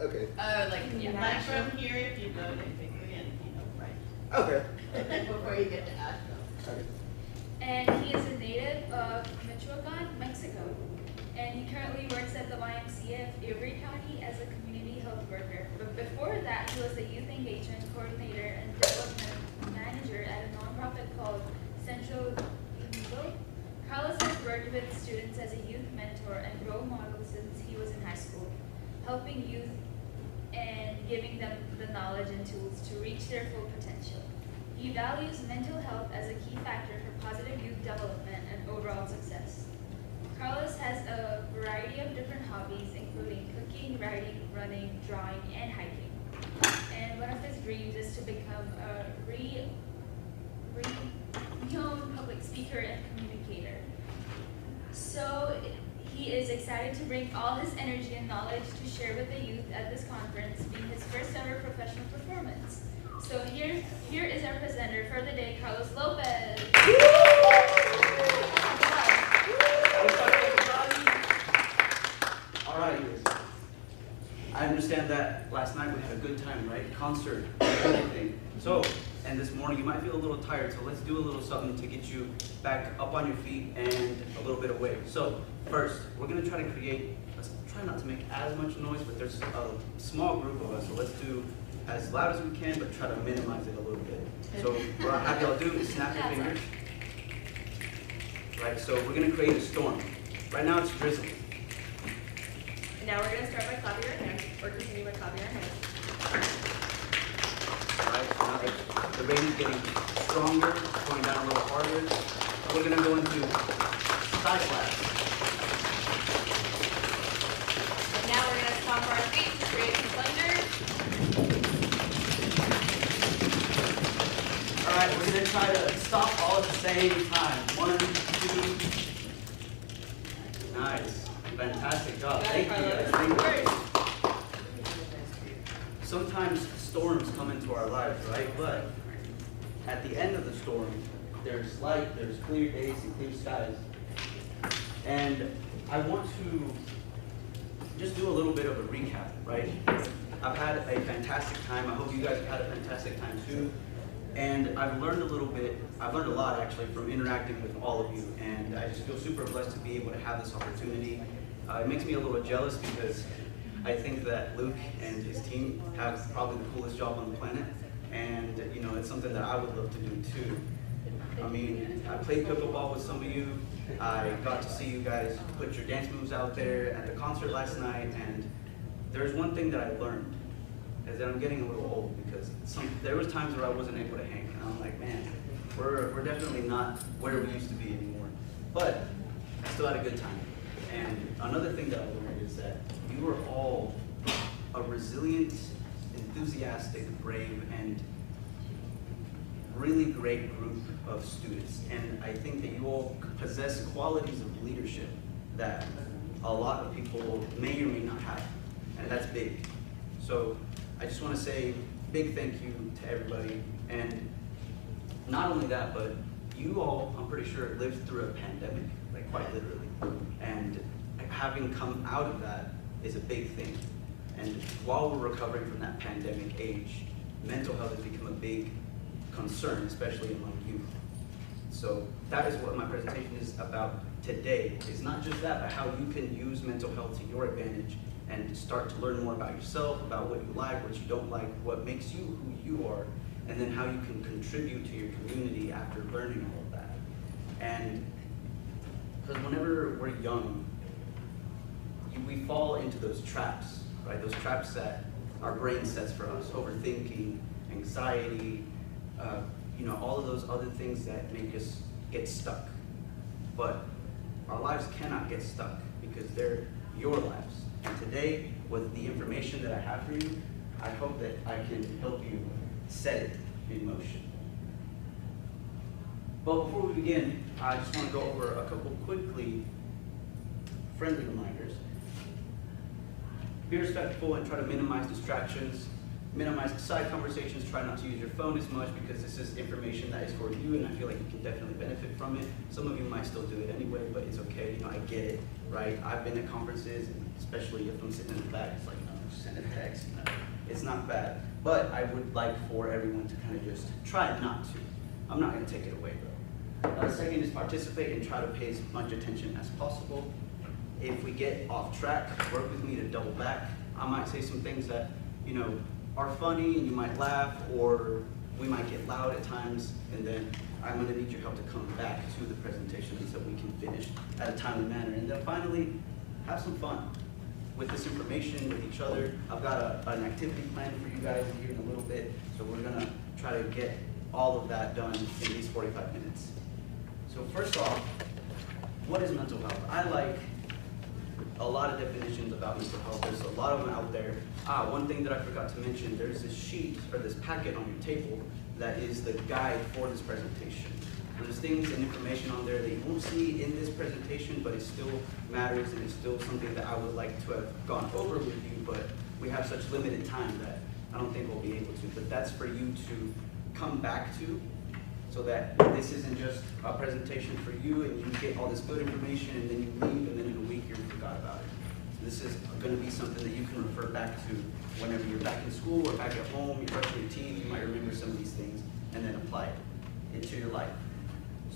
Okay. Like Yeah. like from here, if you go typically, and right Okay. before you get to Asheville. Okay. And he is a native of Michoacan, Mexico. And he currently works at the YMCA of Erie County as a community health worker. But before that, he was a youth engagement coordinator and development manager at a nonprofit called Central Unido. Carlos has worked with students as a youth mentor and role model since he was in high school, helping youth and giving them the knowledge and tools to reach their full potential. He values mental health as a key factor for positive youth development and overall success. Carlos has a variety of different hobbies, including cooking, writing, running, drawing, and hiking. And one of his dreams is to become a renowned public speaker and communicator. So he is excited to bring all his energy and knowledge to share with the youth at this conference, being his first ever professional performance. So here is our presenter for the day, Carlos Lopez. All right. I understand that last night we had a good time, right? Concert, everything. So, and this morning you might feel a little tired, so let's do a little something to get you back up on your feet and a little bit awake. So, first, we're gonna try to try not to make as much noise, but there's a small group of us, so let's do as loud as we can, but try to minimize it a little bit. So what I'll have y'all do is snap your fingers. Right, so we're gonna create a storm. Right now it's drizzling. Now we're going to start by clapping our hands, or continue by clapping our hands. Right, so now the rain is getting stronger, going down a little harder. And we're gonna go into side clap. And now we're going to stomp our feet to create some thunder. All right, we're gonna try to stop all at the same time. 1, 2. Nice, fantastic job. Thank you guys. Thank you. Sometimes storms come into our lives, right? But at the end of the storm, there's light, there's clear days and clear skies. And I want to just do a little bit of a recap, right? I've had a fantastic time. I hope you guys have had a fantastic time too. And I've learned a lot actually from interacting with all of you. And I just feel super blessed to be able to have this opportunity. It makes me a little jealous because I think that Luke and his team have probably the coolest job on the planet. And you know, it's something that I would love to do too. I mean, I played pickleball with some of you. I got to see you guys put your dance moves out there at the concert last night. And there's one thing that I learned, is that I'm getting a little old because there was times where I wasn't able to hang. And I'm like, man, we're definitely not where we used to be anymore. But I still had a good time. And another thing that I learned is that you are all a resilient, enthusiastic, brave, and really great group of students. And I think that you all possess qualities of leadership that a lot of people may or may not have. And that's big. So I just want to say big thank you to everybody. And not only that, but you all, I'm pretty sure, lived through a pandemic, like quite literally. And having come out of that is a big thing. And while we're recovering from that pandemic age, mental health has become a big concern, especially among youth. So that is what my presentation is about today. It's not just that, but how you can use mental health to your advantage and start to learn more about yourself, about what you like, what you don't like, what makes you who you are, and then how you can contribute to your community after learning all of that. And because whenever we're young, we fall into those traps, right? Those traps that our brain sets for us: overthinking, anxiety, you know, all of those other things that make us get stuck. But our lives cannot get stuck because they're your lives. And today, with the information that I have for you, I hope that I can help you set it in motion. But before we begin, I just want to go over a couple quickly friendly reminders. Be respectful and try to minimize distractions, minimize side conversations, try not to use your phone as much because this is information that is for you and I feel like you can definitely benefit from it. Some of you might still do it anyway, but it's okay, you know, I get it, right? I've been at conferences, and especially if I'm sitting in the back, it's like, send a text. It's not bad, but I would like for everyone to kind of just try not to. I'm not gonna take it away, though. Second is participate and try to pay as much attention as possible. If we get off track, work with me to double back. I might say some things that, you know, are funny and you might laugh, or we might get loud at times, and then I'm gonna need your help to come back to the presentation so we can finish at a timely manner. And then finally, have some fun with this information, with each other. I've got an activity plan for you guys here in a little bit, so we're gonna try to get all of that done in these 45 minutes. So first off, what is mental health? I like a lot of definitions about mental health. There's a lot of them out there. One thing that I forgot to mention, there's this sheet or this packet on your table that is the guide for this presentation. There's things and information on there that you won't see in this presentation, but it still matters and it's still something that I would like to have gone over with you, but we have such limited time that I don't think we'll be able to. But that's for you to come back to, so that this isn't just a presentation for you and you get all this good information and then you leave and then in a week you forgot about it. So this is going to be something that you can refer back to whenever you're back in school or back at home, you're brushing your teeth, you might remember some of these things and then apply it into your life.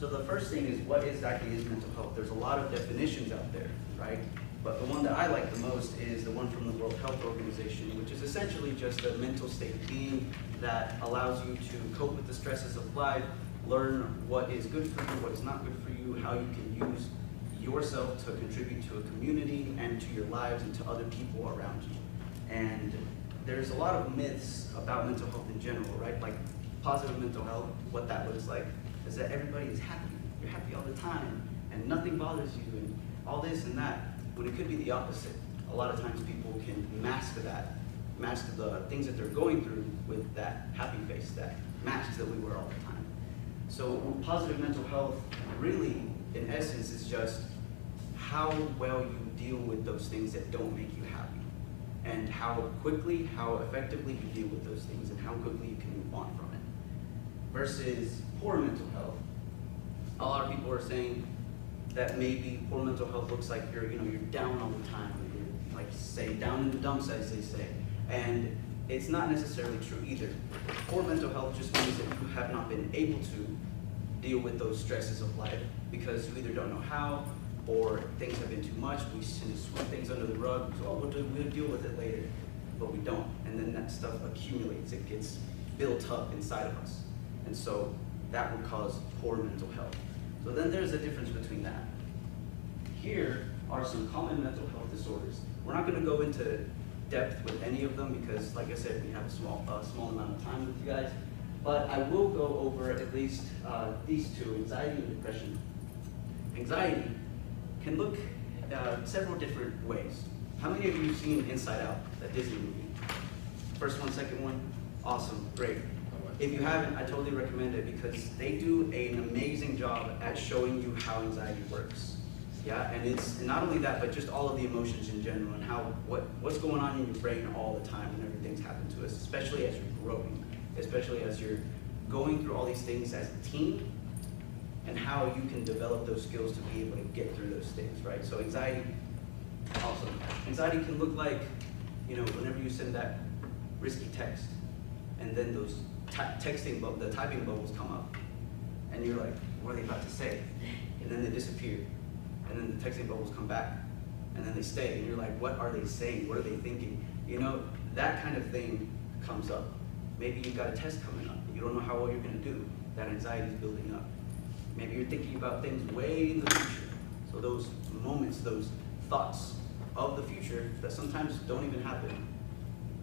So the first thing is, what exactly is mental health? There's a lot of definitions out there, right? But the one that I like the most is the one from the World Health Organization, which is essentially just a mental state of being that allows you to cope with the stresses of life, learn what is good for you, what is not good for you, how you can use yourself to contribute to a community and to your lives and to other people around you. And there's a lot of myths about mental health in general, right? Like positive mental health, what that looks like is that everybody is happy. You're happy all the time and nothing bothers you and all this and that, when it could be the opposite. A lot of times people can mask that, mask the things that they're going through with that happy face, that mask that we wear all the time. So positive mental health really, in essence, is just how well you deal with those things that don't make you happy, and how quickly, how effectively you deal with those things, and how quickly you can move on from it. Versus poor mental health. A lot of people are saying that maybe poor mental health looks like you're down all the time, you're like say down in the dumps, as they say, and it's not necessarily true either. Poor mental health just means that you have not been able to deal with those stresses of life because you either don't know how, or things have been too much. We tend to sweep things under the rug, so we'll deal with it later, but we don't. And then that stuff accumulates, it gets built up inside of us. And so that would cause poor mental health. So then there's a difference between that. Here are some common mental health disorders. We're not gonna go into depth with any of them because, like I said, we have a small amount of time with you guys. But I will go over at least these two, anxiety and depression. Anxiety can look several different ways. How many of you have seen Inside Out, that Disney movie? First one, second one? Awesome, great. If you haven't, I totally recommend it because they do an amazing job at showing you how anxiety works. Yeah, and it's not only that, but just all of the emotions in general and how what's going on in your brain all the time when everything's happened to us, especially as you're growing, especially as you're going through all these things as a teen, and how you can develop those skills to be able to get through those things, right? So anxiety, awesome. Anxiety can look like, whenever you send that risky text, and then those the typing bubbles come up, and you're like, what are they about to say? And then they disappear, and then the texting bubbles come back, and then they stay, and you're like, what are they saying? What are they thinking? That kind of thing comes up. Maybe you've got a test coming up, you don't know how well you're gonna do. That anxiety is building up. Maybe you're thinking about things way in the future. So those moments, those thoughts of the future that sometimes don't even happen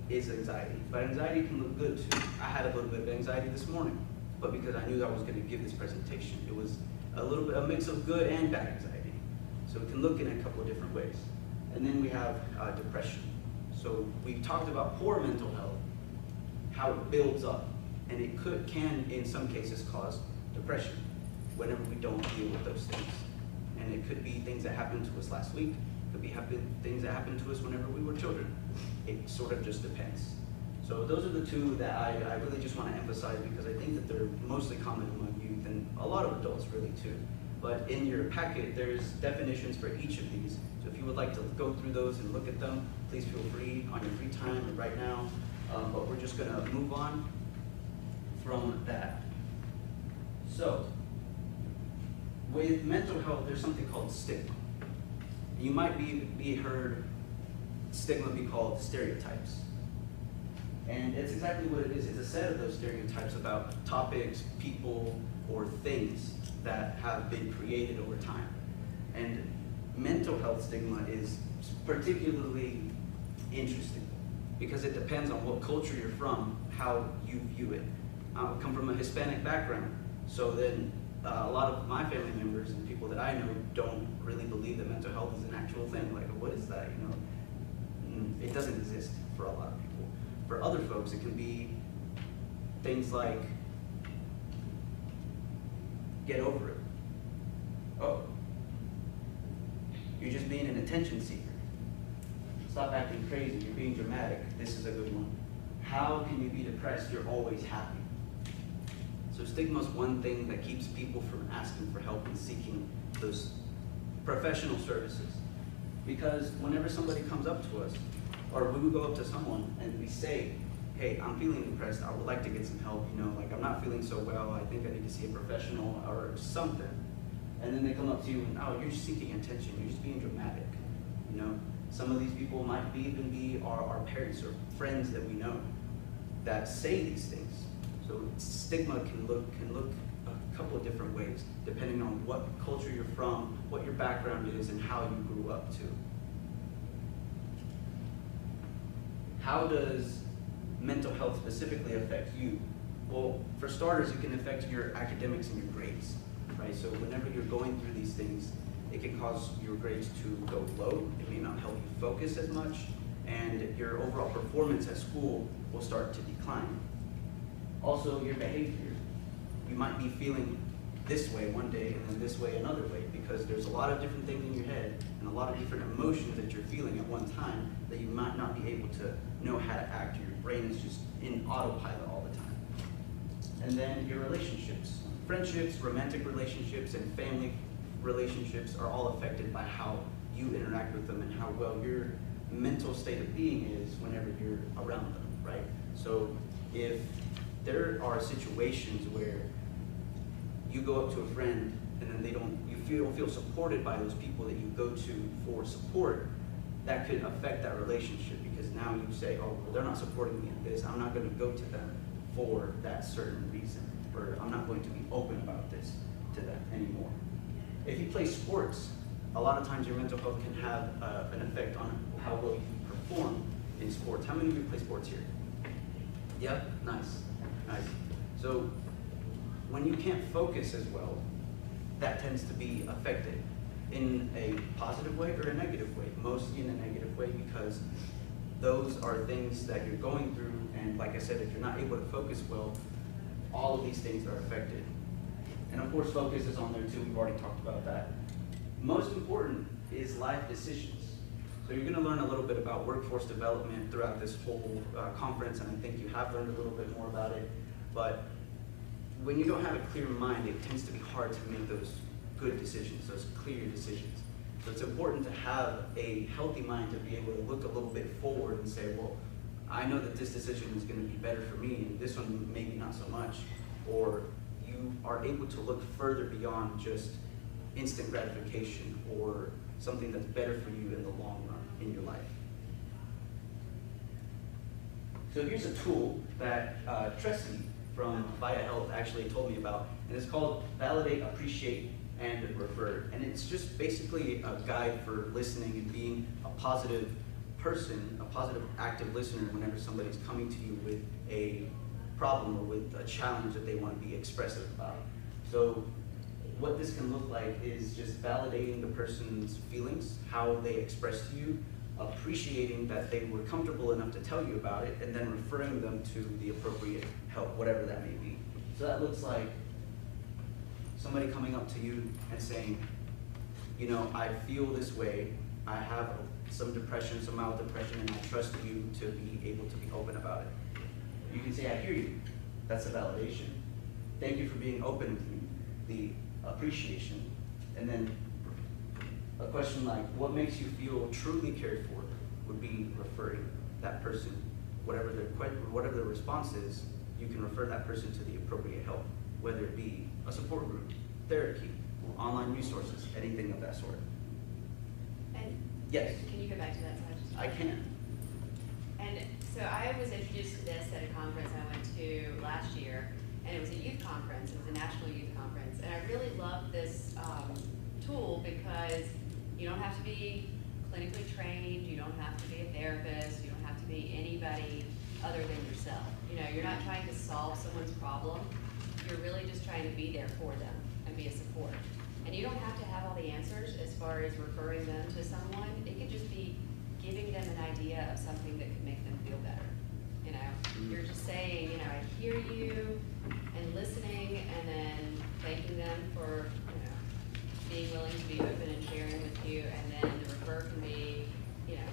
is anxiety. But anxiety can look good too. I had a little bit of anxiety this morning, but because I knew I was gonna give this presentation, it was a mix of good and bad anxiety. So it can look in a couple of different ways. And then we have depression. So we've talked about poor mental health, how it builds up, and it can in some cases cause depression whenever we don't deal with those things. And it could be things that happened to us last week, it could be things that happened to us whenever we were children. It sort of just depends. So those are the two that I really just want to emphasize because I think that they're mostly common among youth and a lot of adults really too. But in your packet, there's definitions for each of these, So if you would like to go through those and look at them, please feel free on your free time right now. But we're just gonna move on from that. So, with mental health, there's something called stigma. You might be heard stigma be called stereotypes. And it's exactly what it is. It's a set of those stereotypes about topics, people, or things that have been created over time. And mental health stigma is particularly interesting because it depends on what culture you're from, how you view it. I come from a Hispanic background, so then a lot of my family members and people that I know don't really believe that mental health is an actual thing. Like, what is that? You know, it doesn't exist for a lot of people. For other folks, it can be things like, get over it. Oh, you're just being an attention seeker. Stop acting crazy, you're being dramatic. This is a good one. How can you be depressed? You're always happy. So stigma is one thing that keeps people from asking for help and seeking those professional services. Because whenever somebody comes up to us, or we would go up to someone and we say, hey, I'm feeling depressed, I would like to get some help, you know, like I'm not feeling so well, I think I need to see a professional or something. And then they come up to you and, oh, you're just seeking attention, you're just being dramatic, you know? Some of these people might even be our parents or friends that we know that say these things. So stigma can look a couple of different ways, depending on what culture you're from, what your background is, and how you grew up to. How does mental health specifically affect you? Well, for starters, it can affect your academics and your grades, right? So whenever you're going through these things, it can cause your grades to go low. It may not help you focus as much, and your overall performance at school will start to decline. Also, your behavior. You might be feeling this way one day and then this way another way, because there's a lot of different things in your head and a lot of different emotions that you're feeling at one time that you might not be able to know how to act. Your brain is just in autopilot all the time. And then your relationships. Friendships, romantic relationships, and family relationships are all affected by how you interact with them and how well your mental state of being is whenever you're around them, right? So if there are situations where you go up to a friend and then you don't feel supported by those people that you go to for support, that could affect that relationship, because now you say, oh, well, they're not supporting me in this, I'm not going to go to them for that certain reason, or I'm not going to be open about this to them anymore. If you play sports, a lot of times your mental health can have an effect on how well you perform in sports. How many of you play sports here? Yep, nice. So when you can't focus as well, that tends to be affected in a positive way or a negative way, mostly in a negative way, because those are things that you're going through, and like I said, if you're not able to focus well, all of these things are affected. And of course, focus is on there too, we've already talked about that. Most important is life decisions. So you're gonna learn a little bit about workforce development throughout this whole conference, and I think you have learned a little bit more about it. But when you don't have a clear mind, it tends to be hard to make those good decisions, those clear decisions. So it's important to have a healthy mind to be able to look a little bit forward and say, well, I know that this decision is gonna be better for me, and this one maybe not so much. Or you are able to look further beyond just instant gratification or something that's better for you in the long run in your life. So here's a tool that Tressie from Via Health actually told me about, and it's called Validate, Appreciate, and Refer. And it's just basically a guide for listening and being a positive person, a positive active listener whenever somebody's coming to you with a problem or with a challenge that they want to be expressive about. So what this can look like is just validating the person's feelings, how they express to you, appreciating that they were comfortable enough to tell you about it, and then referring them to the appropriate help, whatever that may be. So that looks like somebody coming up to you and saying, you know, I feel this way, I have some depression, some mild depression, and I trust you to be able to be open about it. You can say, I hear you. That's a validation. Thank you for being open with me. The appreciation. And then A question like, what makes you feel truly cared for, would be referring that person, whatever the response is, you can refer that person to the appropriate help, whether it be a support group, therapy, online resources, anything of that sort. And Yes, can you go back to that slide? I can. And so I was introduced to this at a conference I went to last year, and it was a youth conference. It was a national youth conference, and I really loved this tool because you don't have to be clinically trained, you don't have to be a therapist, you don't have to be anybody other than yourself. You know, you're not trying to solve someone's problem. You're really just trying to be there for them and be a support. And you don't have to have all the answers as far as referring them to someone. It could just be giving them an idea of something that could make them feel better. You know, you're just saying, you know, I hear you and listening, and then thanking them for, you know, being willing to be open and sharing with you. And then the refer can be, you know,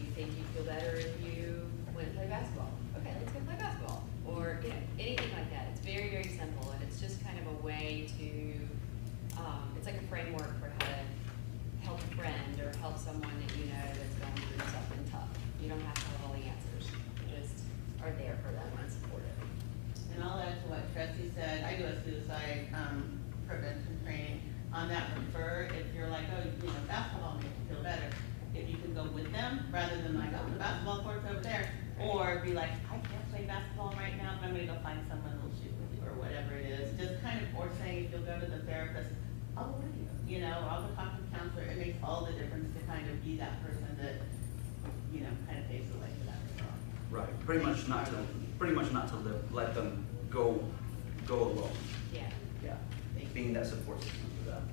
you think you'd feel better if you went and played basketball. Okay, let's go play basketball. Or, you know, anything like that. It's very, very simple, and it's just kind of a way to, it's like a framework for how to help a friend or help someone that you know that's going through something tough. You don't have to have all the answers. You just are there for them and supportive. And I'll add to what Tracy said, I do a suicide prevention training. On that refer, if you're like, oh, you know, basketball makes you feel better, if you can go with them, rather than like, oh, the basketball court's over there, or be like, I can't play basketball right now, but I'm gonna go find someone who'll shoot with you, or whatever it is. Just kind of, or saying, if you'll go to the therapist, I'll go with you, you know, or I'll go talk to the counselor. It makes all the difference to kind of be that person that, you know, kind of paves the way for that referral. Right, pretty much not to let them go alone. Yeah. Yeah, being that support system for them.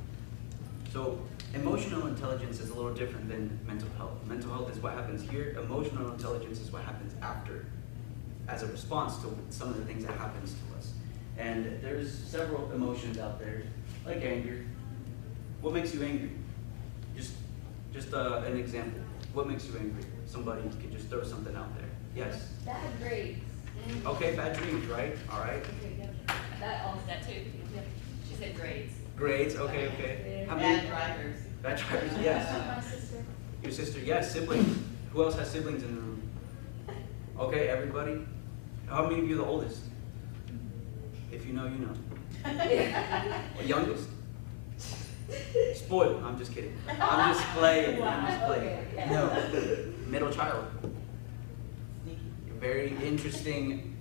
So emotional intelligence is a little different than mental health. Mental health is what happens here. Emotional intelligence is what happens after, as a response to some of the things that happens to us. And there's several emotions out there, like anger. What makes you angry? Just an example. What makes you angry? Somebody can just throw something out there. Yes. Bad grades. Okay, bad dreams, right? All right. That also. That too. She said grades. Grades. Okay. How Bad drivers. Bad drivers. Yes. My sister. Your sister. Yes. Siblings. Who else has siblings in the room? Okay, everybody. How many of you are the oldest? If you know, you know. Or youngest? Spoiled. I'm just kidding. I'm just playing. I'm just playing. Okay, yeah. No. Middle child. Very interesting.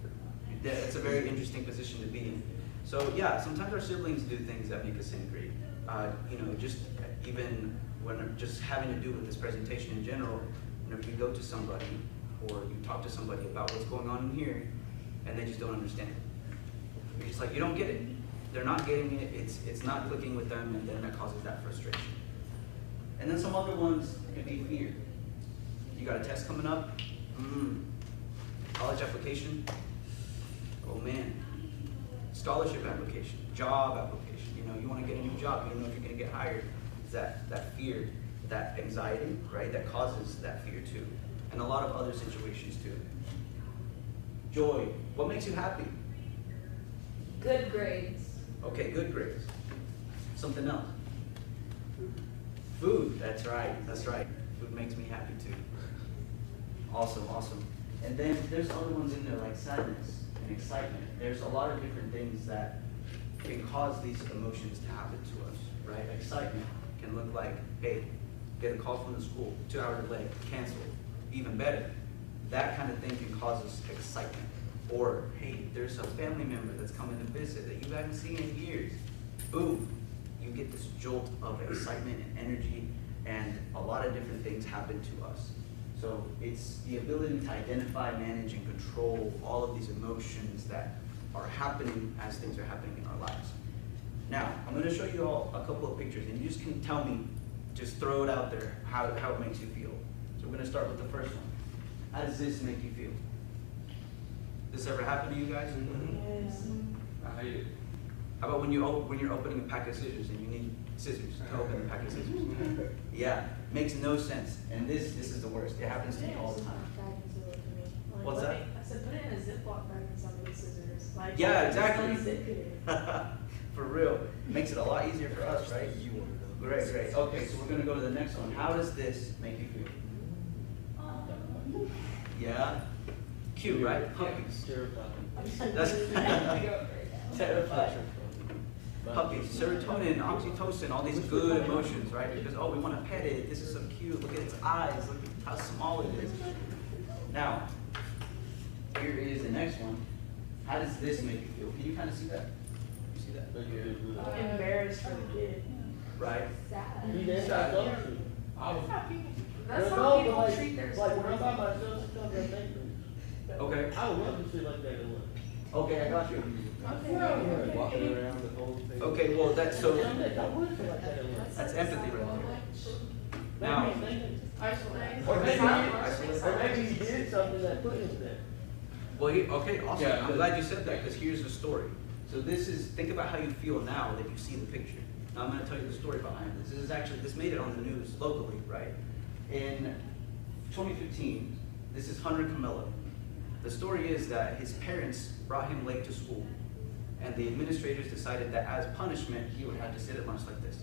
It's a very interesting position to be in. So yeah, sometimes our siblings do things that make us angry. You know, just even when just having to do with this presentation in general. You know, if you go to somebody or you talk to somebody about what's going on in here, and they just don't understand it. You're just like, you don't get it. They're not getting it. It's not clicking with them, and then that causes that frustration. And then some other ones could be fear. You got a test coming up. College application. Oh man. Scholarship application. Job application. You know, you want to get a new job. You don't know if you're going to get hired. It's that fear, that anxiety, right? That causes that fear too. And a lot of other situations too. Joy. What makes you happy? Good grades. Okay, good grades. Something else. Food. That's right. That's right. Food makes me happy too. Awesome. And then there's other ones in there like sadness and excitement. There's a lot of different things that can cause these emotions to happen to us, right? Excitement can look like, hey, get a call from the school, 2 hour delay, canceled. Even better, that kind of thing can cause us excitement. Or, hey, there's a family member that's coming to visit that you haven't seen in years. Boom, you get this jolt of excitement and energy, and a lot of different things happen to us. So it's the ability to identify, manage, and control all of these emotions that are happening as things are happening in our lives. Now, I'm going to show you all a couple of pictures, and you just can tell me, just throw it out there, how it makes you feel. So we're going to start with the first one. How does this make you feel? This ever happen to you guys? How about when you're opening a pack of scissors and you need scissors to open a pack of scissors? Yeah, makes no sense. And this is the worst. It happens to me all the time. What's that? I said, put it in a Ziploc bag and some of these scissors. Like, Yeah, exactly. unzip it. For real. Makes it a lot easier for us, right? Great, great. Okay, so we're gonna go to the next one. How does this make you feel? Yeah? Cute, right? Puppies. That's Terrifying. puppies, serotonin, oxytocin, all these good emotions, right? Because, oh, we want to pet it. This is so cute. Look at its eyes. Look at how small it is. Now, here is the next one. How does this make you feel? Can you kind of see that? You see that? Embarrassed for the kid. Right? That's That's how how people treat their Like when I'm by children. myself, sometimes I think things. Okay. I would love to sit like that in one. Okay, I got you. Walking around the whole thing. Okay, well, that's so, I would sit like that in one. that's empathy right there. Now, Or maybe, Isolate. or maybe he did something that put him there. well, okay, awesome. Yeah. I'm glad you said that because here's the story. So this is, think about how you feel now that you see the picture. Now I'm going to tell you the story behind this. This is actually, this made it on the news locally, right? In 2015, this is Hunter Camillo. The story is that his parents brought him late to school, and the administrators decided that as punishment, he would have to sit at lunch like this.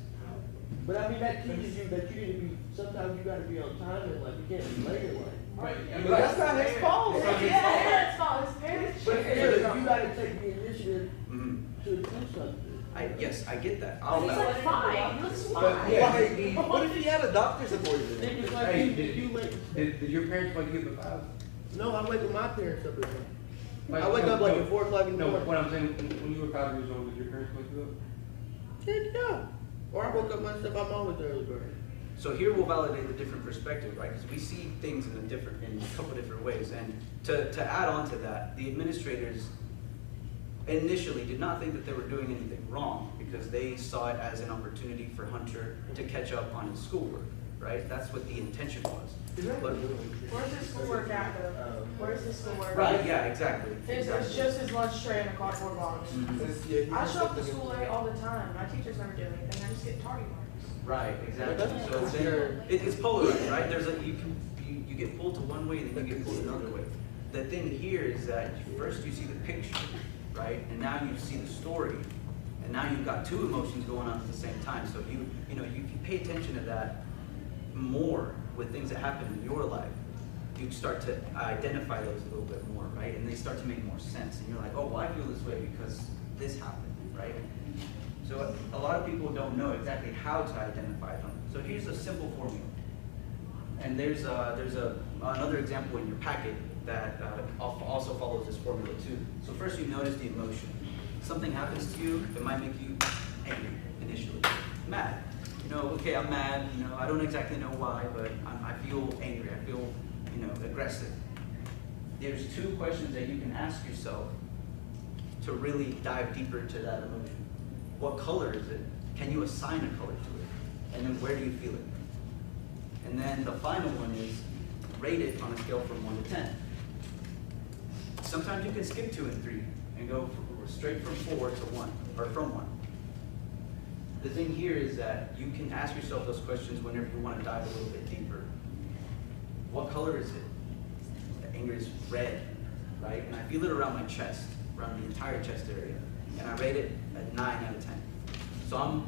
But I mean, that teaches you that you need to be, sometimes you gotta be on time and like, you can't be late in life. Right. But that's not his fault. It's not his Yeah, fault. parents' fault, it's parents' But fault. you gotta take the initiative Mhm. to do something. Yes, I get that. He's like, fine, looks But fine. yeah, What if he had a doctor's appointment? Think it's like Hey, you wake, did your parents wake you up at 5? no, I wake up my parents up at night. Like, I wake up like no, at 4 o'clock in the No, morning. what I'm saying, when you were 5 years old, did your parents wake you up? Heck yeah. Or I woke up myself, I'm always early bird. So here we'll validate the different perspective, right? Because we see things in a couple different ways. And to add on to that, the administrators initially did not think that they were doing anything wrong because they saw it as an opportunity for Hunter to catch up on his schoolwork, right? That's what the intention was. But, Where's his schoolwork at though? Where's his schoolwork? right, yeah, exactly. It's just his lunch tray in a cardboard box. Mhm. I show up to school late all the time. My teachers never do anything. I just get tardy marks. Right, exactly. So it's, it's polarized, right? There's a, you get pulled to one way and then you get pulled another way. The thing here is that first you see the picture, right? And now you see the story. And now you've got two emotions going on at the same time. So you pay attention to that more with things that happen in your life, you start to identify those a little bit more, right? And they start to make more sense. And you're like, oh, well, I feel this way because this happened, right? So a lot of people don't know exactly how to identify them. So here's a simple formula. And there's another example in your packet that also follows this formula too. So first you notice the emotion. Something happens to you, it might make you angry initially, mad. Okay, I'm mad, I don't exactly know why, but I feel angry, I feel, aggressive. There's two questions that you can ask yourself to really dive deeper into that emotion. What color is it? Can you assign a color to it? And then where do you feel it? And then the final one is rate it on a scale from 1 to 10. Sometimes you can skip 2 and 3 and go straight from 4 to 1, or from 1. The thing here is that you can ask yourself those questions whenever you want to dive a little bit deeper. What color is it? The anger is red, right? And I feel it around my chest, around the entire chest area. And I rate it at 9 out of 10. So I'm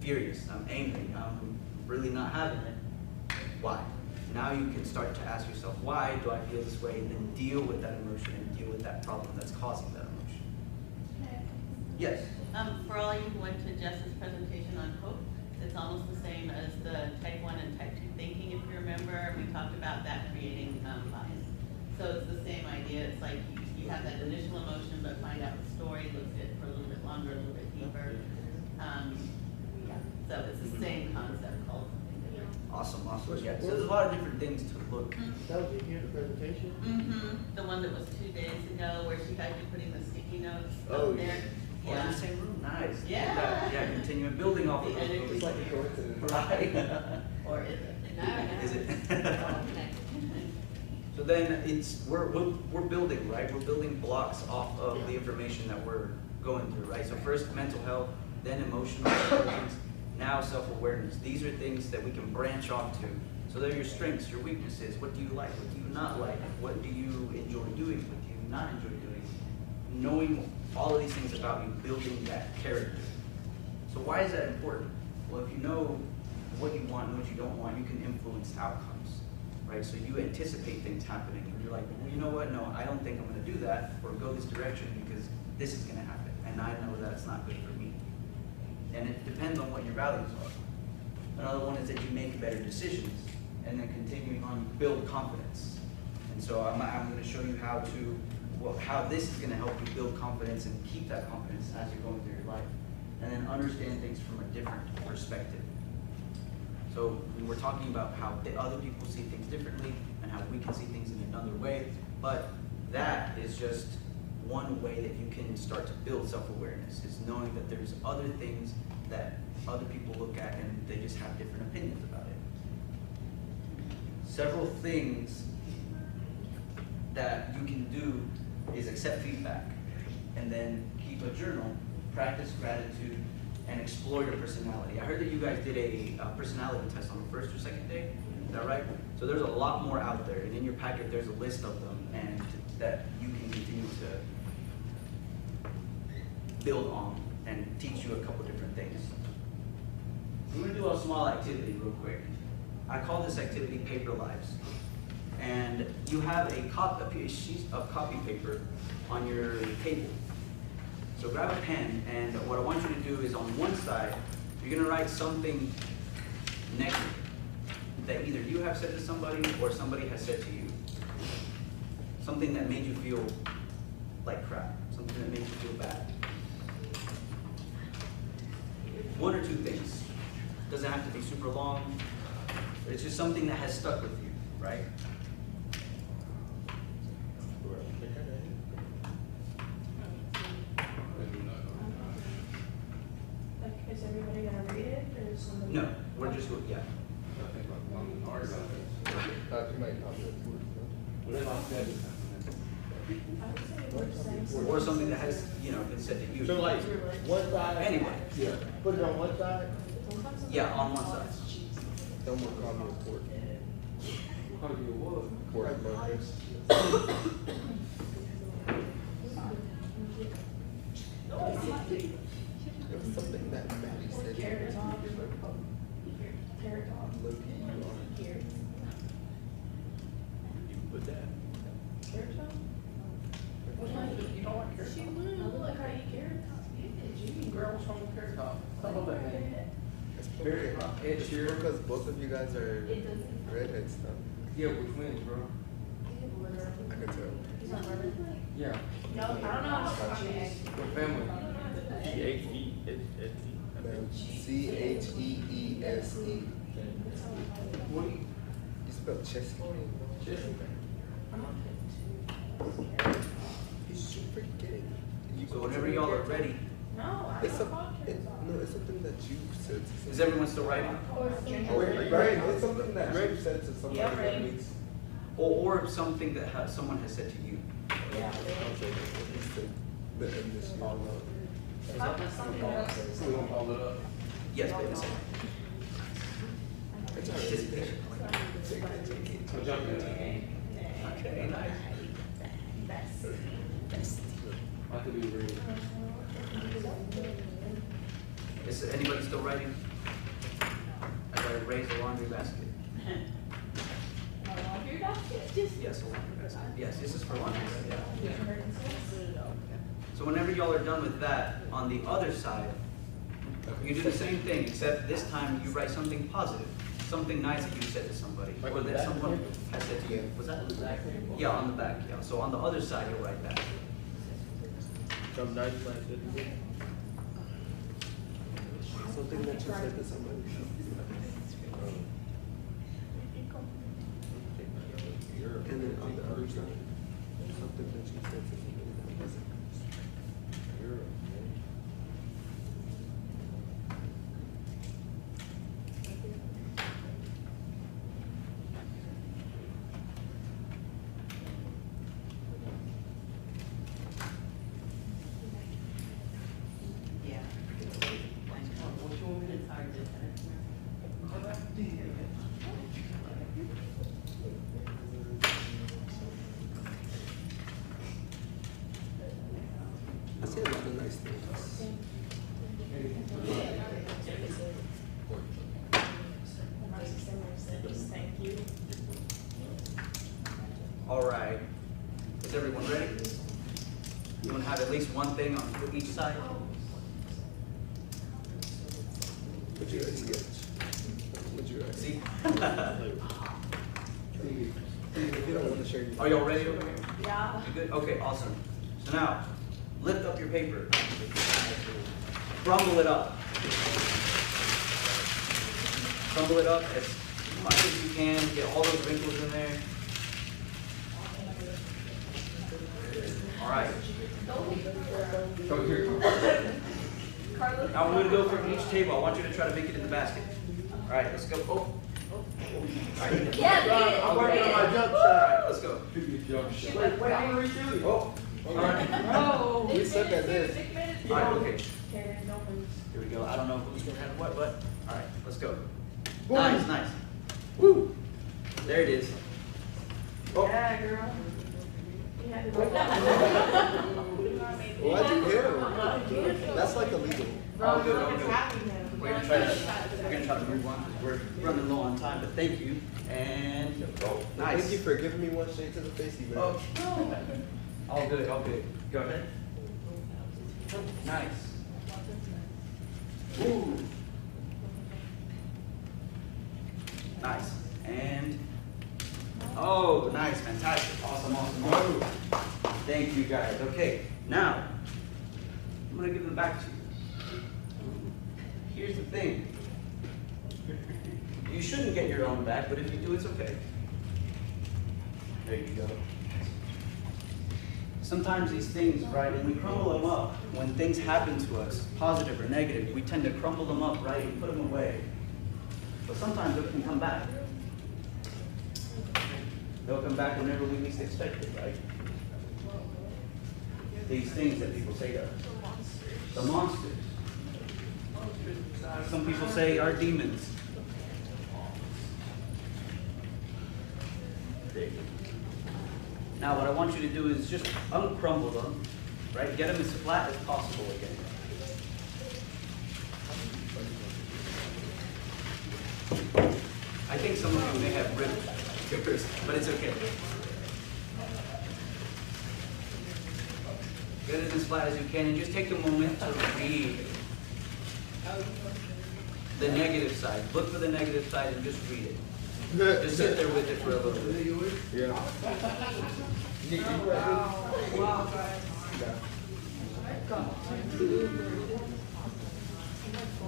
furious, I'm angry, I'm really not having it. Why? Now you can start to ask yourself, why do I feel this way? And then deal with that emotion and deal with that problem that's causing that emotion. Yes? For all you who went to Jess's presentation on hope, it's almost the same as the type 1 and type 2 thinking, if you remember. We talked about that creating bias. So it's the same idea. It's like you have that initial emotion, but find out the story, look at it for a little bit longer, a little bit deeper. So it's the same concept called thinking. Awesome, awesome. Yeah, so there's a lot of different things to look. That was in here, the presentation? The one that was 2 days ago where she had you putting the sticky notes Oh, up there. Oh, in the same room, nice. Yeah. Yeah, continuing building off of The those. energy. It's like a coincidence. Right. Or is it? No, no. Is it? All connected. So then we're building, right? We're building blocks off of the information that we're going through, right? So first mental health, then emotional intelligence, now self-awareness. These are things that we can branch off to. So they're your strengths, your weaknesses. What do you like? What do you not like? What do you enjoy doing? What do you not enjoy doing? Knowing all of these things about you, building that character. So why is that important? Well, if you know what you want and what you don't want, you can influence outcomes, right? So you anticipate things happening, and you're like, well, you know what? No, I don't think I'm gonna do that or go this direction because this is gonna happen, and I know that it's not good for me. And it depends on what your values are. Another one is that you make better decisions, and then continuing on, build confidence. And so I'm gonna show you how this is gonna help you build confidence and keep that confidence as you're going through your life. And then understand things from a different perspective. So we were talking about how the other people see things differently and how we can see things in another way, but that is just one way that you can start to build self-awareness, is knowing that there's other things that other people look at and they just have different opinions about it. Several things that you can do is accept feedback and then keep a journal, practice gratitude, and explore your personality. I heard that you guys did a personality test on the first or second day, is that right? So there's a lot more out there, and in your packet there's a list of them, and that you can continue to build on and teach you a couple different things. I'm gonna do a small activity real quick. I call this activity Paper Lives. And you have a sheet of copy paper on your table. So grab a pen, and what I want you to do is on one side, you're gonna write something negative that either you have said to somebody or somebody has said to you. Something that made you feel like crap, something that made you feel bad. One or two things. Doesn't have to be super long, but it's just something that has stuck with you, right? Like, is everybody gonna read it, or is somebody? No, we're just, yeah. I think I'm hard about this. You might not be able to work, Whatever I said is happening. I would say we're saying Or something that has, been said to you. So like, one side. Anyway. Yeah, put it on one side. Yeah, on one side. Someone call me a pork. Call you a what? Pork burgers. It was something that Maddie said. Carrot top. Carrot top. Look, you are. Here. You put that. Carrot top? You don't like carrot top? I look like I eat carrot top. You girls from the carrot top. How about that, man? It's Very okay. hot. Ed Sheeran. Because both of you guys are It doesn't. redheads now. Yeah, we're twins, bro. I can tell. Yeah, No, I don't know how to choose. we're family. CHEESE. What do you? You spell Chesky? You should freaking get it. So whenever y'all are ready, No, I It's don't some, call carrot top. no, it's something that you said to is everyone still writing? Oh, wait, right, it's something that you said to somebody Yeah, that right. makes. Or something that someone has said to you? Yeah. Okay, it's the end this year. How about something else? We gonna call it up. Yes, wait a second. It's all right. Anticipation. Take it. So jump in. Okay, nice. I could be real. Is anybody still writing? As I raise the laundry basket? Yes, a laundry basket. Yes, this is for laundry, yeah. So whenever y'all are done with that, on the other side, you do the same thing, except this time you write something positive, something nice that you said to somebody, or that someone has said to you. Was that on the back? Yeah, on the back, yeah. So on the other side, you'll write that. Some nice like this. Something that you said to somebody. And then on the other side, something that you said to somebody that wasn't. Yeah. What you want me to target? at least one thing on each side. What'd you guys get? What'd you guys? See? If you don't wanna share your. Are y'all ready over here? Yeah. You good? Okay, awesome. So now, lift up your paper. Crumble it up. Crumble it up as much as you can. Get all those wrinkles in there. All right. Go here. Now we're gonna go from each table. I want you to try to make it in the basket. All right, let's go. Oh. All right. Yeah, I'm working on my jump All shot. right, let's go. Wait, I'm re-shooting. Oh. All right. Oh. We suck at this. All right. Okay. Here we go. I don't know who's gonna have what, but all right, let's go. Nice, nice. Woo. There it is. Oh. Yeah, girl. Why'd you hit him? That's like illegal. All good, all good. We're gonna try to move on because we're running low on time, but thank you. And nice. Thank you for giving me one shade to the face, you man. Oh. All good, all good. Go ahead. Nice. Ooh. Nice. And oh, nice, fantastic, awesome, awesome, awesome. Thank you guys. Okay, now I'm gonna give them back to you. Here's the thing. You shouldn't get your own back, but if you do, it's okay. There you go. Sometimes these things, right, when we crumble them up, when things happen to us, positive or negative, we tend to crumble them up, right, and put them away. But sometimes it can come back. They'll come back whenever we least expect it, right? These things that people say to us. The monsters. Some people say are demons. There you go. Now what I want you to do is just uncrumble them, right? Get them as flat as possible again. I think some of you may have ripped yours, but it's okay. Get it as flat as you can and just take a moment to read the negative side. Look for the negative side and just read it. Just sit there with it for a little bit. Yeah.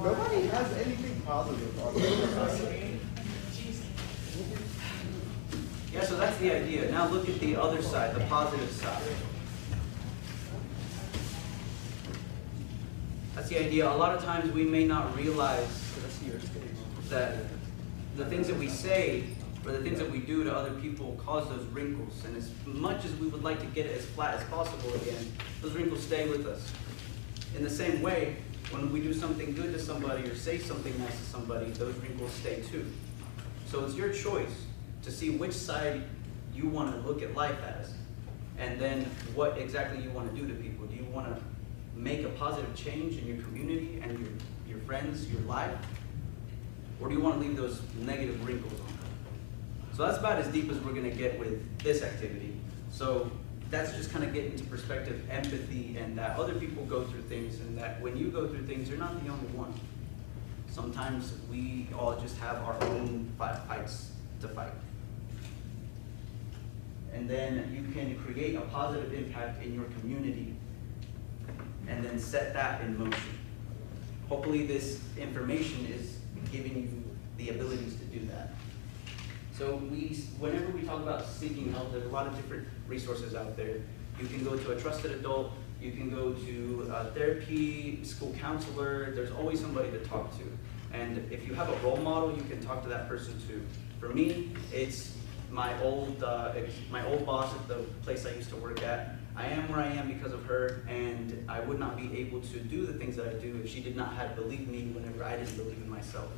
Nobody has anything positive on this. Yeah, so that's the idea. Now look at the other side, the positive side. That's the idea. A lot of times we may not realize that the things that we say or the things that we do to other people cause those wrinkles. And as much as we would like to get it as flat as possible again, those wrinkles stay with us. In the same way, when we do something good to somebody or say something nice to somebody, those wrinkles stay too. So it's your choice to see which side you want to look at life as, and then what exactly you want to do to people. Do you want to make a positive change in your community and your friends, your life? Or do you want to leave those negative wrinkles on? So that's about as deep as we're going to get with this activity. So that's just kind of getting into perspective, empathy, and that other people go through things, and that when you go through things, you're not the only one. Sometimes we all just have our own fights to fight. And then you can create a positive impact in your community and then set that in motion. Hopefully this information is giving you the abilities to do that. So whenever we talk about seeking help, there's a lot of different resources out there. You can go to a trusted adult, you can go to a therapy, school counselor, there's always somebody to talk to. And if you have a role model, you can talk to that person too. For me, it's my old boss at the place I used to work at. I am where I am because of her, and I would not be able to do the things that I do if she did not have believed me whenever I didn't believe in myself.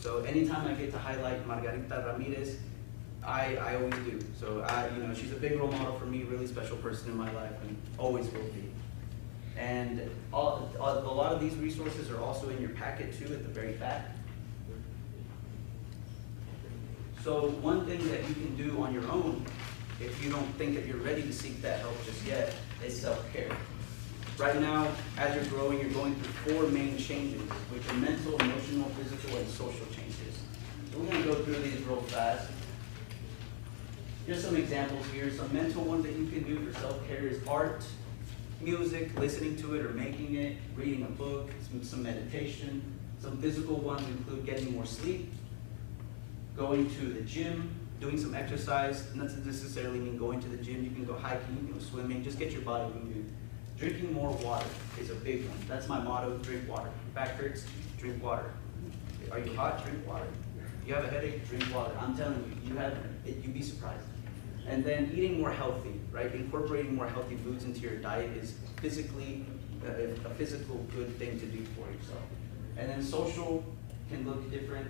So anytime I get to highlight Margarita Ramirez, I always do. So she's a big role model for me, really special person in my life, and always will be. And a lot of these resources are also in your packet too, at the very back. So one thing that you can do on your own, if you don't think that you're ready to seek that help just yet, is self-care. Right now, as you're growing, you're going through 4 main changes, which are mental, emotional, physical, and social changes. So we're gonna go through these real fast. Here's some examples here. Some mental ones that you can do for self-care is art, music, listening to it or making it, reading a book, some meditation. Some physical ones include getting more sleep, going to the gym, doing some exercise. Doesn't necessarily mean going to the gym. You can go hiking, you can go swimming, just get your body moving. Drinking more water is a big one. That's my motto, drink water. Back hurts, drink water. Are you hot? Drink water. You have a headache? Drink water. I'm telling you, you'd be surprised. And then eating more healthy, right? Incorporating more healthy foods into your diet is physically a physical good thing to do for yourself. And then social can look different.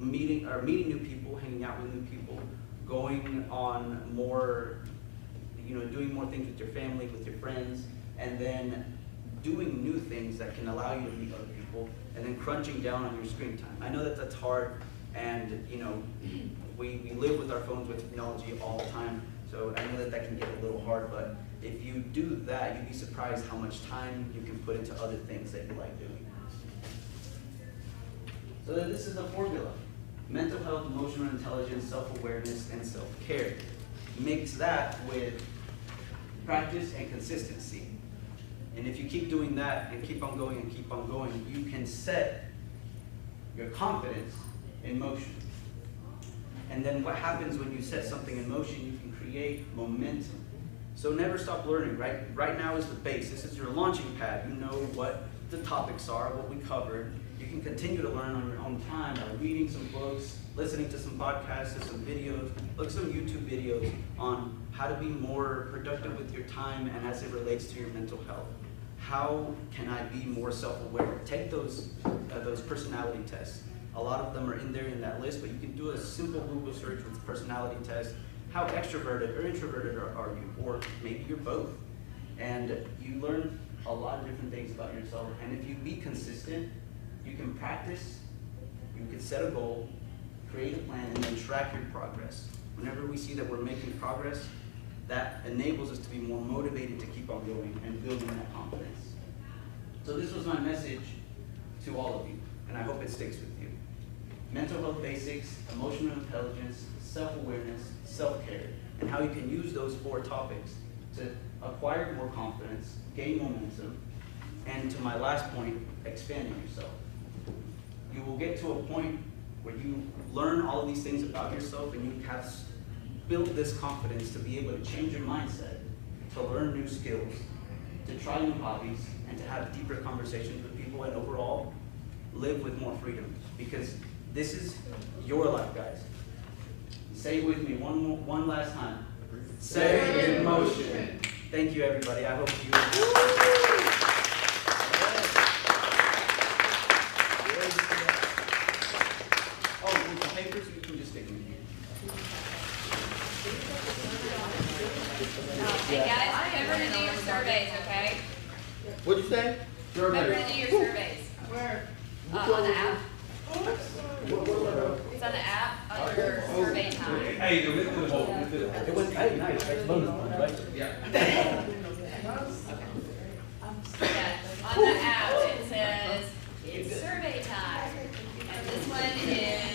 Meeting new people, hanging out with new people, going on more, doing more things with your family, with your friends, and then doing new things that can allow you to meet other people, and then crunching down on your screen time. I know that that's hard, and we live with our phones with technology all the time, so I know that that can get a little hard, but if you do that, you'd be surprised how much time you can put into other things that you like doing. So then this is the formula. Mental health, emotional intelligence, self-awareness, and self-care. Mix that with practice and consistency. And if you keep doing that and keep on going, you can set your confidence in motion. And then what happens when you set something in motion, you can create momentum. So never stop learning, right? Right now is the base. This is your launching pad. You know what the topics are, what we covered. You can continue to learn on your own time by reading some books, listening to some podcasts, some videos, look some YouTube videos on how to be more productive with your time and as it relates to your mental health. How can I be more self-aware? Take those personality tests. A lot of them are in there in that list, but you can do a simple Google search with personality test. How extroverted or introverted are you? Or maybe you're both. And you learn a lot of different things about yourself. And if you be consistent, you can practice, you can set a goal, create a plan, and then track your progress. Whenever we see that we're making progress, that enables us to be more motivated to keep on going and building that confidence. So this was my message to all of you, and I hope it sticks with you. Mental health basics, emotional intelligence, self-awareness, self-care, and how you can use those 4 topics to acquire more confidence, gain momentum, and to my last point, expanding yourself. You will get to a point where you learn all of these things about yourself and you have built this confidence to be able to change your mindset, to learn new skills, to try new hobbies, and to have deeper conversations with people, and overall, live with more freedom. Because this is your life, guys. Say it with me one last time. Set it in motion. Thank you, everybody. I hope you. Hey guys, remember to do your surveys, okay? What'd you say? Remember to do your surveys. Where? On the app. What? It's on the app under survey time. Hey, you're with the whole, It was, hey, nice, that's bonus points, right? yeah. Yeah, on the app it says it's survey time. And this one is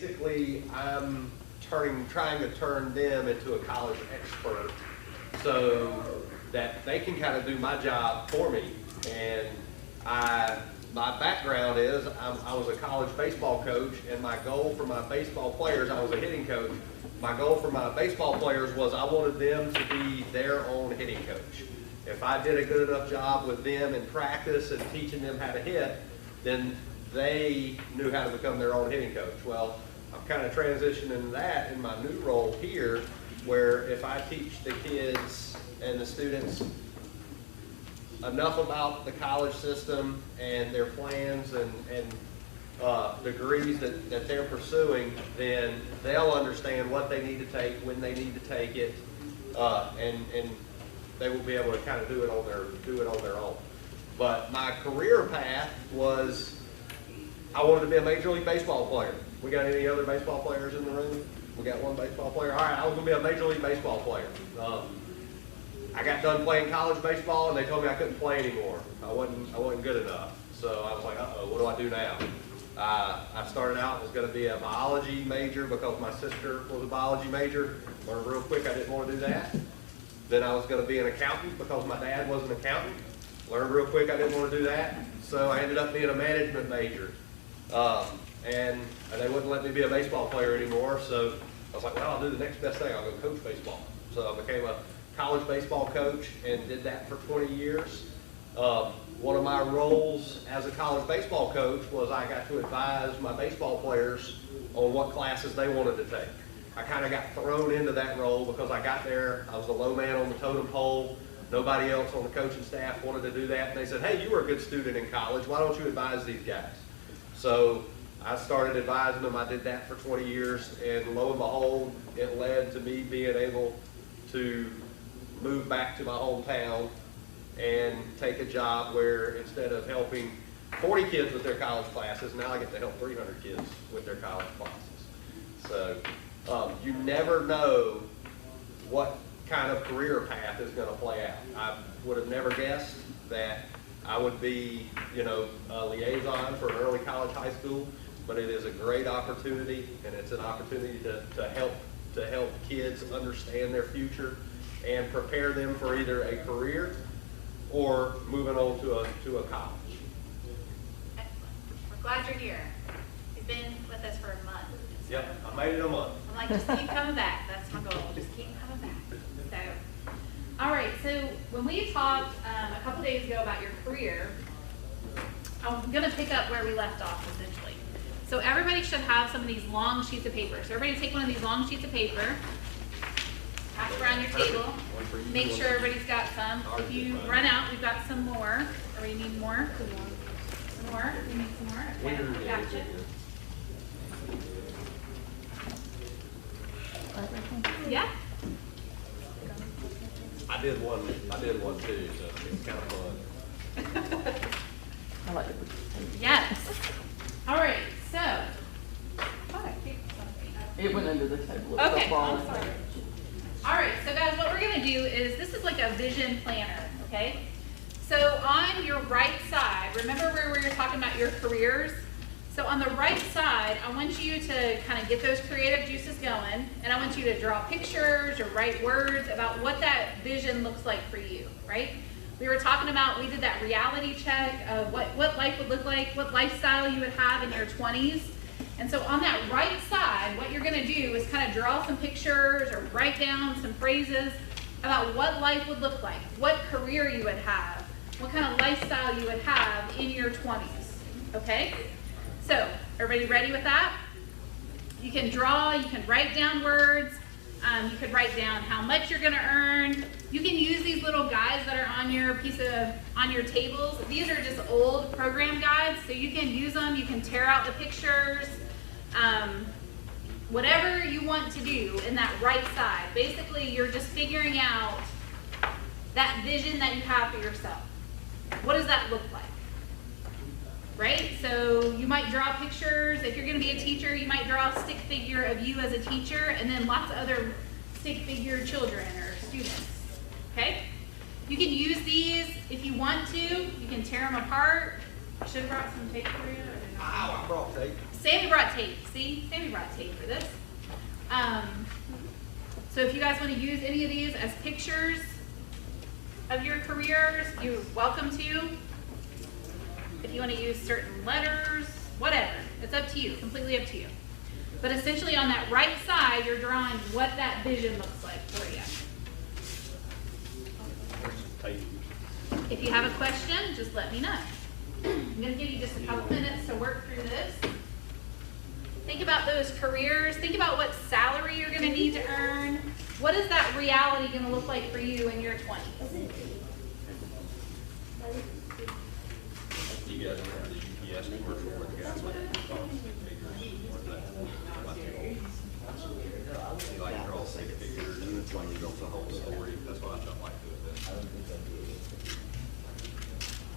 basically, I'm trying to turn them into a college expert so that they can kind of do my job for me. And my background is I was a college baseball coach, and my goal for my baseball players, I was a hitting coach. My goal for my baseball players was I wanted them to be their own hitting coach. If I did a good enough job with them in practice and teaching them how to hit, then they knew how to become their own hitting coach. Well, I'm kind of transitioning that in my new role here, where if I teach the kids and the students enough about the college system and their plans and degrees that they're pursuing, then they'll understand what they need to take, when they need to take it, and they will be able to kind of do it on their own. But my career path was I wanted to be a Major League Baseball player. We got any other baseball players in the room? We got one baseball player. All right, I was going to be a Major League Baseball player. I got done playing college baseball, and they told me I couldn't play anymore. I wasn't good enough. So I was like, uh-oh, what do I do now? I started out was going to be a biology major because my sister was a biology major. Learned real quick I didn't want to do that. Then I was going to be an accountant because my dad was an accountant. Learned real quick I didn't want to do that. So I ended up being a management major. And they wouldn't let me be a baseball player anymore. So I was like, well, I'll do the next best thing. I'll go coach baseball. So I became a college baseball coach and did that for 20 years. One of my roles as a college baseball coach was I got to advise my baseball players on what classes they wanted to take. I kind of got thrown into that role because I got there, I was the low man on the totem pole. Nobody else on the coaching staff wanted to do that. And they said, hey, you were a good student in college. Why don't you advise these guys? So I started advising them. I did that for 20 years. And lo and behold, it led to me being able to move back to my hometown and take a job where instead of helping 40 kids with their college classes, now I get to help 300 kids with their college classes. So you never know what kind of career path is going to play out. I would have never guessed that I would be, a liaison for an early college high school, but it is a great opportunity, and it's an opportunity to help kids understand their future and prepare them for either a career or moving on to a college. Excellent. We're glad you're here. You've been with us for a month. Yep, I made it a month. I'm like, just keep coming back. That's my goal. Just keep coming back. So, all right. So when we talked a couple days ago about your career, I'm going to pick up where we left off essentially. So everybody should have some of these long sheets of paper. So everybody take one of these long sheets of paper. Pass around your table. Make sure everybody's got some. If you run out, we've got some more. Or you need more? Some more? You need some more? Okay, gotcha. Yeah? I did one too, so it's kind of fun. I like it. Yes. All right, so. It went under the table. Okay, I'm sorry. All right, so guys, what we're gonna do is, this is like a vision planner, okay? So on your right side, remember where we were talking about your careers? So on the right side, I want you to kind of get those creative juices going, and I want you to draw pictures or write words about what that vision looks like for you, right? We were talking about, we did that reality check of what life would look like, what lifestyle you would have in your 20s. And so on that right side, what you're gonna do is kind of draw some pictures or write down some phrases about what life would look like, what career you would have, what kind of lifestyle you would have in your 20s, okay? So, everybody ready with that? You can draw, you can write down words, you could write down how much you're gonna earn. You can use these little guides that are on your on your tables. These are just old program guides, so you can use them, you can tear out the pictures, whatever you want to do in that right side. Basically, you're just figuring out that vision that you have for yourself. What does that look like? Right? So you might draw pictures. If you're going to be a teacher, you might draw a stick figure of you as a teacher, and then lots of other stick figure children or students. Okay? You can use these if you want to. You can tear them apart. I should have brought some tape for you. Ow, I brought tape. Sammy brought tape. See, Sammy brought tape for this. So if you guys want to use any of these as pictures of your careers, you're welcome to. If you want to use certain letters, whatever, it's up to you, completely up to you. But essentially on that right side, you're drawing what that vision looks like for you. If you have a question, just let me know. I'm going to give you just a couple minutes to work through this. Think about those careers. Think about what salary you're going to need to earn. What is that reality going to look like for you in your 20s? You guys remember the UPS commercial where the guys went you like draw stick figures and it's like built the whole story. That's what I felt like doing this.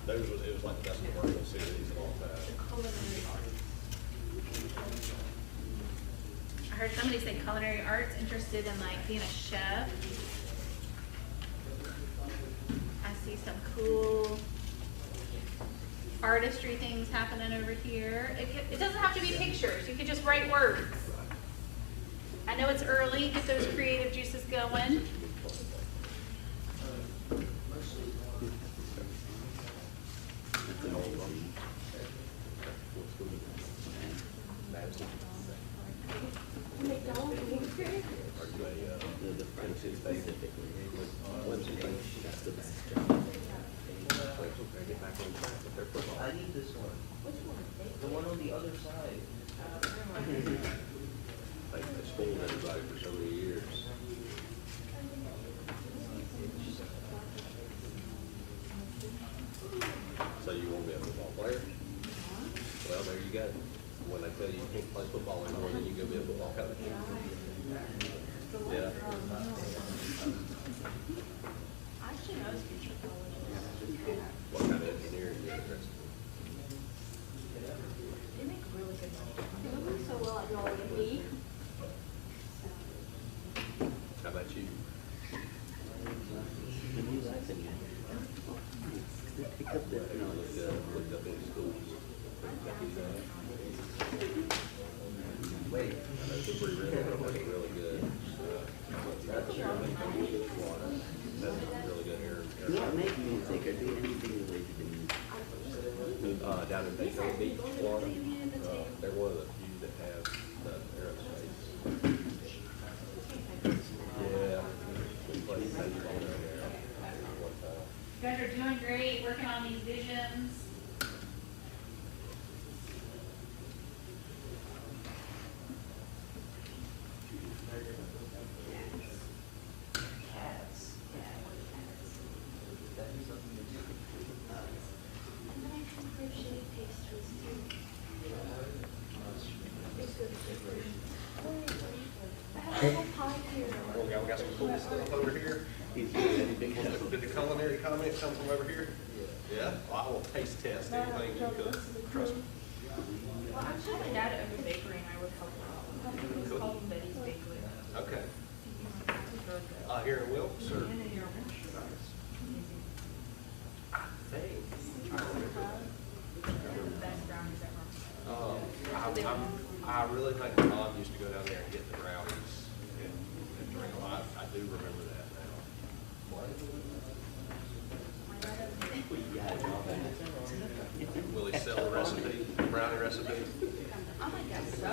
It was like the best commercial series of all time. I heard somebody say culinary arts, interested in like being a chef. I see some cool artistry things happening over here. It doesn't have to be pictures. You can just write words. I know it's early. Get those creative juices going. I need this one. Which one? The one on the other side. Like they schooled everybody for so many years. So you won't be a football player? Well, there you go. When they tell you you can't play football anymore, then you go be a football coach. Yeah. What kind of engineering do you interest in? How about you? Looked up any schools. Wait. I know some really good. That's really good air. Not make music or do anything related to music. Down in Daytona Beach, Florida. They're one of the few that have the aerospace. Yeah. We played baseball down there one time. You guys are doing great, working on these visions. We got some cool stuff over here. Did the culinary comment come from over here? Yeah? Well, I will taste test anything you cook, trust me. Well, actually, my dad owned a bakery and I would help her out. It was called Betty's Bakery. Okay. Here in Wilkes, or? I really think Mom used to go down there and get the brownies and drink them. I do remember that now. Will he sell the recipe, brownie recipe? I guess so.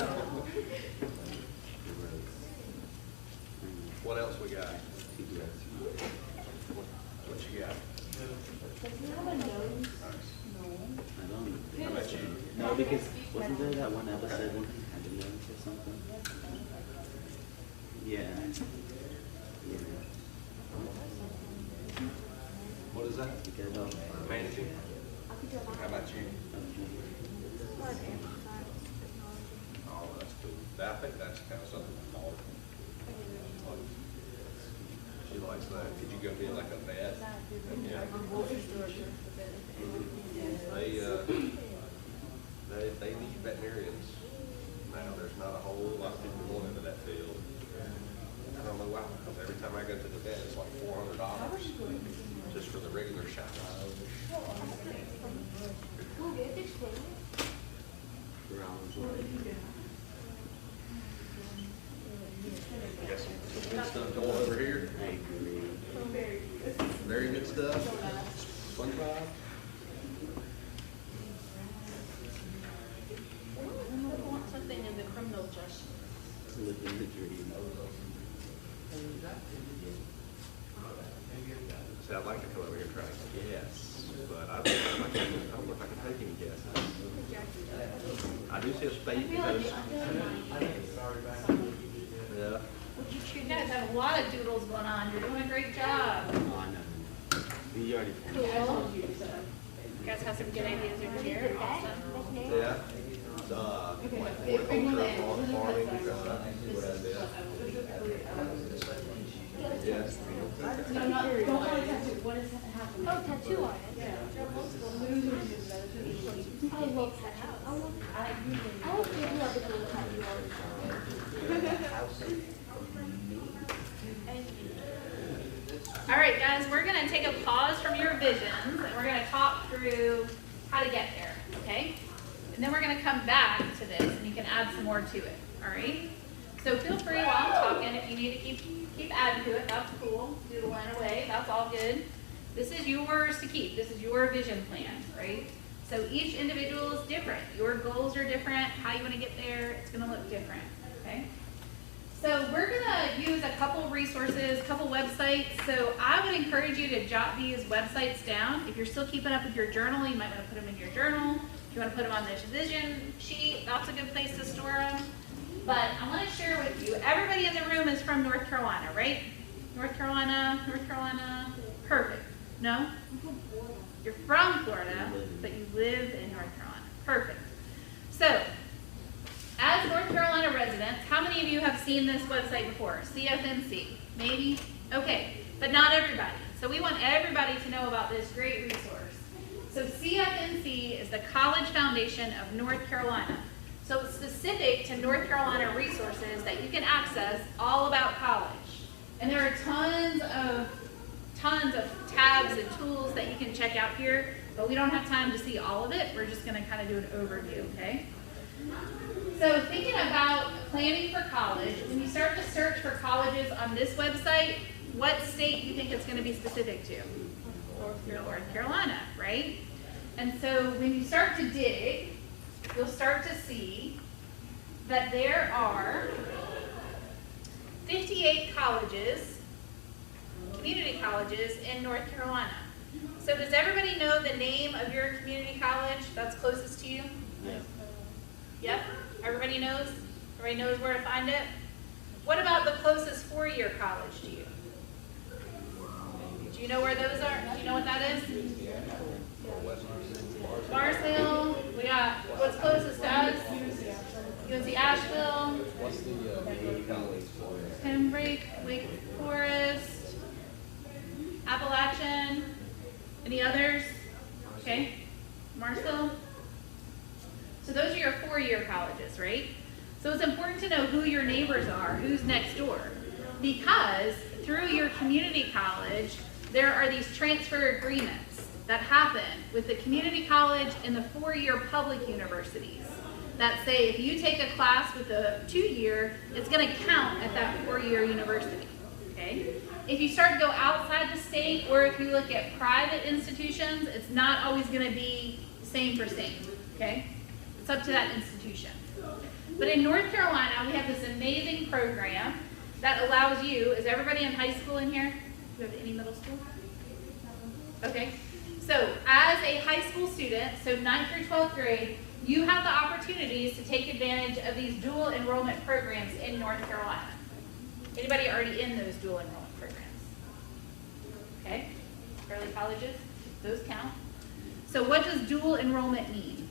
What else we got? What you got? How about you? No, because wasn't there that one episode when he had a nose or something? Yeah. What is that? Managing? How about you? Oh, that's cool. I think that's kind of something my daughter. She likes that. Could you go be like a vet? Yeah. They need veterinarians now. There's not a whole lot of people going into that field. I don't know why, because every time I go to the vet, it's like $400 just for the regular shots. Browns I got some good stuff going over here. Very good stuff. SpongeBob. I want something in the criminal justice. See, I'd like to come over here and try to guess, but I don't know if I can take any guesses. I do see a spade because. Yeah. You guys have a lot of doodles going on. You're doing a great job. You already. You guys have some good ideas over here. Awesome. Yeah. Like horticulture, farming, what is it? Yes. No, not, don't want a tattoo, what is happening? Oh, tattoo artist. I love tattoos. I actually love the little tattoo artist. All right, guys, we're going to take a pause from your visions and we're going to talk through how to get there, okay? And then we're going to come back to this and you can add some more to it, all right? So feel free while I'm talking, if you need to keep adding to it, that's cool. Doodling away, that's all good. This is yours to keep. This is your vision plan, right? So each individual is different. Your goals are different. How you want to get there, it's going to look different, okay? So we're going to use a couple resources, a couple websites. So I would encourage you to jot these websites down. If you're still keeping up with your journal, you might want to put them in your journal. If you want to put them on this vision sheet, that's a good place to store them. But I want to share with you, everybody in the room is from North Carolina, right? North Carolina, perfect. No? You're from Florida, but you live in North Carolina. Perfect. So, as North Carolina residents, how many of you have seen this website before? CFNC? Maybe? Okay, but not everybody. So we want everybody to know about this great resource. So CFNC is the College Foundation of North Carolina. So it's specific to North Carolina resources that you can access all about college. And there are tons of tabs and tools that you can check out here, but we don't have time to see all of it. We're just gonna kind of do an overview, okay? So thinking about planning for college, when you start to search for colleges on this website, what state do you think it's gonna be specific to? North Carolina, right? And so when you start to dig, you'll start to see that there are 58 colleges, community colleges in North Carolina. So does everybody know the name of your community college that's closest to you? Yes. Yep, everybody knows? Everybody knows where to find it? What about the closest four-year college to you? Do you know where those are? Do you know what that is? Marsville. We got, what's closest to us? UNC Asheville. What's the college? Pembroke, Wake Forest, Appalachian. Any others? Okay, Marshall. So those are your four-year colleges, right? So it's important to know who your neighbors are, who's next door. Because through your community college, there are these transfer agreements that happen with the community college and the four-year public universities that say if you take a class with a two-year, it's going to count at that four-year university, okay? If you start to go outside the state, or if you look at private institutions, it's not always going to be same for same, okay? It's up to that institution. But in North Carolina, we have this amazing program that allows you, is everybody in high school in here? Do you have any middle school? Okay. So as a high school student, so 9th through 12th grade, you have the opportunities to take advantage of these dual enrollment programs in North Carolina. Anybody already in those dual enrollment programs? Okay, early colleges, those count. So what does dual enrollment mean?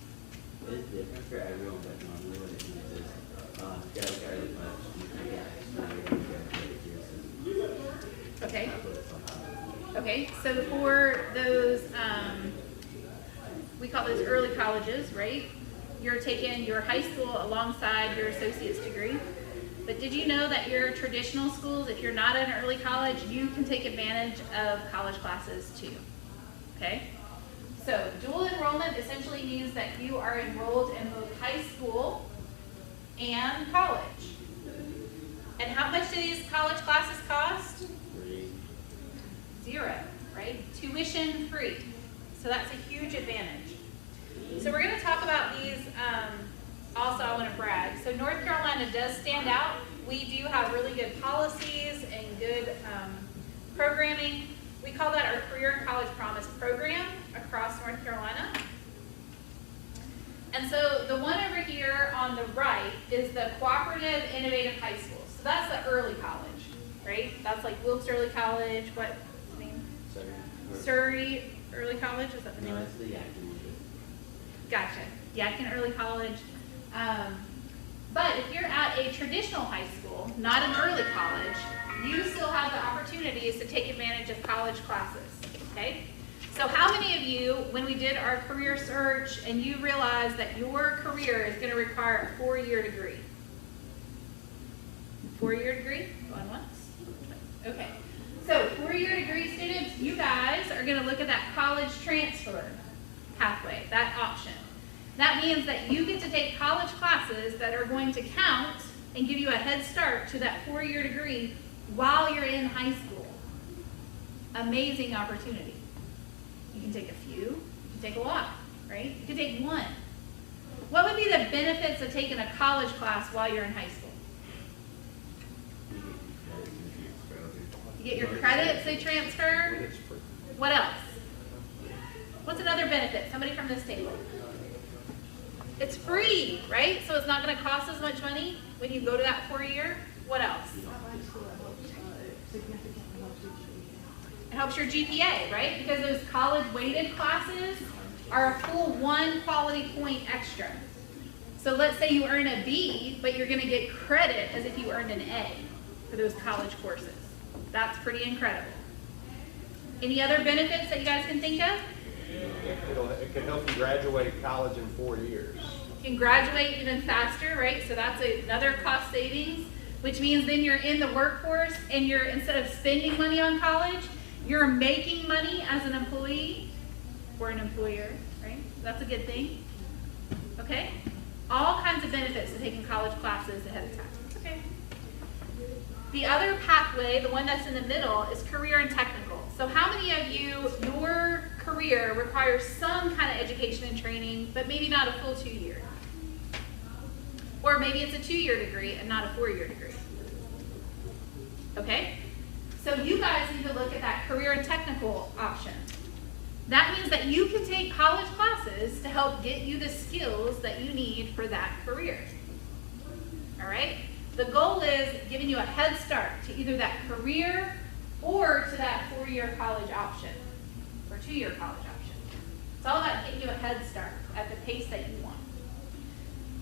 It's different for everyone, but normally when it uses, Okay. Okay, so for those, we call those early colleges, right? You're taking your high school alongside your associate's degree. But did you know that your traditional schools, if you're not in an early college, you can take advantage of college classes too, okay? So dual enrollment essentially means that you are enrolled in both high school and college. And how much do these college classes cost? Zero, right? Tuition free. So that's a huge advantage. So we're going to talk about these. Also, I want to brag. So North Carolina does stand out. We do have really good policies and good programming. We call that our Career and College Promise program across North Carolina. And so the one over here on the right is the Cooperative Innovative High School. So that's the early college, right? That's like Wilkes Early College. What's the name? Surrey Early College. Is that the name? No, it's the Yakin. Gotcha. Yakin Early College. But if you're at a traditional high school, not an early college, you still have the opportunities to take advantage of college classes, okay? So how many of you, when we did our career search and you realized that your career is going to require a 4-year degree? 4-year degree? Going once? Okay. So 4-year degree students, you guys are going to look at that college transfer pathway, that option. That means that you get to take college classes that are going to count and give you a head start to that 4-year degree while you're in high school. Amazing opportunity. You can take a few, you can take a lot, right? You can take one. What would be the benefits of taking a college class while you're in high school? You get your credits, they transfer. What else? What's another benefit? Somebody from this table. It's free, right? So it's not going to cost as much money when you go to that 4-year. What else? It helps your GPA, right? Because those college weighted classes are a full 1 quality point extra. So let's say you earn a B, but you're going to get credit as if you earned an A for those college courses. That's pretty incredible. Any other benefits that you guys can think of? It can help you graduate college in 4 years. You can graduate even faster, right? So that's another cost savings, which means then you're in the workforce and you're, instead of spending money on college, you're making money as an employee or an employer, right? That's a good thing. Okay? All kinds of benefits to taking college classes ahead of time. Okay. The other pathway, the one that's in the middle, is career and technical. So how many of you, your career requires some kind of education and training, but maybe not a full 2 year? Or maybe it's a 2-year degree and not a 4-year degree. Okay? So you guys need to look at that career and technical option. That means that you can take college classes to help get you the skills that you need for that career. All right? The goal is giving you a head start to either that career or to that 4-year college option or 2-year college option. It's all about getting you a head start at the pace that you want.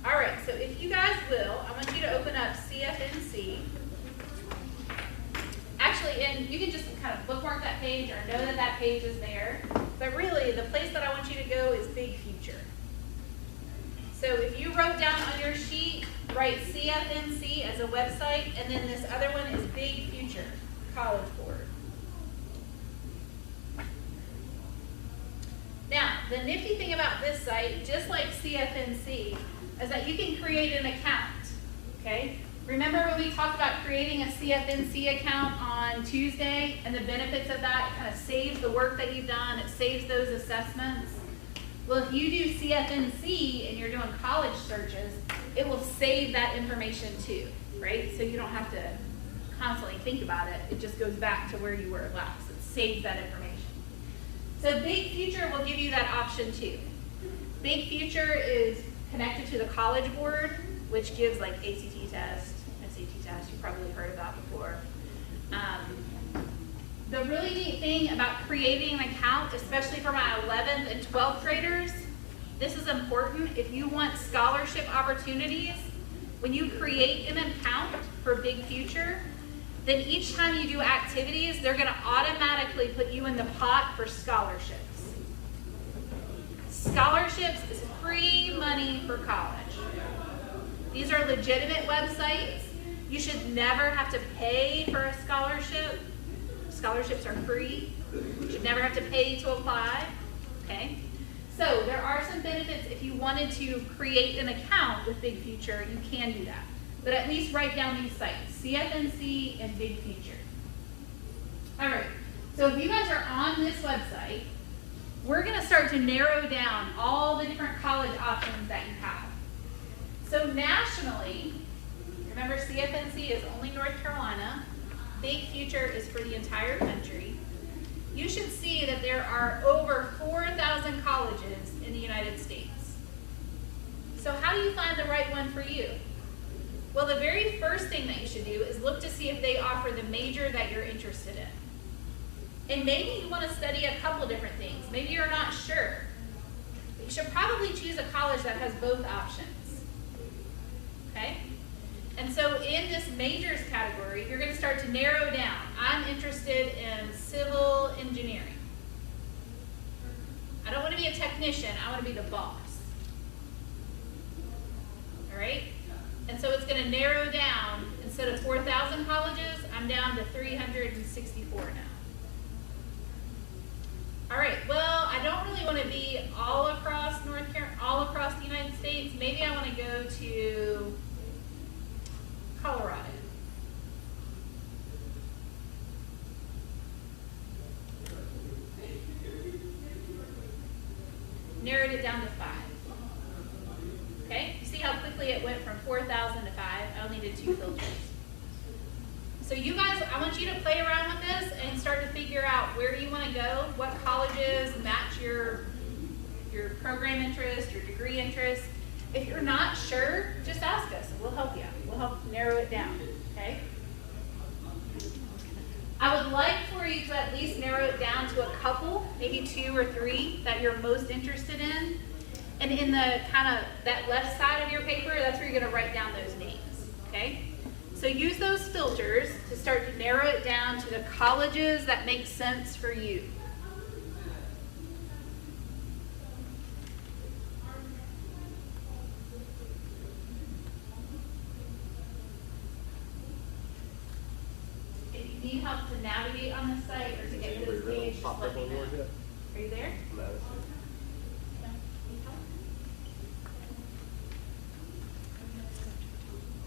All right, so if you guys will, I want you to open up CFNC. Actually, and you can just kind of bookmark that page or know that that page is there. But really, the place that I want you to go is Big Future. So if you wrote down on your sheet, write CFNC as a website, and then this other one is Big Future College Board. Now, the nifty thing about this site, just like CFNC, is that you can create an account, okay? Remember when we talked about creating a CFNC account on Tuesday and the benefits of that? It kind of saves the work that you've done. It saves those assessments. Well, if you do CFNC and you're doing college searches, it will save that information too, right? So you don't have to constantly think about it. It just goes back to where you were last. It saves that information. So Big Future will give you that option too. Big Future is connected to the College Board, which gives like ACT test, SAT test, you've probably heard about before. The really neat thing about creating an account, especially for my 11th and 12th graders, this is important. If you want scholarship opportunities, when you create an account for Big Future, then each time you do activities, they're going to automatically put you in the pot for scholarships. Scholarships is free money for college. These are legitimate websites. You should never have to pay for a scholarship. Scholarships are free. You should never have to pay to apply. Okay? So there are some benefits if you wanted to create an account with Big Future, you can do that. But at least write down these sites, CFNC and Big Future. All right, so if you guys are on this website, we're gonna start to narrow down all the different college options that you have. So nationally, remember CFNC is only North Carolina, Big Future is for the entire country. You should see that there are over 4,000 colleges in the United States. So how do you find the right one for you? Well, the very first thing that you should do is look to see if they offer the major that you're interested in. And maybe you want to study a couple different things. Maybe you're not sure. You should probably choose a college that has both options. Okay? And so in this majors category, you're going to start to narrow down. I'm interested in civil engineering. I don't want to be a technician, I want to be the boss. All right? And so it's going to narrow down, instead of 4,000 colleges, I'm down to 364 now. All right, well, I don't really want to be all across all across the United States. Maybe I want to go to Colorado. Narrowed it down to 5. Okay, you see how quickly it went from 4,000 to 5? I only did 2 filters. So you guys, I want you to play around with this and start to figure out where you want to go, what colleges match your program interest, your degree interest. If you're not sure, just ask us and we'll help you. We'll help narrow it down, okay? I would like for you to at least narrow it down to a couple, maybe 2 or 3 that you're most interested in. And in the kind of that left side of your paper, that's where you're going to write down those names, okay? So use those filters to start to narrow it down to the colleges that make sense for you. If you need help to navigate on this site or to get to this page, just let me know. Are you there?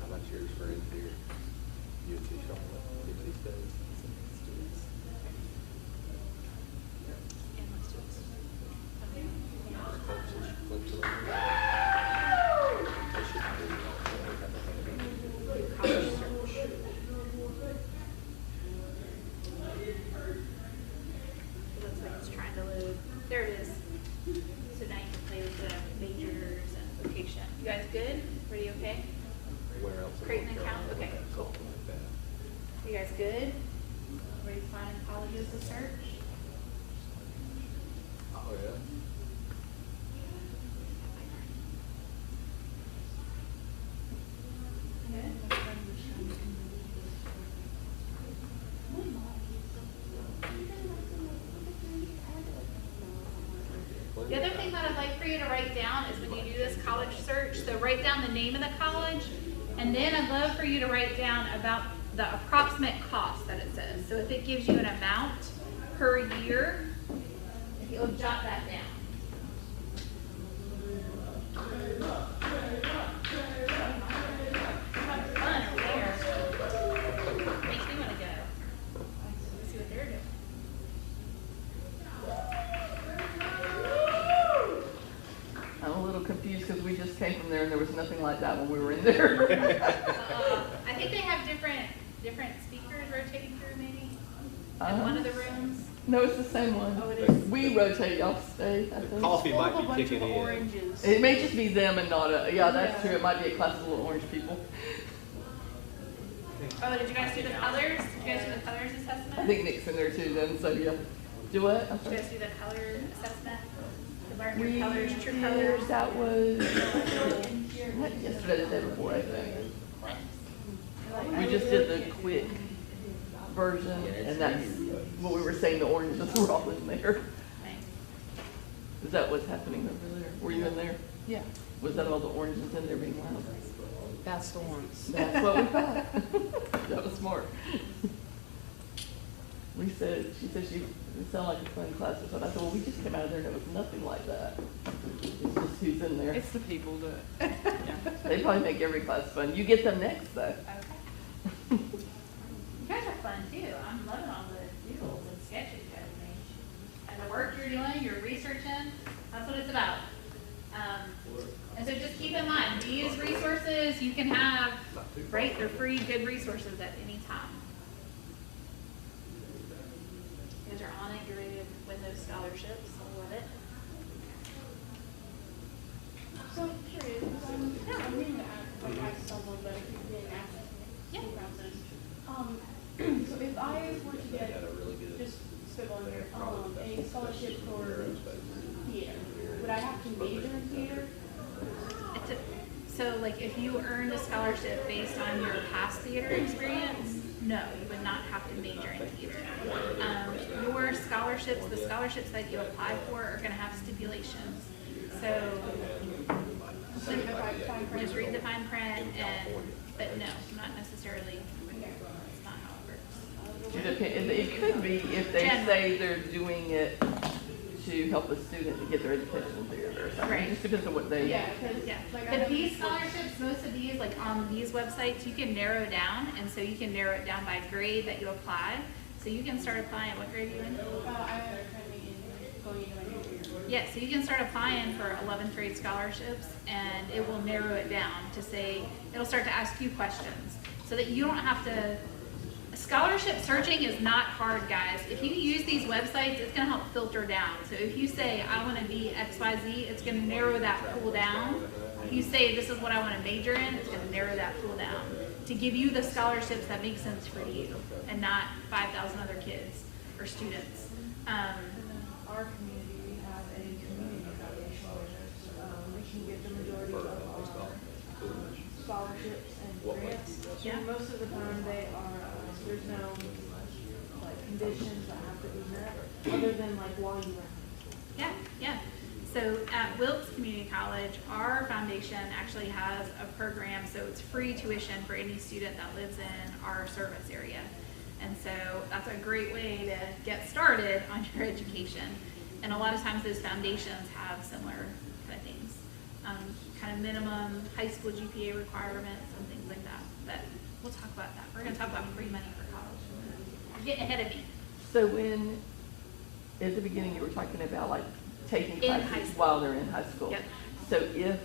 How about yours for interior? UT Charlotte, UT State. It looks like it's trying to load. There it is. So now you can play with the majors and location. You guys good? Everybody okay? Where else? in Create an North account? Carolina Okay, would have cool. something like that? You guys good? Everybody's finding colleges to search? Oh, yeah. Good? The other thing that I'd like for you to write down is when you do this college search, so write down the name of the college, and then I'd love for you to write down about the approximate cost that it says. So if it gives you an amount per year, if you'll jot that down. Have fun over there. Makes me want to go. Let's see what they're doing. I'm a little confused because we just came from there and there was nothing like that when we were in there. I think they have different speakers rotating through maybe in one of the rooms. No, it's the same one. Oh, it is? We rotate, y'all stay, I think. Coffee Full of a might be bunch kicking of in. oranges. It may just be them and not a, yeah, that's true. It might be a class of little orange people. Oh, did you guys do the colors? Did you guys do the colors assessment? I think Nick's in there too then, so yeah. Do what? I'm Did sorry. you guys do the color assessment? To learn We your colors, true did, colors? that was, not yesterday, the day before, I think. We just did the quick version, and that's what we were saying, the oranges were all in there. Is that what's happening over there? Were you in there? Yeah, Was that all the oranges in there being loud? that's the ones. That's what we thought. That was smart. we said, she said she, it sounded like a fun class or something. I said, well, we just came out of there and it was nothing like that. It's just who's in there. It's the people that. They probably make every class fun. You get them next though. Okay. You guys are fun too. I'm loving all the doodles and sketches you guys make. And the work you're doing, you're researching, that's what it's about. And so just keep in mind, these resources you can have, right? They're free, good resources at any time. You guys are on it, you're ready to win those scholarships. I love it. So I'm curious, I mean to ask, like, ask someone, but I keep getting asked Yeah. school process. So if I were to get, just spitballing here, a scholarship for theater, would I have to major in theater? So like if you earned a scholarship based on your past theater experience, no, you would not have to major in theater. Your scholarships, the scholarships that you apply for are gonna have stipulations. So just read the fine print but no, not necessarily, that's not how it works. It could be if they say they're doing it to help a student to get their education in theater or something. Right. It just depends on what they. Yeah, Yeah, like but these scholarships, most of these, like on these websites, you can narrow down, and so you can narrow it down by grade that you apply. So you can start applying, what grade are you in? I am currently going into my junior year. Yeah, so you can start applying for 11th grade scholarships, and it will narrow it down to say, it'll start to ask you questions, so that you don't have to. Scholarship searching is not hard, guys. If you use these websites, it's gonna help filter down. So if you say, I wanna be XYZ, it's gonna narrow that pool down. If you say, this is what I wanna major in, it's gonna narrow that pool down to give you the scholarships that make sense for you and not 5,000 other kids or students. Our community, we have a community foundation where we can get the majority of our scholarships and grants. Yeah. Most of the time they are, there's no like conditions that have to be met, other than like while you were in high school. Yeah, yeah. So at Wilkes Community College, our foundation actually has a program, so it's free tuition for any student that lives in our service area. And so that's a great way to get started on your education. And a lot of times those foundations have similar kind of things, kind of minimum high school GPA requirements and things like that. But we'll talk about that. We're gonna talk about free money for college. You're getting ahead of me. So when, at the beginning, you were talking about like taking In high classes school. while they're in high school. Yep. So if,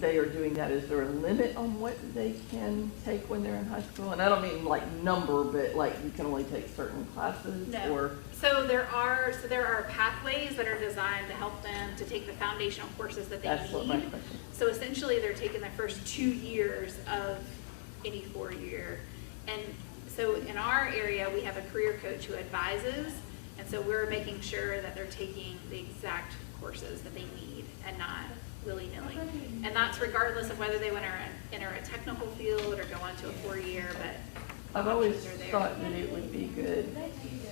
they are doing that, is there a limit on what they can take when they're in high school? And I don't mean like number, but like you can only take certain classes No. or? So there are pathways that are designed to help them to take the foundational courses that they That's what my need. question. So essentially, they're taking the first 2 years of any 4-year. And so in our area, we have a career coach who advises, and so we're making sure that they're taking the exact courses that they need and not willy-nilly. And that's regardless of whether they want to enter a technical field or go on to a 4-year, but I've always options are there. thought that it would be good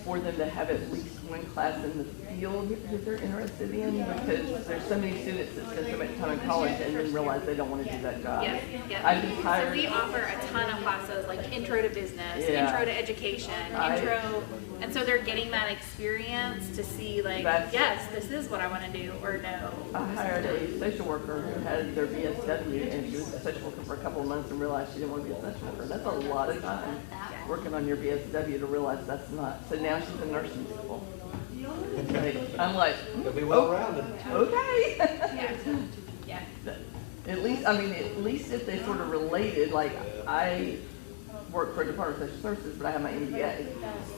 for them to have at least one class in the field that they're interested in, because there's so many students that spend so much time in college and then realize they don't want to do that job. Yeah, yeah. I just So hired. we offer a ton of classes, like intro to business, Yeah. intro to education, and so they're getting that experience to see like, That's- yes, this is what I want to do, or no. I hired a social worker who had their BSW, and she was a social worker for a couple of months and realized she didn't want to be a social worker. That's a lot of time working on your BSW to realize that's not. So now she's in nursing school. I'm like, They'll be well rounded. okay. Yeah, yeah. At least if they sort of related, like I work for a Department of Social Services, but I have my MBA.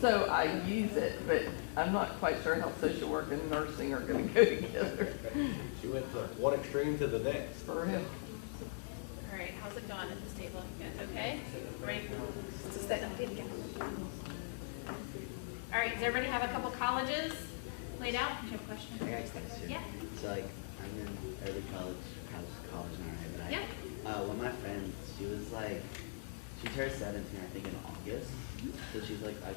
So I use it, but I'm not quite sure how social work and nursing are gonna go together. She went from one extreme to the next. For real. All right, how's it going at this table? You guys okay? Ready? Let's set up again. All right, does everybody have a couple colleges laid out? Do you have a question? Yeah. So like, I'm in early college now, right? But one of my friends, she was like, she turned 17, I think in August. So she's like, I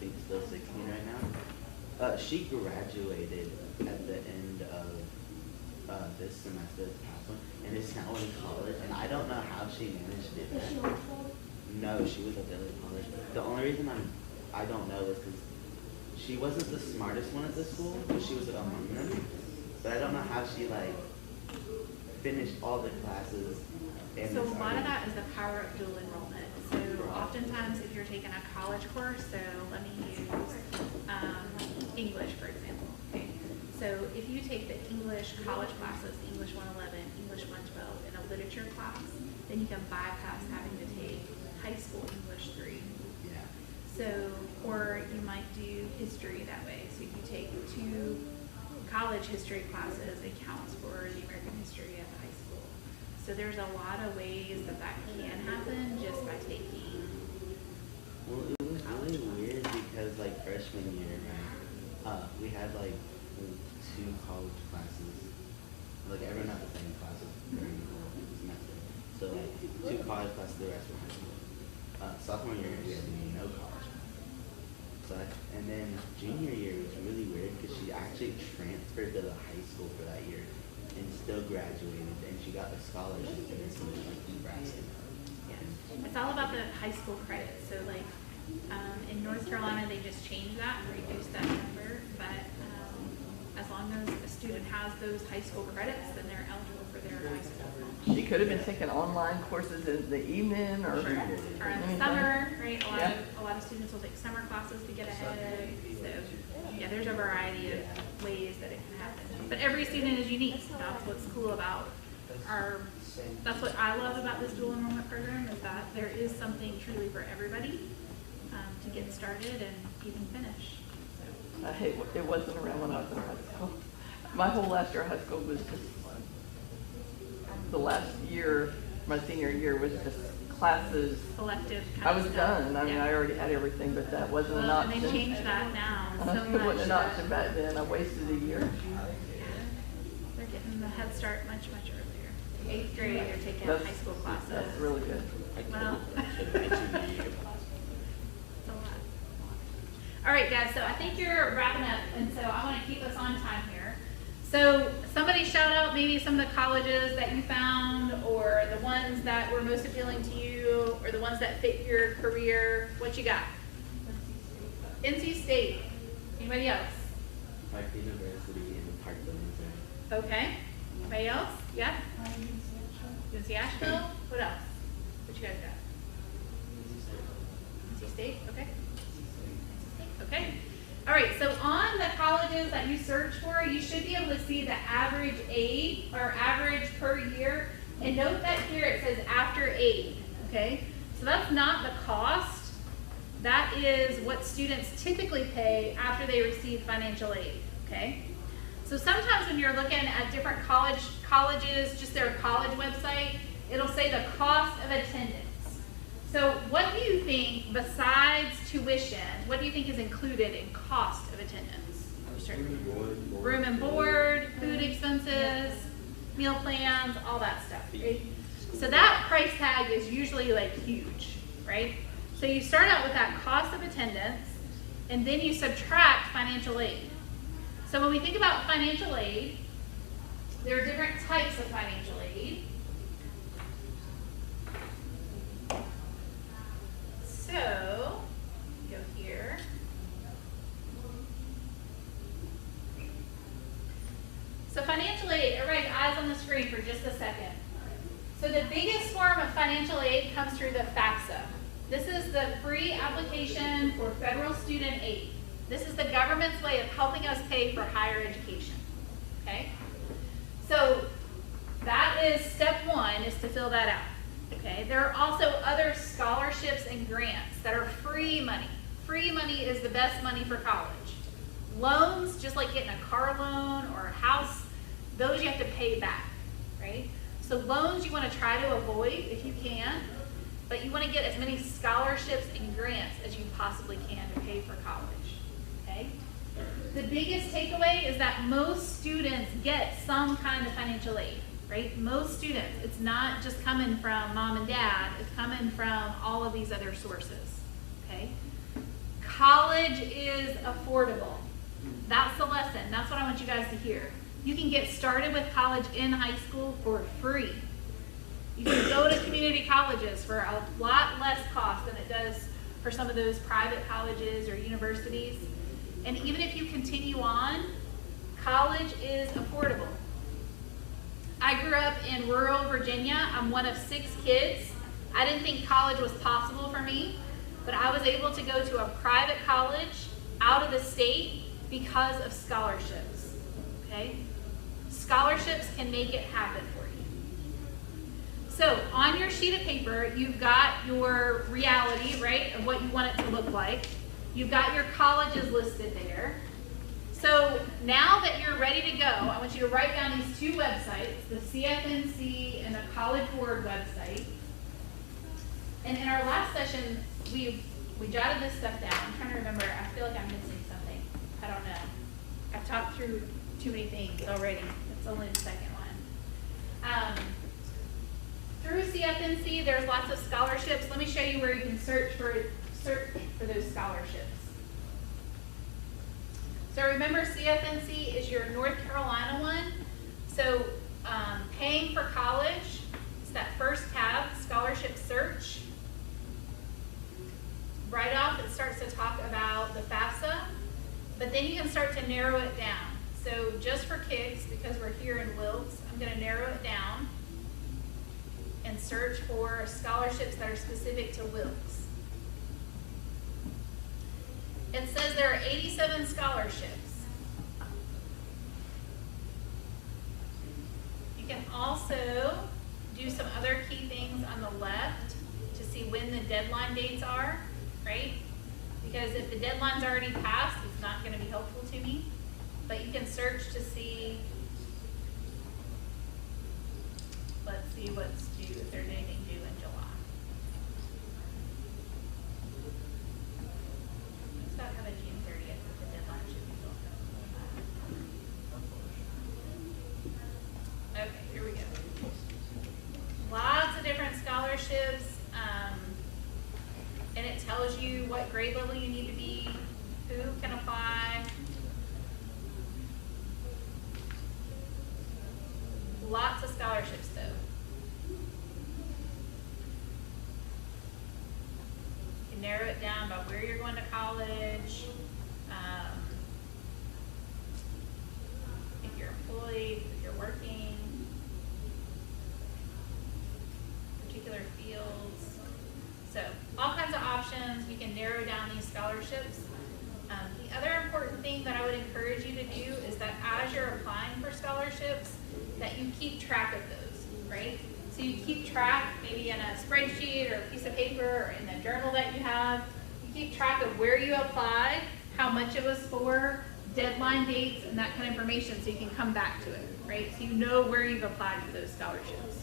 think still 16 right now. She graduated at the end of this semester, this past one, and is now in college. And I don't know how she managed to do that. No, she was at the other college. The only reason I'm I don't know this because she wasn't the smartest one at the school, but she was among them. But I don't know how she like finished all the classes. And So a it's lot of already- that is the power of dual enrollment. So oftentimes if you're taking a college course, so let me use English, for example. Okay. So if you take the English college classes, English 111, English 112, and a literature class, then you can bypass having to take high school English 3. Yeah. So, or you might do history that way. So if you take 2 college history classes, it counts for the American history at the high school. So there's a lot of ways that that can happen just by taking. Well, it was really weird because like freshman year, right? We had like 2 college classes. Like everyone had the same classes during the whole semester. So like 2 college classes, the rest were high school. Sophomore year we had no college classes. So and then junior year was really weird because she actually transferred to the high school for that year and still graduated, and she got a scholarship in Nebraska. Yeah. It's all about the high school credits. So like in North Carolina, they just changed that and reduced that number. But as long as a student has those high school credits, then they're eligible for their high school. She could have been taking online courses in the evening or. Sure. Or in the anything. summer, right? Yeah. A lot of students will take summer classes to get ahead. So yeah, there's a variety of ways that it can happen. But every student is unique. That's what's cool about that's what I love about this dual enrollment program, is that there is something truly for everybody to get started and even finish. So. I hate it wasn't around when I was in high school. My whole last year of high school was just, the last year, my senior year was just classes. Selective kind I of was stuff. done. I mean, Yeah. I already had everything, but that wasn't an And option. they've changed that now so It much. wasn't an that option back then. I wasted a year. they're getting the Head Start much earlier. 8th grade, they're taking That's- high school classes. That's really good. Well, it's a lot. All right, guys, so I think you're wrapping up, and so I want to keep us on time here. So somebody shout out maybe some of the colleges that you found, or the ones that were most appealing to you, or the ones that fit your career. What you got? NC State. Anybody else? Park University and Parkland, Missouri. Okay. Anybody else? Yeah? UNC Asheville? What else? What you guys got? NC State? Okay. Okay. All right, so on the colleges that you search for, you should be able to see the average aid or average per year. And note that here it says after aid, okay? So that's not the cost. That is what students typically pay after they receive financial aid, okay? So sometimes when you're looking at different colleges, just their college website, it'll say the cost of attendance. So what do you think, besides tuition, what do you think is included in cost of attendance? Room and board, food expenses, meal plans, all that stuff, right? So that price tag is usually like huge, right? So you start out with that cost of attendance, and then you subtract financial aid. So when we think about financial aid, there are different types of financial aid. So, go here. So financial aid, everybody eyes on the screen for just a second. So the biggest form of financial aid comes through the FAFSA. This is the free application for federal student aid. This is the government's way of helping us pay for higher education, okay? So that is step one, is to fill that out, okay? There are also other scholarships and grants that are free money. Free money is the best money for college. Loans, just like getting a car loan or a house, those you have to pay back, right? So loans you want to try to avoid if you can, but you want to get as many scholarships and grants as you possibly can to pay for college, okay? The biggest takeaway is that most students get some kind of financial aid, right? Most students. It's not just coming from mom and dad. It's coming from all of these other sources, okay? College is affordable. That's the lesson. That's what I want you guys to hear. You can get started with college in high school for free. You can go to community colleges for a lot less cost than it does for some of those private colleges or universities. And even if you continue on, college is affordable. I grew up in rural Virginia. I'm one of 6 kids. I didn't think college was possible for me, but I was able to go to a private college out of the state because of scholarships, okay? Scholarships can make it happen for you. So on your sheet of paper, you've got your reality, right, of what you want it to look like. You've got your colleges listed there. So now that you're ready to go, I want you to write down these 2 websites, the CFNC and the College Board website. And in our last session, we jotted this stuff down. I'm trying to remember. I feel like I'm missing something. I don't know. I've talked through too many things already. It's only the second one. Through CFNC, there's lots of scholarships. Let me show you where you can search for those scholarships. So remember, CFNC is your North Carolina one. So paying for college, it's that first tab, scholarship search. Right off, it starts to talk about the FAFSA, but then you can start to narrow it down. So just for kids, because we're here in Wilkes, I'm going to narrow it down and search for scholarships that are specific to Wilkes. It says there are 87 scholarships. You can also do some other key things on the left to see when the deadline dates are, right? Because if the deadline's already passed, it's not going to be helpful to me. But you can search to see, let's see what's due, if there's anything due in July. It's about kind of June 30th, but the deadline should be built up. Okay, here we go. Lots of different scholarships, and it tells you what grade level you need to be, who can apply. Lots of scholarships though. You can narrow it down by where you're going to college, if you're employed, if you're working, particular fields. So all kinds of options. You can narrow down these scholarships. The other important thing that I would encourage you to do is that as you're applying for scholarships, that you keep track of those, right? So you keep track maybe in a spreadsheet or a piece of paper or in the journal that you have. You keep track of where you applied, how much it was for, deadline dates, and that kind of information so you can come back to it, right? So you know where you've applied for those scholarships.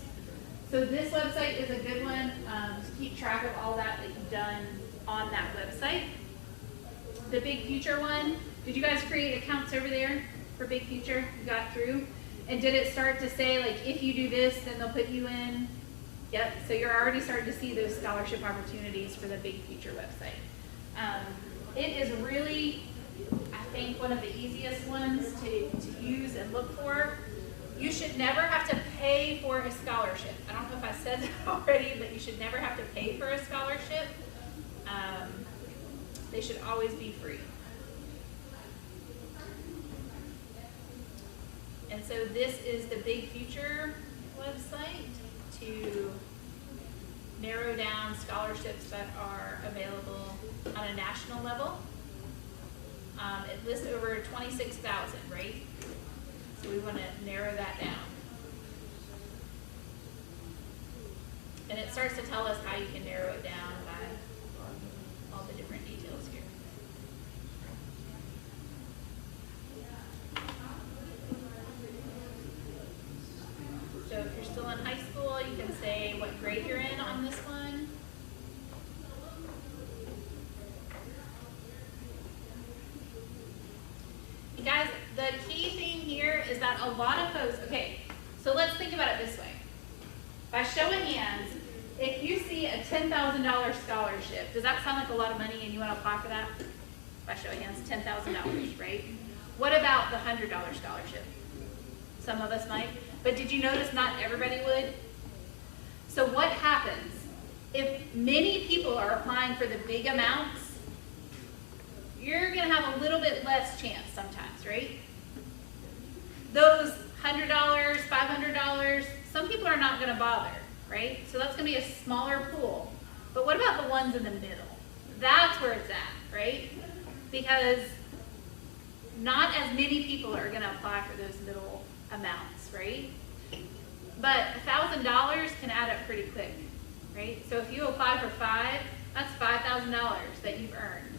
So this website is a good one to keep track of all that you've done on that website. The Big Future one, did you guys create accounts over there for Big Future? You got through? And did it start to say, like, if you do this, then they'll put you in? Yep, so you're already starting to see those scholarship opportunities for the Big Future website. It is really, I think, one of the easiest ones to use and look for. You should never have to pay for a scholarship. I don't know if I said that already, but you should never have to pay for a scholarship. They should always be free. And so this is the Big Future website to narrow down scholarships that are available on a national level. It lists over 26,000, right? So we want to narrow that down. And it starts to tell us how you can narrow it down by all the different details here. So if you're still in high school, you can say what grade you're in on this one. You guys, the key thing here is that a lot of folks, okay, so let's think about it this way. By show of hands, if you see a $10,000 scholarship, does that sound like a lot of money and you want to apply for that? By show of hands, $10,000, right? What about the $100 scholarship? Some of us might. But did you notice not everybody would? So what happens? if many people are applying for the big amounts, you're gonna have a little bit less chance sometimes, right? Those $100, $500, some people are not gonna bother, right? So that's gonna be a smaller pool. But what about the ones in the middle? That's where it's at, right? Because not as many people are gonna apply for those middle amounts, right? But $1,000 can add up pretty quick, right? So if you apply for 5, that's $5,000 that you've earned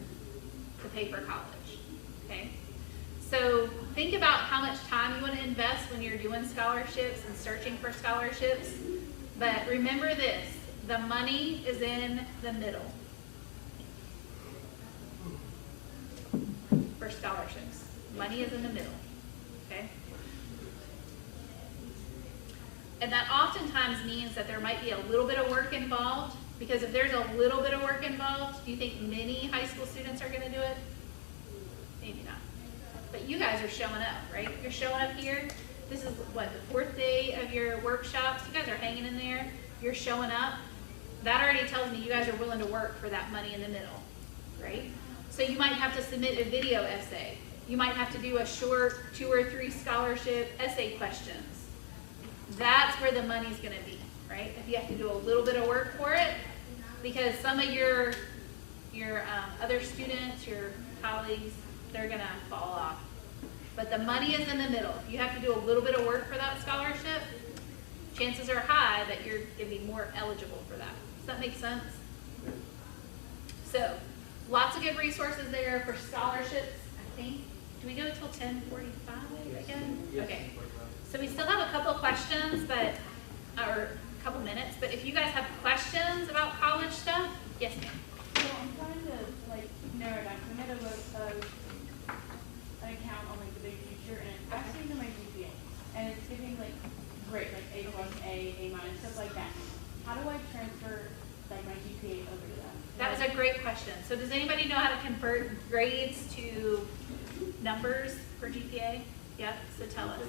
to pay for college, okay? So think about how much time you want to invest when you're doing scholarships and searching for scholarships. But remember this, the money is in the middle for scholarships. Money is in the middle, okay? And that oftentimes means that there might be a little bit of work involved, because if there's a little bit of work involved, do you think many high school students are gonna do it? Maybe not. But you guys are showing up, right? You're showing up here. This is what, the 4th day of your workshops. You guys are hanging in there. You're showing up. That already tells me you guys are willing to work for that money in the middle, right? So you might have to submit a video essay. You might have to do a short 2 or 3 scholarship essay questions. That's where the money's gonna be, right? If you have to do a little bit of work for it, because some of your other students, your colleagues, they're gonna fall off. But the money is in the middle. If you have to do a little bit of work for that scholarship, chances are high that you're gonna be more eligible for that. Does that make sense? So, lots of good resources there for scholarships, I think. Do we go till 10:45 again? Yes. Okay. So we still have a couple questions, or a couple minutes, but if you guys have questions about college stuff, yes ma'am. So I'm trying to like narrow it down. I made an account on like the Big Future, and it's actually into my GPA, and it's giving like great, like A+, A minus, stuff like that. How do I transfer like my GPA over to that? That was a great question. So does anybody know how to convert grades to numbers for GPA? Yep, so tell us.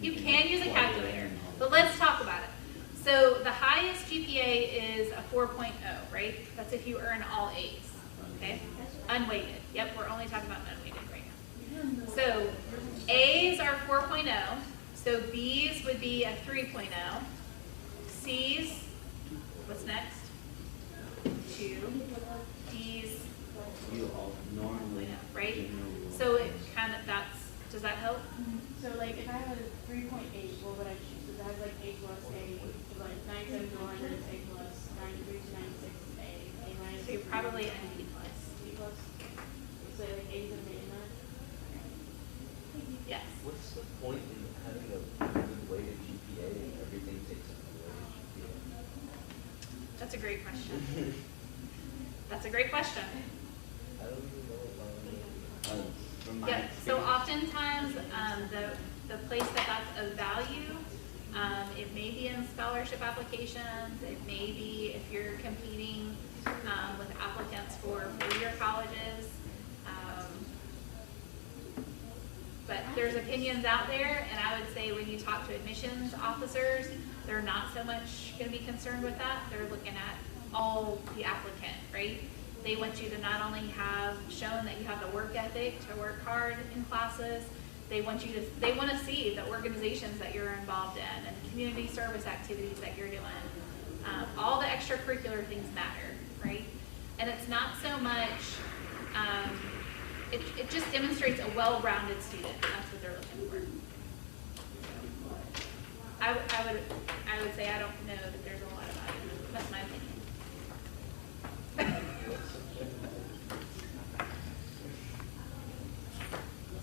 You can use a calculator, but let's talk about it. So the highest GPA is a 4.0, right? That's if you earn all A's, okay? Unweighted. Yep, we're only talking about unweighted right now. So A's are 4.0, so B's would be a 3.0. C's, what's next? 2. D's, You all normally. right? So it kind of, does that help? So like if I have a 3.8, what would I choose? Because I have like A+, A, so like 97 to 100 is A+, 93 to 96 is A minus. So you're probably an B+. B+. So like A's and A in that? Yes. What's the point in having a good weighted GPA if everything takes a weighted GPA? That's a great question. That's a great question. I don't even know if I know. From my Yeah, so experience- oftentimes, the place that's of value, it may be in scholarship applications, it may be if you're competing, with applicants for 4-year colleges. But there's opinions out there, and I would say when you talk to admissions officers, they're not so much gonna be concerned with that. They're looking at all the applicant, right? They want you to not only have shown that you have the work ethic to work hard in classes, they want to see the organizations that you're involved in and the community service activities that you're doing. All the extracurricular things matter, right? And it's not so much, it just demonstrates a well-rounded student. That's what they're looking for. I would say I don't know that there's a lot of value. That's my opinion.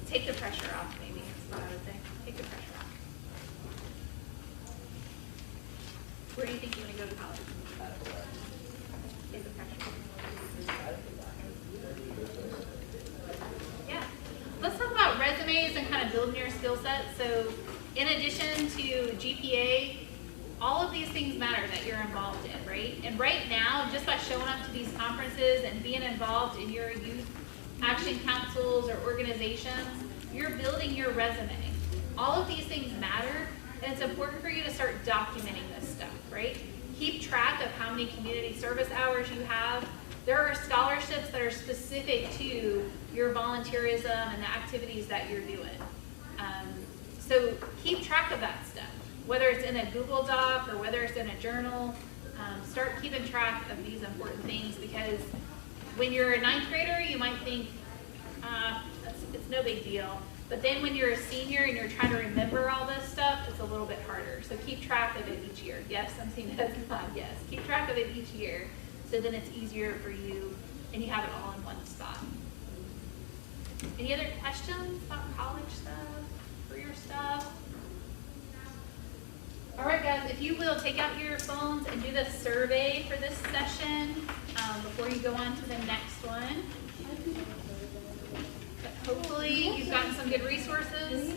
Take the pressure off, maybe, is what I would say. Take the pressure off. Where do you think you want to go to college? Take the pressure off. Yeah. Let's talk about resumes and kind of building your skill set. So in addition to GPA, all of these things matter that you're involved in, right? And right now, just by showing up to these conferences and being involved in your youth action councils or organizations, you're building your resume. All of these things matter, and it's important for you to start documenting this stuff, right? keep track of how many community service hours you have. There are scholarships that are specific to your volunteerism and the activities that you're doing. So keep track of that stuff, whether it's in a Google Doc or whether it's in a journal. Start keeping track of these important things, because when you're a 9th grader, you might think, it's no big deal. But then when you're a senior and you're trying to remember all this stuff, it's a little bit harder. So keep track of it each year. Yes, I'm seeing that's not yes. Keep track of it each year, so then it's easier for you and you have it all in one spot. Any other questions about college stuff, career stuff? All right, guys, if you will, take out your phones and do the survey for this session before you go on to the next one. Hopefully you've gotten some good resources,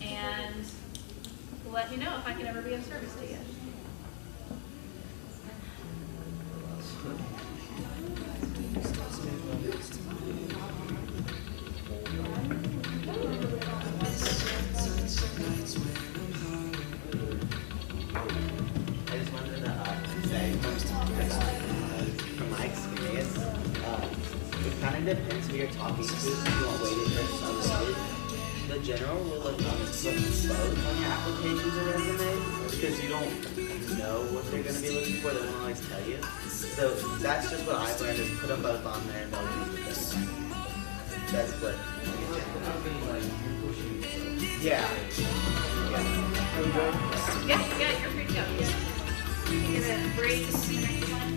and let me know if I can ever be of service to you. I just wanted to say, from my experience, it kind of depends who you're talking to. If you want weighted versus unweighted. The general rule of thumb is put both on your applications or resume, because you don't know what they're going to be looking for. They won't always tell you. So that's just what I've learned, is put them both on there and they'll use the best one. That's what. Yeah. Yeah, you're free to go. You're gonna break the next one.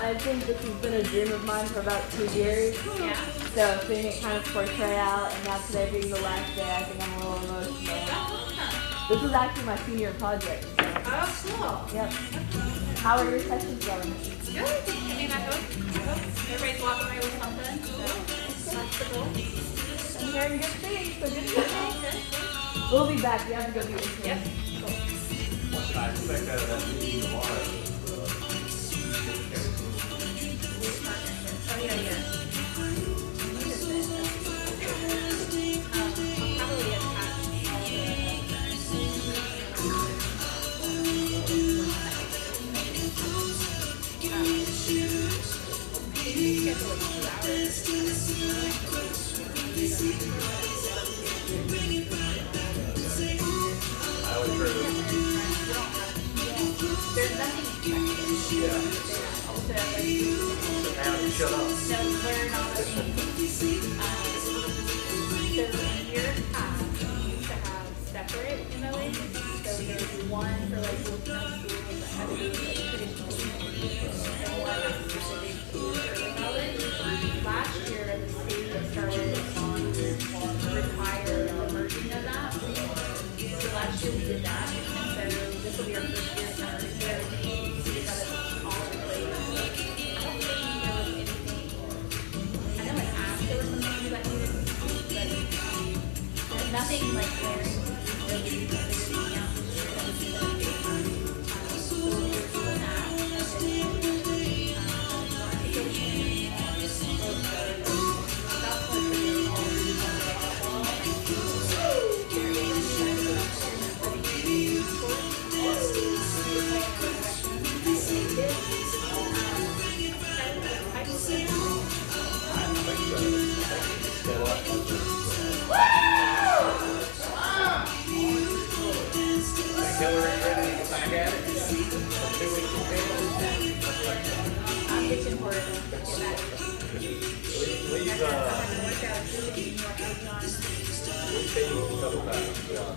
I think this has been a dream of mine for about 2 years. Yeah. So seeing it kind of portray out, and now today being the last day, I think I'm a little emotional. This is actually my senior project. So. Oh, cool. Yep. How are your sessions going? Good. I mean, I hope everybody's walking away with something. So that's the goal. I'm hearing good things, so good things. We'll be back. We have to go do this. Yep. I expect that meeting tomorrow. There's nothing back at it. 2 weeks in I'm itching for it. Get back. We've Worked out New York on. we've seen you a couple times, yeah.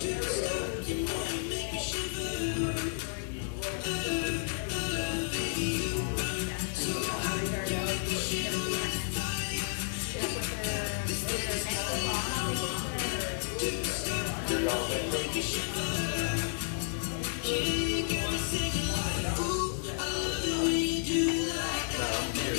You're all there. No, I'm here.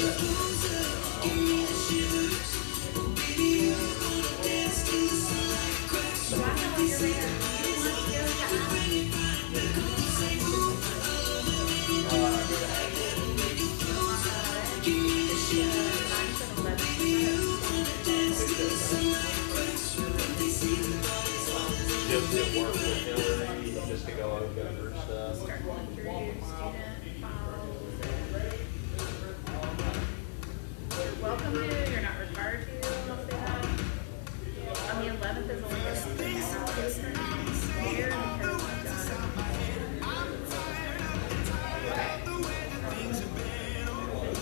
Just to work with Hillary, just to go over stuff. Start going through student files. You're welcome to, you're not required to, I'll say that. On the 11th is only going to be here because we've done.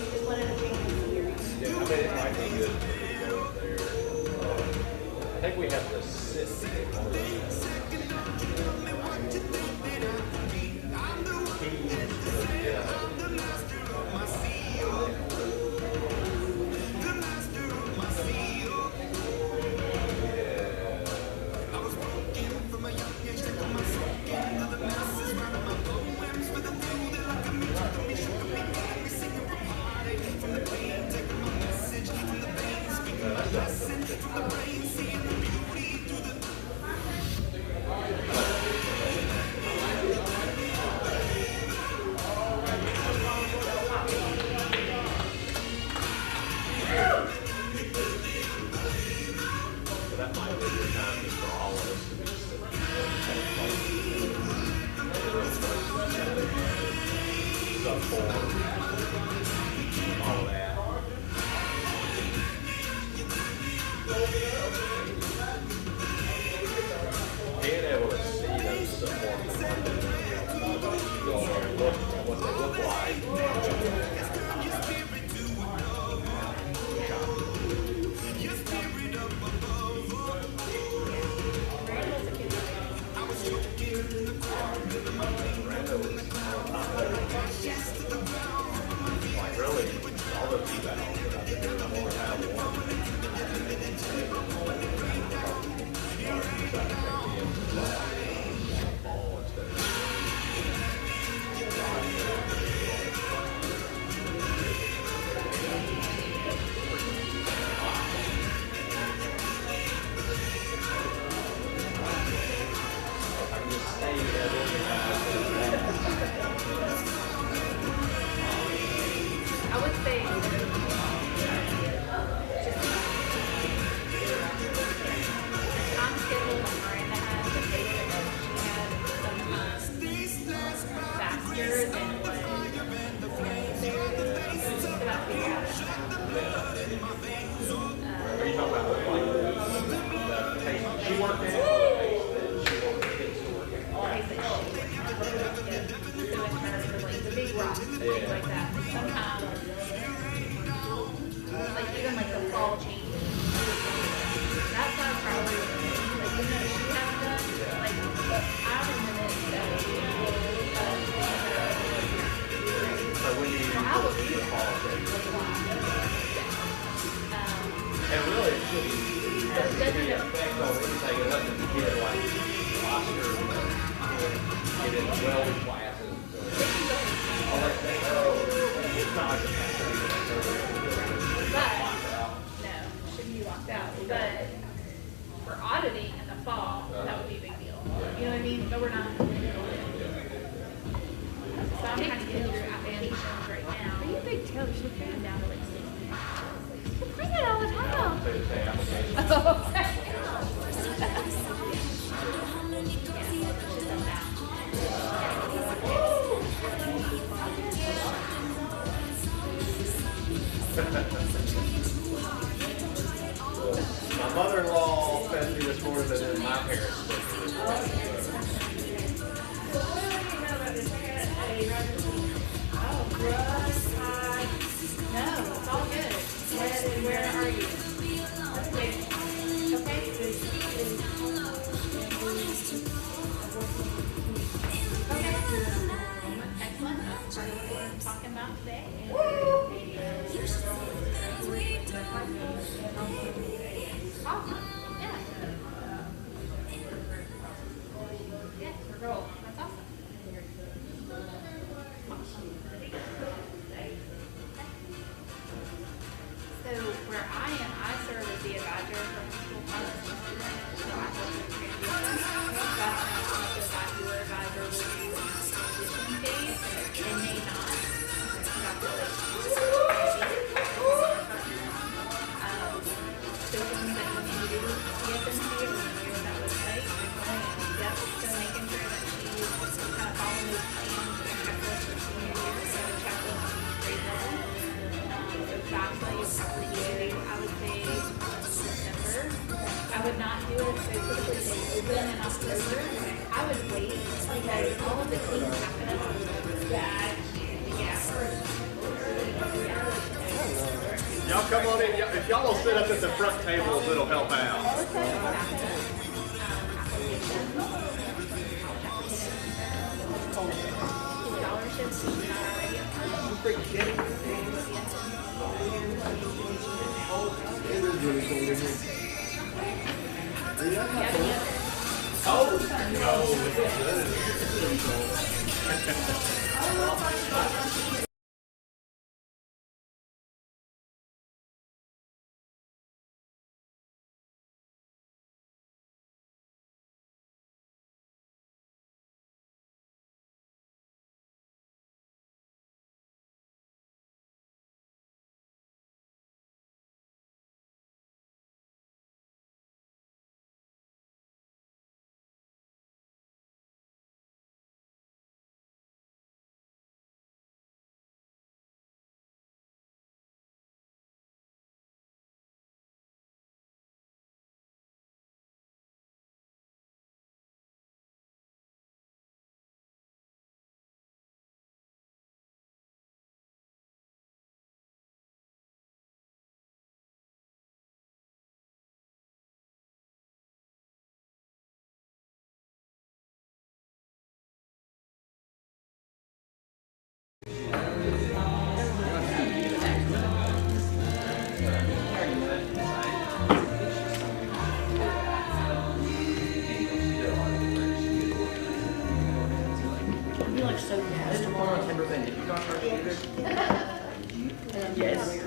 Just wanted to change the theory. Yeah, I mean, it might be good to go up there. I think we have to sit on the. That might be a good time just for all of us to be sitting. Sub form, all of that. Being able to see those sub forms, go over and look at what they look like. Like really, all those evals that I've been doing, I've only had one. I'm just saying I would say, just out today, and maybe awesome. Yeah. Yeah, roll. That's awesome. So where I am, I serve as the advisor for school policy students. So I work with transition. That's when your advisor will do transition days and may not. So things that you need to do with CFNC or review that website. Yep, so making sure that she's kind of following those plans and checklists for senior year, so the checklist on grade level. So FAFSA, you'll probably do, I would say, December. I would not do it, so typically they open in October. I would wait because all of the things happen that, Y'all come on in. If y'all will sit up at the front tables, it'll help out. Yes.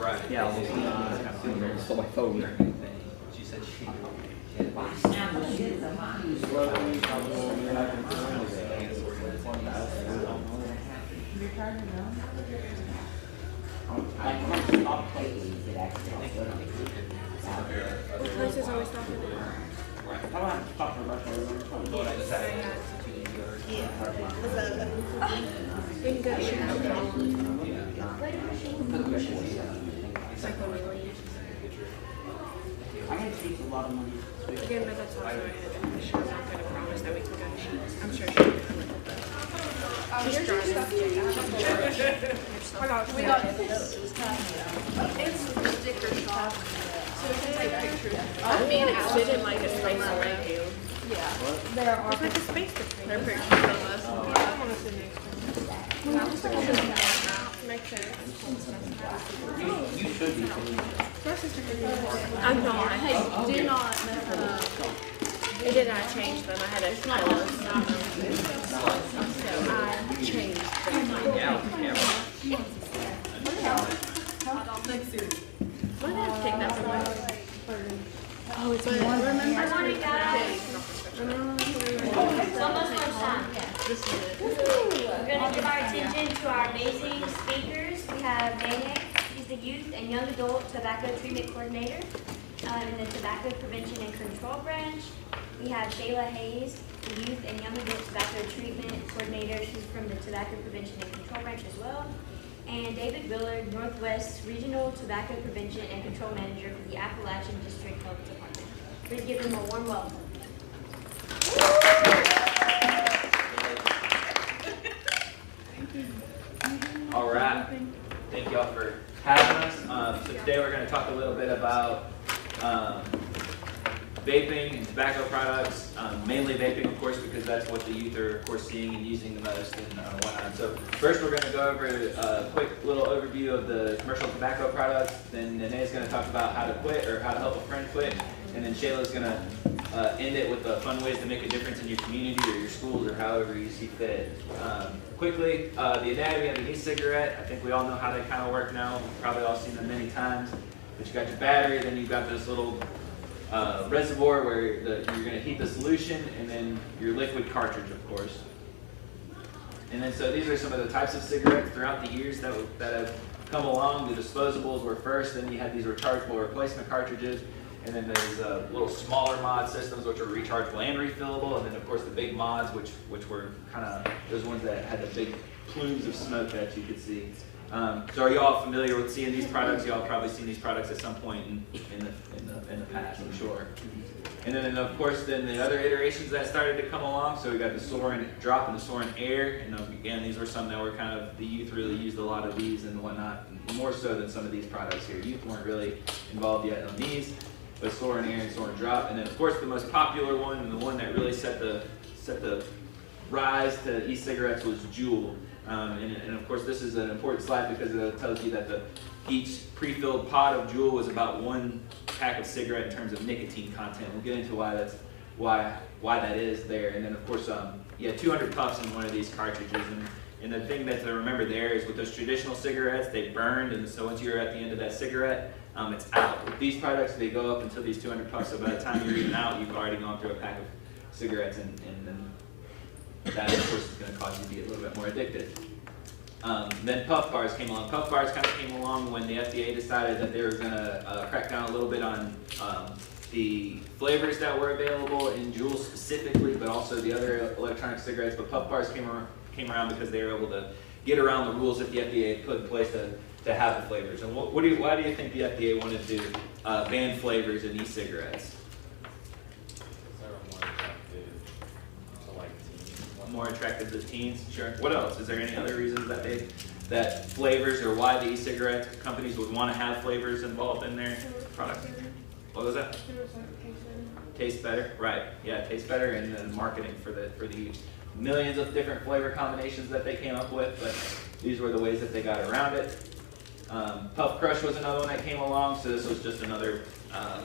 Right. Yeah, almost. Stole my phone. She said she. Places always talking to we can go to I can take a lot of money. again, but that's also she's not going to promise that we can go to Sheets. I'm sure she'll do it. She's driving. I got we got it's sticker shock. So we can take pictures. I'm being outed in like a space array. Yeah. There are like a space between. They're pictures of us. I don't want to sit next to them. Makes sense. You should be. I'm not. Hey, do not mess it up. It did not change them. I had a stylus. So I changed them. Yeah. Why did I take that from my oh, it's more. Good morning, guys. It's almost lunchtime. We're going to give our attention to our amazing speakers. We have Nene, she's the Youth and Young Adult Tobacco Treatment Coordinator in the Tobacco Prevention and Control Branch. We have Shayla Hayes, the Youth and Young Adult Tobacco Treatment Coordinator. She's from the Tobacco Prevention and Control Branch as well. And David Willard, Northwest Regional Tobacco Prevention and Control Manager for the Appalachian District Health Department. Please give them a warm welcome. All right. Thank y'all for having us. So today we're going to talk a little bit about vaping and tobacco products. products, mainly vaping, of course, because that's what the youth are, of course, seeing and using the most and whatnot. So first, we're going to go over a quick little overview of the commercial tobacco products. Then Nene's going to talk about how to quit or how to help a friend quit. And then Shayla's going to end it with fun ways to make a difference in your community or your schools or however you see fit. Quickly, the anatomy of an e-cigarette. I think we all know how they kind of work now. We've probably all seen them many times. But you got your battery, then you've got this little reservoir where you're going to heat the solution, and then your liquid cartridge, of course. And then so these are some of the types of cigarettes throughout the years that have come along. The disposables were first, then you had these rechargeable replacement cartridges, and then there's little smaller mod systems which are rechargeable and refillable, and then of course the big mods which were kind of those ones that had the big plumes of smoke that you could see. So are you all familiar with seeing these products? You all probably seen these products at some point in the past, I'm sure. And then of course then the other iterations that started to come along. So we got the Soarin' Drop and the Soarin' Air. And again, these were some that were kind of, the youth really used a lot of these and whatnot, more so than some of these products here. Youth weren't really involved yet on these, but Soarin' Air and Soarin' Drop. And then of course the most popular one and the one that really set the rise to e-cigarettes was Juul. And of course this is an important slide because it tells you that each pre-filled pod of Juul was about 1 pack of cigarette in terms of nicotine content. We'll get into why that is there. And then of course you had 200 puffs in one of these cartridges. And the thing that to remember there is with those traditional cigarettes, they burned, and so once you're at the end of that cigarette, it's out. With these products, they go up until these 200 puffs, so by the time you're even out, you've already gone through a pack of cigarettes, and then that of course is going to cause you to be a little bit more addicted. Then puff bars came along. Puff bars kind of came along when the FDA decided that they were going to crack down a little bit on the flavors that were available in Juul specifically, but also the other electronic cigarettes. But puff bars came around because they were able to get around the rules that the FDA had put in place to have the flavors. And why do you think the FDA wanted to ban flavors in e-cigarettes? More attractive to teens, sure. What else? Is there any other reasons that flavors or why the e-cigarette companies would want to have flavors involved in their products? What was that? Taste better, right? Yeah, taste better, and then marketing for the millions of different flavor combinations that they came up with, but these were the ways that they got around it. Puff Crush was another one that came along, so this was just another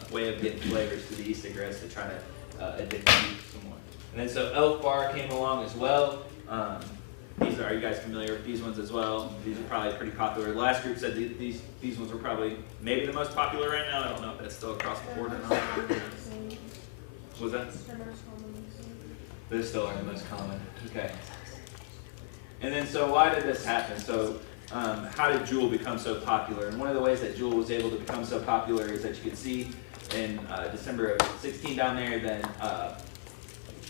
way of getting flavors to the e-cigarettes to try to addict you some more. And then so Elf Bar came along as well. Are you guys familiar with these ones as well? These are probably pretty popular. The last group said these ones were probably maybe the most popular right now. I don't know if that's still across the board or not. What was that? They still are the most common. Okay. And then so why did this happen? So how did Juul become so popular? And one of the ways that Juul was able to become so popular is that you could see in December of 16 down there, then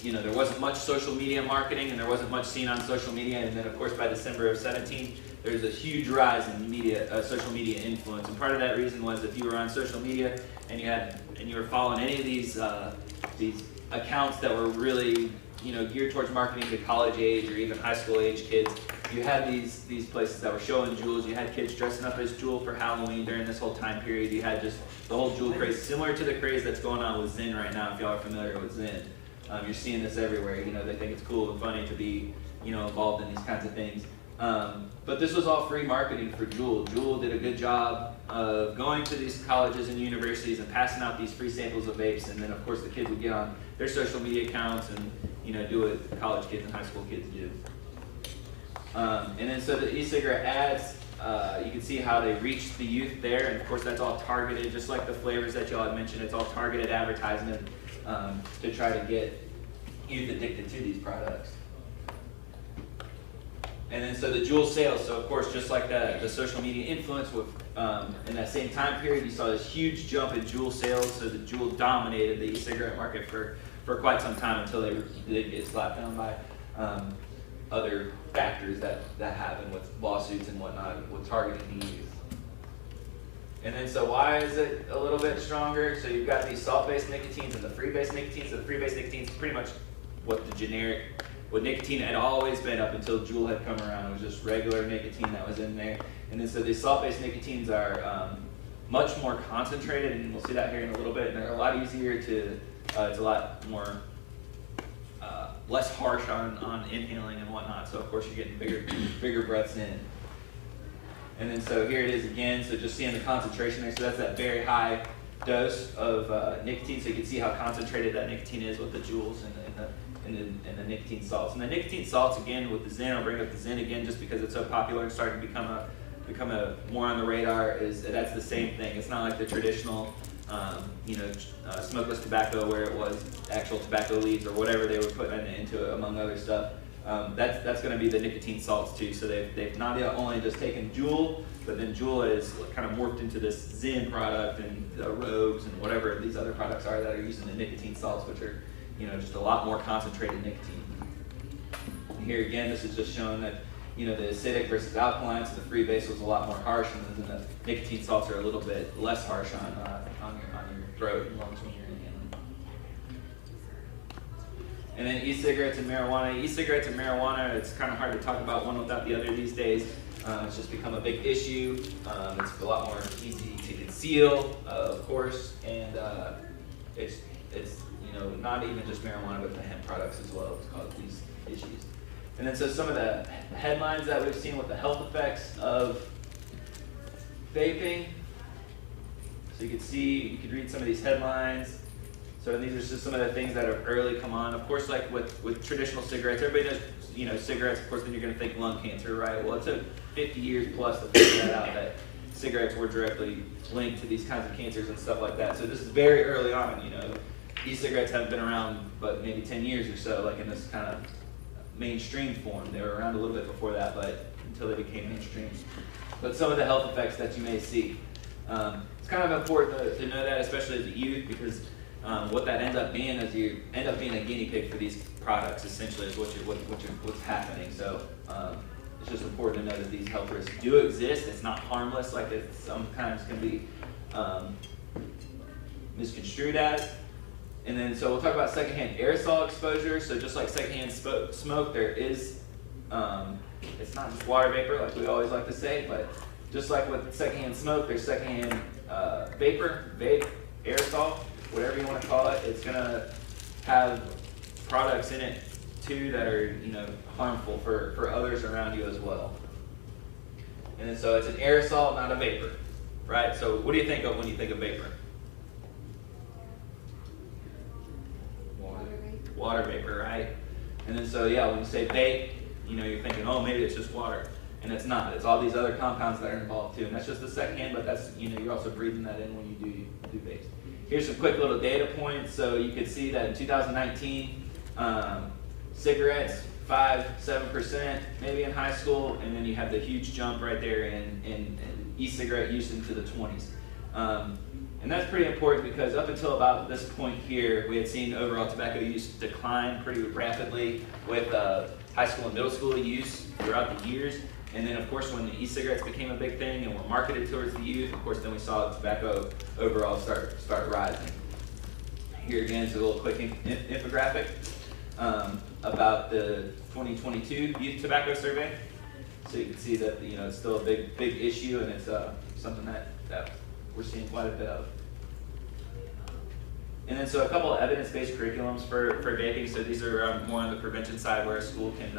there wasn't much social media marketing and there wasn't much seen on social media. And then of course by December of 17, there's a huge rise in social media influence. And part of that reason was if you were on social media and you were following any of these accounts that were really geared towards marketing to college age or even high school age kids, you had these places that were showing Juuls. You had kids dressing up as Juul for Halloween during this whole time period. You had just the whole Juul craze, similar to the craze that's going on with Zyn right now, if y'all are familiar with Zyn. You're seeing this everywhere. They think it's cool and funny to be involved in these kinds of things. But this was all free marketing for Juul. Juul did a good job of going to these colleges and universities and passing out these free samples of vapes, and then of course the kids would get on their social media accounts and do what college kids and high school kids do. And then so the e-cigarette ads, you can see how they reach the youth there, and of course that's all targeted, just like the flavors that y'all had mentioned. It's all targeted advertisement to try to get youth addicted to these products. And then so the Juul sales, so of course just like the social media influence with in that same time period, you saw this huge jump in Juul sales. So the Juul dominated the e-cigarette market for quite some time until they did get slapped down by other factors that happen with lawsuits and whatnot with targeting the youth. And then so why is it a little bit stronger? So you've got these salt-based nicotines and the free-based nicotines. So the free-based nicotines is pretty much what nicotine had always been up until Juul had come around. It was just regular nicotine that was in there. And then so these salt-based nicotines are much more concentrated, and we'll see that here in a little bit. And they're a lot easier to, it's a lot more less harsh on inhaling and whatnot. So of course you're getting bigger breaths in. And then so here it is again. So just seeing the concentration there. So that's that very high dose of nicotine. So you can see how concentrated that nicotine is with the joules and the nicotine salts. And the nicotine salts again with the Zen. I'll bring up the Zen again just because it's so popular and starting to become a more on the radar. Is that's the same thing. It's not like the traditional smokeless tobacco where it was actual tobacco leaves or whatever they were putting into it, among other stuff. That's going to be the nicotine salts too. So they've not only just taken Juul, but then Juul is kind of morphed into this Zen product and Rogues and whatever these other products are that are using the nicotine salts, which are just a lot more concentrated nicotine. And here again, this is just showing that the acidic versus alkaline, so the free base was a lot more harsh, and then the nicotine salts are a little bit less harsh on your throat and lungs when you're inhaling. And then e-cigarettes and marijuana. E-cigarettes and marijuana, it's kind of hard to talk about one without the other these days. It's just become a big issue. It's a lot more easy to conceal, of course, and it's not even just marijuana, but the hemp products as well has caused these issues. And then so some of the headlines that we've seen with the health effects of vaping. So you could read some of these headlines. So these are just some of the things that have early come on. Of course, like with traditional cigarettes, everybody knows, cigarettes, of course, then you're going to think lung cancer, right? Well, it took 50 years plus to figure that out, that cigarettes were directly linked to these kinds of cancers and stuff like that. So this is very early on, E-cigarettes haven't been around but maybe 10 years or so, like in this kind of mainstream form. They were around a little bit before that, but until they became mainstream. But some of the health effects that you may see. It's kind of important to know that, especially as a youth, because what that ends up being is you end up being a guinea pig for these products, essentially, is what's happening. So it's just important to know that these health risks do exist. It's not harmless like it sometimes can be misconstrued as. And then, so we'll talk about secondhand aerosol exposure. So just like secondhand smoke, there is, it's not just water vapor like we always like to say, but just like with secondhand smoke, there's secondhand vapor, vape, aerosol, whatever you want to call it. It's going to have products in it too that are, harmful for others around you as well. And then, so it's an aerosol, not a vapor, right? So what do you think of when you think of vapor? Water vapor, right? And then so when you say vape, you're thinking, oh, maybe it's just water. And it's not. It's all these other compounds that are involved too. And that's just the secondhand, but that's, you're also breathing that in when you do vapes. Here's some quick little data points. So you could see that in 2019, cigarettes, 5-7%, maybe in high school, and then you have the huge jump right there in e-cigarette use into the 20s. And that's pretty important because up until about this point here, we had seen overall tobacco use decline pretty rapidly with high school and middle school use throughout the years. And then, of course, when the e-cigarettes became a big thing and were marketed towards the youth, of course, then we saw tobacco overall start rising. Here again is a little quick infographic about the 2022 Youth Tobacco Survey. So you can see that it's still a big issue, and it's something that we're seeing quite a bit of. And then so a couple of evidence-based curriculums for vaping. So these are more on the prevention side where a school can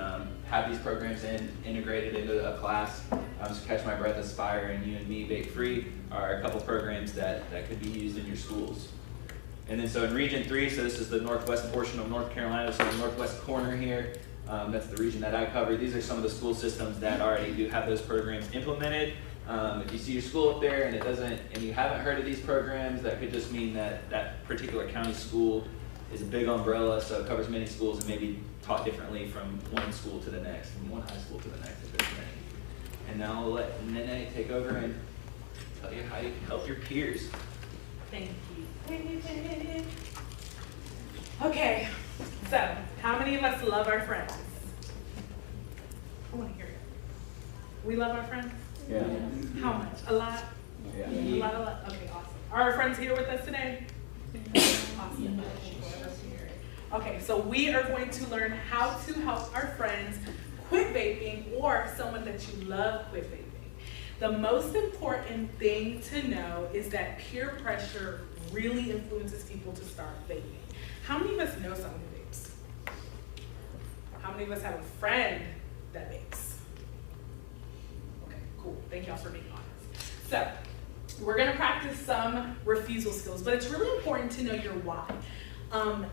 have these programs integrated into a class. So Catch My Breath, Aspire, and You and Me Vape Free are a couple programs that could be used in your schools. And then so in Region 3, so this is the northwest portion of North Carolina, so the northwest corner here, that's the region that I cover. These are some of the school systems that already do have those programs implemented. If you see your school up there and you haven't heard of these programs, that could just mean that that particular county school is a big umbrella, so it covers many schools and maybe taught differently from one school to the next, from one high school to the next, if there's many. And now I'll let Nene take over and tell you how you can help your peers. Thank you, David. Okay, so how many of us love our friends? I want to hear it. We love our friends? Yeah. How much? A lot? Yeah. A lot. Okay, awesome. Are our friends here with us today? Awesome. Okay, so we are going to learn how to help our friends quit vaping, or someone that you love quit vaping. The most important thing to know is that peer pressure really influences people to start vaping. How many of us know someone who vapes? many of us have a friend that vapes? Okay, cool. Thank y'all for being honest. So, we're gonna practice some refusal skills, but it's really important to know your why.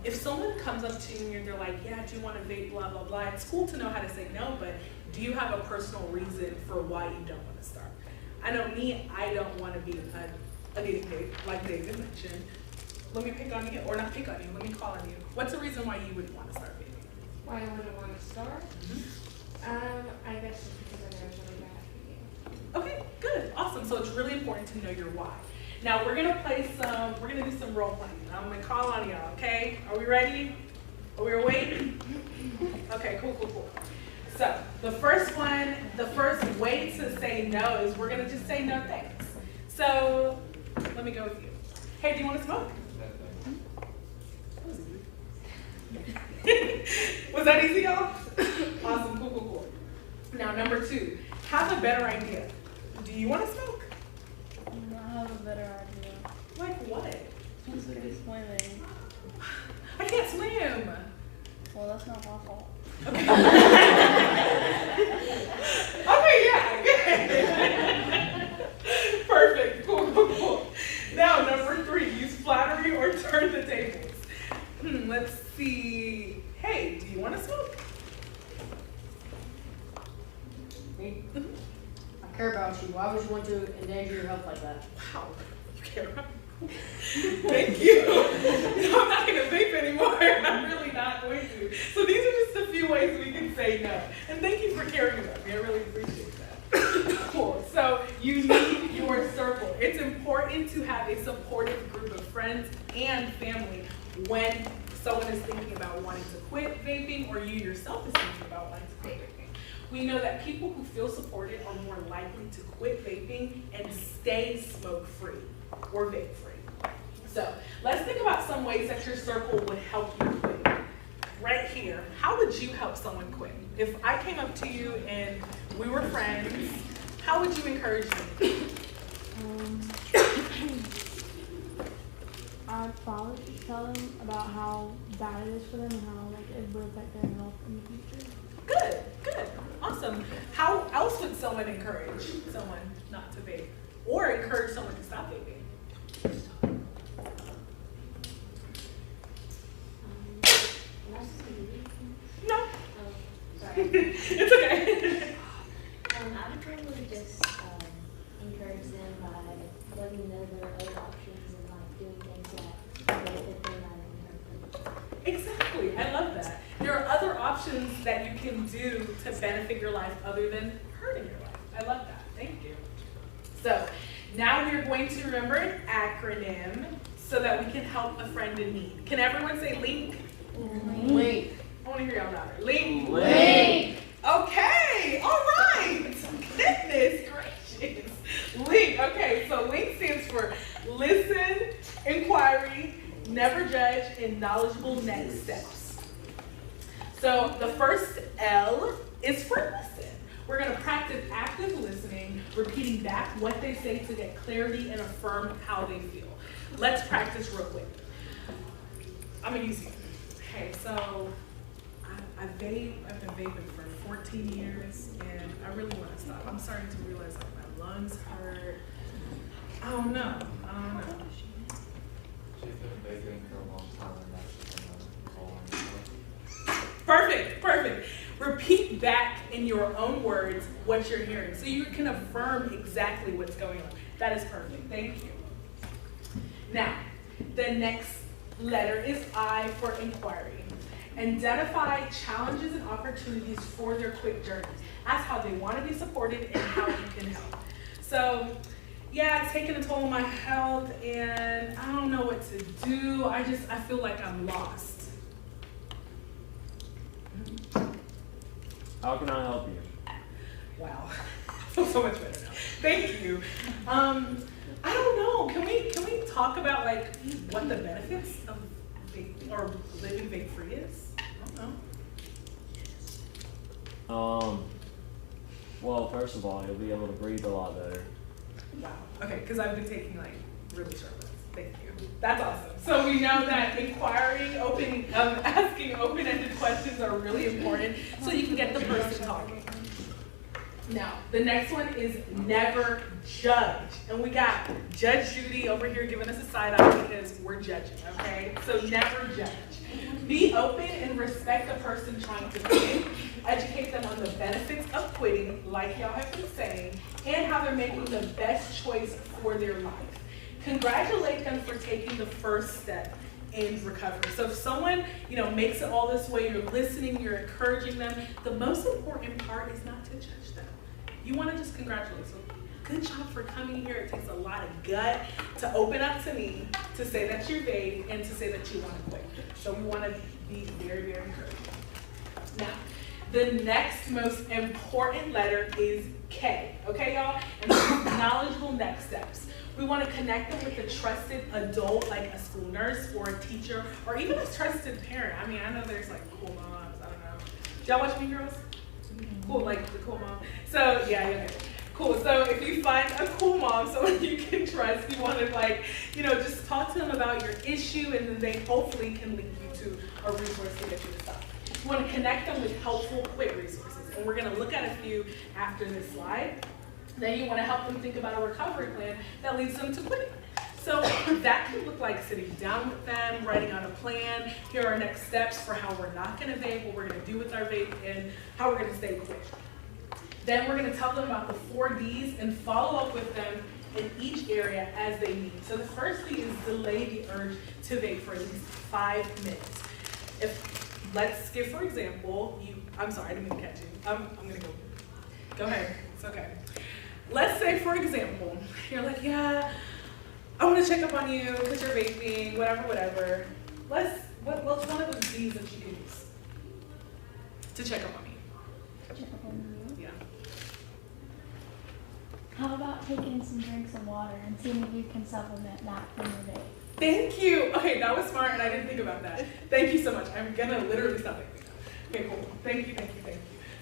If someone comes up to you and they're like, yeah, do you want to vape, blah, blah, blah, it's cool to know how to say no, but do you have a personal reason for why you don't want to start? I know me, I don't want to be a native vape, like David mentioned. Let me pick on you, or not pick on you, let me call on you. What's the reason why you wouldn't want to start vaping? Why I wouldn't want to start? I guess it's because I know something bad for you. Okay, good, awesome. So it's really important to know your why. Now we're gonna do some role playing. I'm gonna call on y'all, okay? Are we ready? Are we awake? Okay, cool. So the first way to say no is we're gonna just say no thanks. So let me go with you. Hey, do you want to smoke? Was that easy, y'all? Awesome, cool. Now number 2, have a better idea. Do you want to smoke? I have a better idea. Like what? Swimming. I can't swim. Well, that's not my fault. Okay. Okay, yeah. Perfect. Cool. Now, number 3, use flattery or turn the tables. Let's see. Hey, do you want to smoke? Me? I care about you. Why would you want to endanger your health like that? Wow, you care about me. Thank you. I'm not going to vape anymore. I'm really not going to. So these are just a few ways we can say no. And thank you for caring about me. I really appreciate that. Cool. So you need your circle. It's important to have a supportive group of friends and family when someone is thinking about wanting to quit vaping, or you yourself is thinking about wanting to quit vaping. We know that people who feel supported are more likely to quit vaping and stay smoke-free or vape-free. So let's think about some ways that your circle would help you quit. Right here, how would you help someone quit? If I came up to you and we were friends, how would you encourage me? I'd probably just tell them about how bad it is for them and how it would affect their health in the future. Good, awesome. How else would someone encourage someone not to vape, or encourage someone to stop vaping? No. Sorry. It's okay. I would probably just encourage them by letting them know there are other options and like doing things that benefit them rather than hurt them. Exactly, I love that. There are other options that you can do to benefit your life other than hurting your life. I love that, thank you. So now we're going to remember an acronym so that we can help a friend in need. Can everyone say LINK? Link. I want to hear y'all louder. LINK. Link. Okay, all right. Goodness gracious. LINK, okay, so LINK stands for listen, inquiry, never judge, and knowledgeable next steps. So the first L is for listen. We're gonna practice active listening, repeating back what they say to get clarity and affirm how they feel. Let's practice real quick. I'm gonna use you. Okay, so I've been vaping for 14 years, and I really want to stop. I'm starting to realize like my lungs hurt. I don't know. She's been vaping for a long time and that's Perfect. Repeat back in your own words what you're hearing, so you can affirm exactly what's going on. That is perfect. Thank you. Now, the next letter is I for inquiry. Identify challenges and opportunities for their quick journey. Ask how they want to be supported and how you can help. So, yeah, it's taking a toll on my health and I don't know what to do. I feel like I'm lost. How can I help you? Wow, I feel so much better now. Thank you. I don't know. Can we talk about like what the benefits of vaping or living vape free is? I don't know. Well, first of all, you'll be able to breathe a lot better. Wow. Okay, because I've been taking like really short ones. Thank you. That's awesome. So we know that inquiring, asking open-ended questions are are really important so you can get the person talking. Now, the next one is never judge. And we got Judge Judy over here giving us a side eye because we're judging, okay? So never judge. Be open and respect the person trying to quit. Educate them on the benefits of quitting, like y'all have been saying, and how they're making the best choice for their life. Congratulate them for taking the first step in recovery. So if someone, makes it all this way, you're listening, you're encouraging them, the most important part is not to judge them. You want to just congratulate. So good job for coming here. It takes a lot of gut to open up to me, to say that you're vague, and to say that you want to quit. So we want to be very, very encouraging. Now, the next most important letter is K. Okay, y'all? And this is knowledgeable next steps. We want to connect them with a trusted adult, like a school nurse or a teacher, or even a trusted parent. I mean, I know there's like cool moms. I don't know. Y'all watch Mean Girls? Cool, like the cool mom. So yeah, okay. Cool. So if you find a cool mom, someone you can trust, you want to just talk to them about your issue, and then they hopefully can link you to a resource to get you to stop. You want to connect them with helpful quit resources, and we're going to look at a few after this slide. Then you want to help them think about a recovery plan that leads them to quitting. So that could look like sitting down with them, writing out a plan. Here are next steps for how we're not going to vape, what we're going to do with our vape, and how we're going to stay quit. Then we're going to tell them about the 4 Ds and follow up with them in each area as they need. So the first thing is delay the urge to vape for at least 5 minutes. Let's give, for example, I'm sorry, I didn't mean to catch you. I'm going to go ahead, it's okay. Let's say, for example, you're like, yeah, I want to check up on you because you're vaping, whatever. What's one of those D's that you can use to check up on me? Check up on you? Yeah. How about taking some drinks of water and seeing if you can supplement that from your vape? Thank you. Okay, that was smart, and I didn't think about that. Thank you so much. I'm gonna literally stop vaping. Okay, cool. Thank you.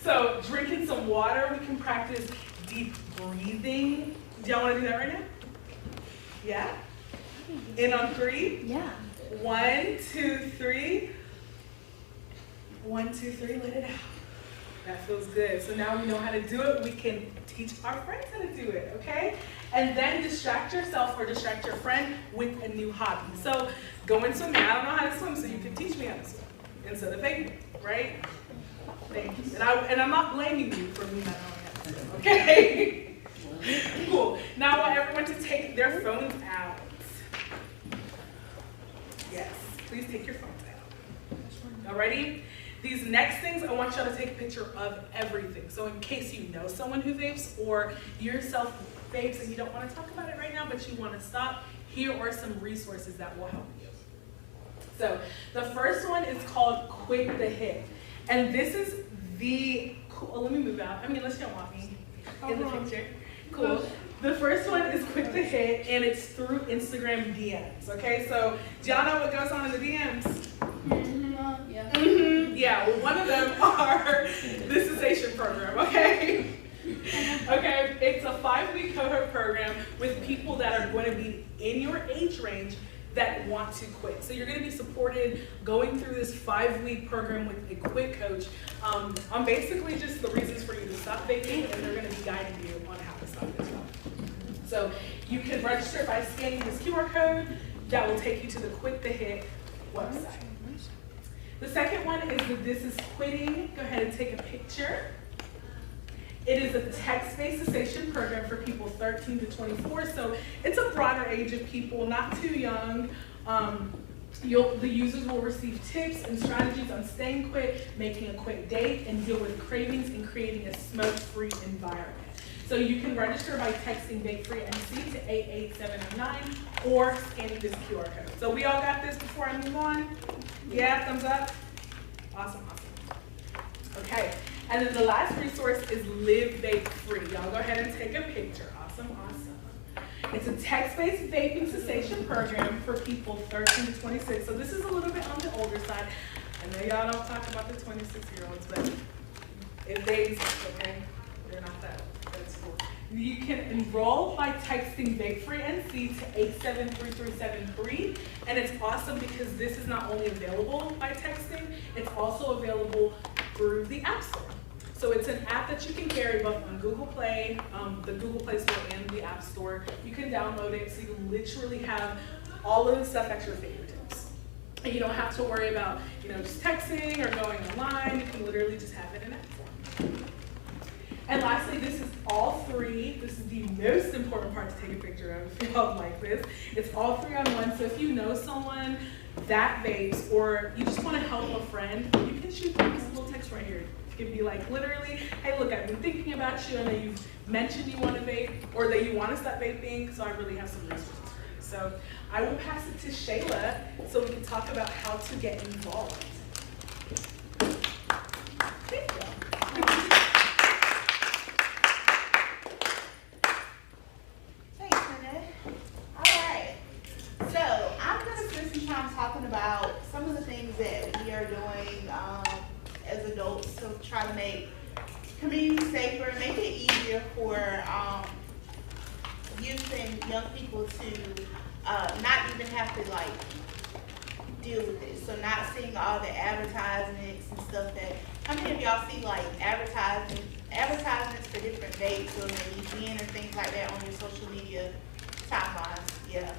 So drinking some water, we can practice deep breathing. Do y'all want to do that right now? Yeah? In on 3? Yeah. 1, 2, 3. 1, 2, 3, let it out. That feels good. So now we know how to do it. We can teach our friends how to do it, okay? And then distract yourself or distract your friend with a new hobby. So going swimming. I don't know how to swim, so you can teach me how to swim instead of vaping, right? Thank you. And I'm not blaming you for me not knowing how to swim, okay? Cool. Now I want everyone to take their phones out. Yes, please take your phones out. Alrighty? These next things, I want y'all to take a picture of everything. So in case you know someone who vapes or yourself vapes and you don't want to talk about it right now, but you want to stop, here are some resources that will help you. So the first one is called Quit the Hit. And this is let me move out. I mean, unless you don't want me in the picture. Cool. The first one is Quit the Hit, and it's through Instagram DMs, okay? So do y'all know what goes on in the DMs? Yeah, well, one of them are the cessation program, okay? Okay, it's a 5-week cohort program with people that are going to be in your age range that want to quit. So you're going to be supported going through this 5-week program with a quit coach on basically just the reasons for you to stop vaping, and they're going to be guiding you on how to stop as well. So you can register by scanning this QR code that will take you to the Quit the Hit website. The second one is the This Is Quitting. Go ahead and take a picture. It is a text-based cessation program for people 13 to 24, so it's a broader age of people, not too young. The users will receive tips and strategies on staying quit, making a quit date, and deal with cravings and creating a smoke-free environment. So you can register by texting Vape-Free NC to 88709 or scanning this QR code. So we all got this before I move on? Yeah, thumbs up? Awesome. Okay, and then the last resource is Live Vape-Free. Y'all go ahead and take a picture. Awesome. It's a text-based vaping cessation program for people 13 to 26. So this is a little bit on the older side. I know y'all don't talk about the 26-year-olds, but if they exist, okay? They're not that old. That's cool. You can enroll by texting Vape-Free NC to 873373. And it's awesome because this is not only available by texting, it's also available is the App Store. So it's an app that you can carry both on Google Play, the Google Play Store and the App Store. You can download it so you can literally have all of the stuff at your fingertips. And you don't have to worry about, just texting or going online. You can literally just have it in app form. And lastly, this is all free. This is the most important part to take a picture of if y'all like this. It's all 3 on 1. So if you know someone that vapes or you just want to help a friend, you can shoot them this little text right here. It could be like literally, hey look, I've been thinking about you. I know you've mentioned you want to vape or that you want to stop vaping, so I really have some resources for you. So I will pass it to Shayla so we can talk about how to get involved. Thank you. Thanks, Renee. All right. So I'm going to spend some time talking about some of the things that we are doing as adults to try to make communities safer, make it easier for youth and young people to not even have to deal with it. So not seeing all the advertisements and stuff that, how many of y'all see advertisements for different vapes or maybe and things like that on your social media timelines? Yeah.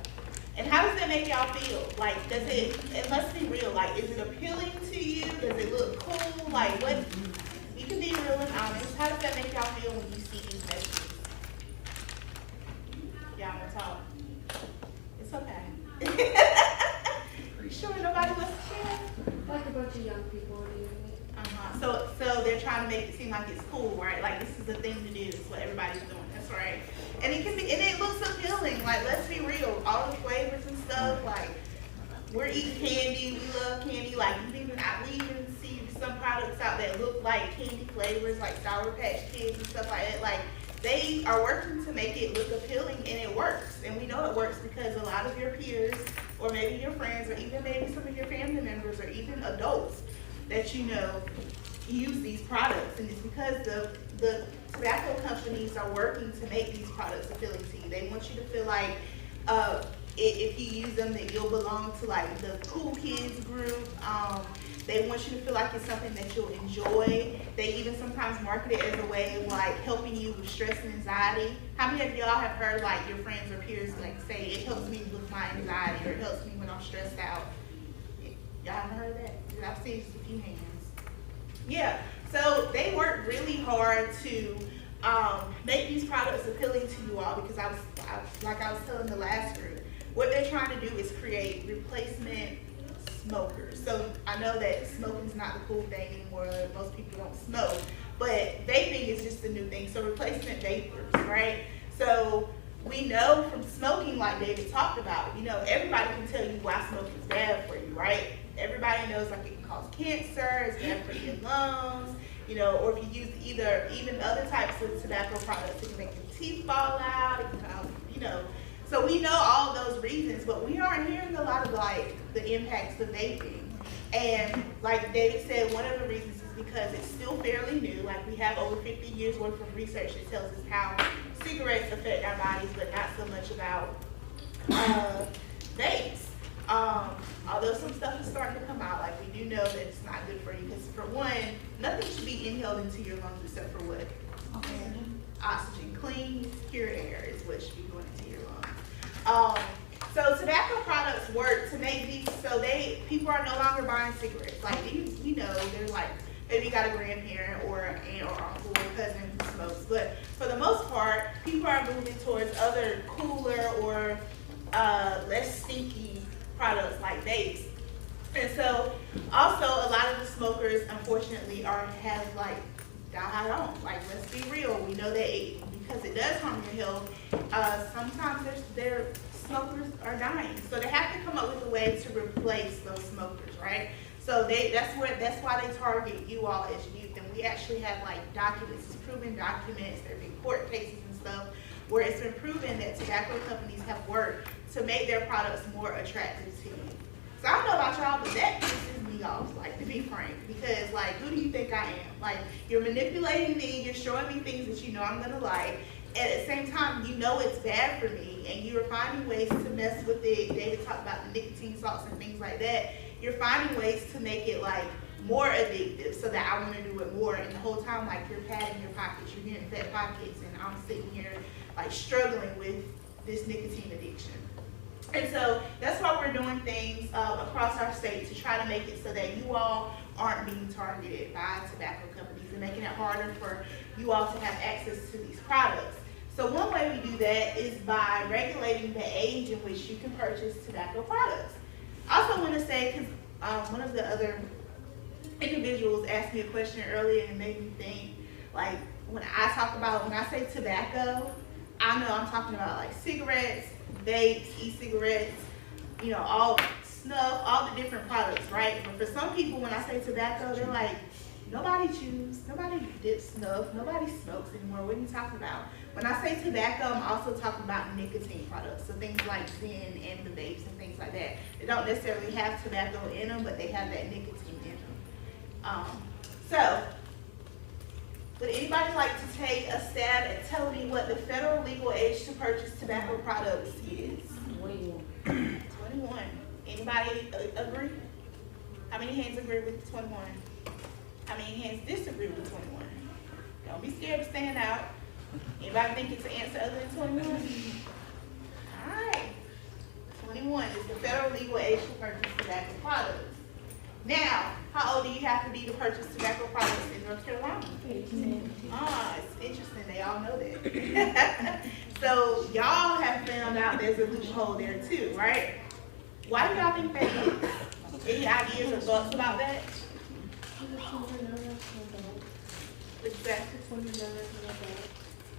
And how does that make y'all feel? Does it must be real, is it appealing to you? Does it look cool? What, you can be real and honest. How does that make y'all feel when you see these messages? Y'all wanna talk? It's okay. You sure nobody wants to share? Like a bunch of young people are doing it. So they're trying to make it seem like it's cool, right? This is the thing to do. It's what everybody's doing. That's right. And it can be, and it looks appealing. Let's be real. All the flavors and stuff. We're eating candy. We love candy. We even see some products out that look like candy flavors, like Sour Patch Kids and stuff like that. They are working to make it look appealing, and it works. And we know it works because a lot of your peers, or maybe your friends, or even maybe some of your family members, or even adults that you know use these products. And it's because the tobacco companies are working to make these products appealing to you. They want you to feel like if you use them that you'll belong to the cool kids group. They want you to feel like it's something that you'll enjoy. They even sometimes market it as a way of helping you with stress and anxiety. How many of y'all have heard your friends or peers say it helps me with my anxiety or it helps me when I'm stressed out? Y'all haven't heard that? I've seen just a few hands. Yeah, so they work really hard to make these products appealing to you all because like I was telling the last group, what they're trying to do is create replacement smokers. So I know that smoking is not the cool thing anymore. Most people don't smoke, but vaping is just the new thing. So replacement vapors, right? So we know from smoking, like David talked about, everybody can tell you why smoking is bad for you, right? Everybody knows it can cause cancer, it's bad for your lungs, or if you use even other types of tobacco products, it can make your teeth fall out, it can cause, So we know all those reasons, but we aren't hearing a lot of the impacts of vaping. And like David said, one of the reasons is because it's still fairly new. We have over 50 years worth of research that tells us how cigarettes affect our bodies, but not so much about vapes. Although some stuff is starting to come out, we do know that it's not good for you because for one, nothing should be inhaled into your lungs except for what? Oxygen. Clean, pure air is what should be going into your lungs. So tobacco products work to make these so people are no longer buying cigarettes. These, they're maybe you got a grandparent or an aunt or uncle or cousin who smokes, but for the most part, people are moving towards other cooler or less stinky products like vapes. And so also a lot of the smokers unfortunately have died on. Let's be real, we know that because it does harm your health, sometimes their smokers are dying. So they have to come up with a way to replace those smokers, right? So that's why they target you all as youth. And we actually have documents, it's proven documents, there have been court cases and stuff where it's been proven that tobacco companies have worked to make their products more attractive to you. So I don't know about y'all, but that pisses me off, to be frank, because who do you think I am? You're manipulating me, you're showing me things that you know I'm gonna like, and at the same time, you know it's bad for me, and you're finding ways to mess with it. David talked about the nicotine salts and things like that. You're finding ways to make it more addictive so that I wanna do it more, and the whole time, like, you're padding your pockets, you're getting fat pockets, and I'm sitting here, like, struggling with this nicotine addiction. And so that's why we're doing things across our state to try to make it so that you all aren't being targeted by tobacco companies and making it harder for you all to have access to these products. So one way we do that is by regulating the age in which you can purchase tobacco products. I also want to say, because one of the other individuals asked me a question earlier and it made me think, like, when I say tobacco, I know I'm talking about like cigarettes, vapes, e-cigarettes, you know, all snuff, all the different products, right? But for some people, when I say tobacco, they're like, nobody chews, nobody dips snuff, nobody smokes anymore. What are you talking about? When I say tobacco, I'm also talking about nicotine products. So things like Zen and the vapes and things like that. They don't necessarily have tobacco in them, but they have that nicotine in them. So, would anybody like to take a stab at telling me what the federal legal age to purchase tobacco products is? 21. 21. Anybody agree? How many hands agree with 21? How many hands disagree with 21? Don't be scared to stand out. Anybody think it's an answer other than 21? Alright. 21 is the federal legal age to purchase tobacco products. Now, how old do you have to be to purchase tobacco products in North Carolina? 18. Ah, it's interesting. They all know that. So, y'all have found out there's a loophole there too, right? Why do y'all think that is? Any ideas or thoughts about that?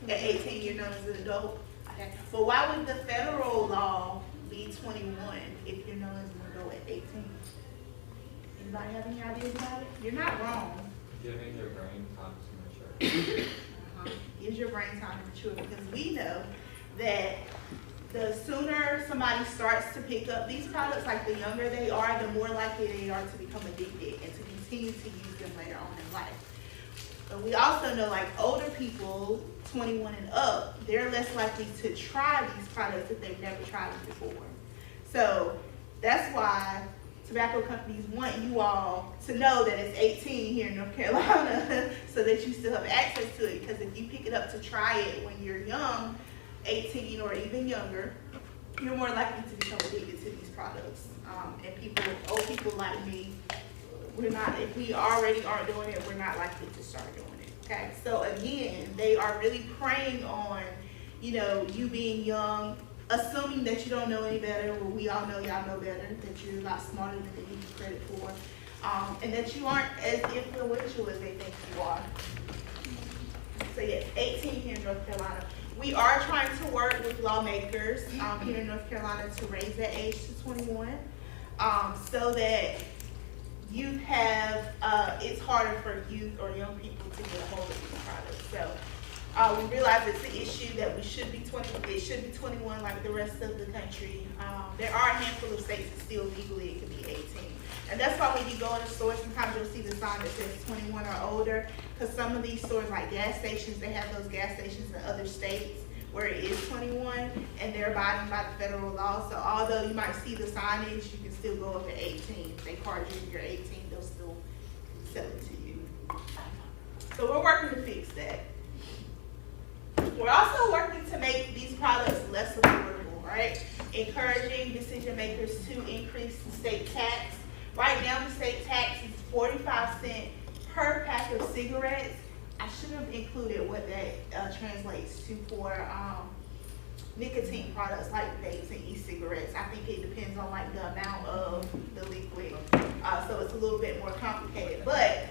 At 18, you're known as an adult. Okay. But why would the federal law be 21 if you're known as an adult at 18? Anybody have any ideas about it? You're not wrong. Giving your brain time to mature. Gives your brain time to mature, because we know that the sooner somebody starts to pick up these products, like the younger they are, the more likely they are to become addicted and to continue to use them later on in life. But we also know, like, older people, 21 and up, they're less likely to try these products if they've never tried them before. So that's why tobacco companies want you all to know that it's 18 here in North Carolina so that you still have access to it, because if you pick it up to try it when you're young, 18 or even younger, you're more likely to become addicted to these products. And old people like me, if we already aren't doing it, we're not likely to start doing it, okay? So again, they are really preying on, you being young, assuming that you don't know any better. Well, we all know y'all know better, that you're a lot smarter than they give you credit for, and that you aren't as influential as they think you are. So yes, 18 here in North Carolina. We are trying to work with lawmakers here in North Carolina to raise that age to 21, so that youth it's harder for youth or young people to get a hold of these products. So we realize it's an issue that it should be 21 like the rest of the country. There are a handful of states that still legally it can be 18. And that's why when you go in a store, sometimes you'll see the sign that says 21 or older, because some of these stores, like gas stations, they have those gas stations in other states where it is 21, and they're abiding by the federal law. So although you might see the signage, you can still go up to 18. If they card you if you're 18, they'll still sell it to you. So we're working to fix that. We're also working to make these products less affordable, right? Encouraging decision makers to increase the state tax. Right now, the state tax is 45 cents per pack of cigarettes. I should have included what that translates to for nicotine products like vapes and e-cigarettes. I think it depends on like the amount of the liquid, so it's a little bit more complicated. But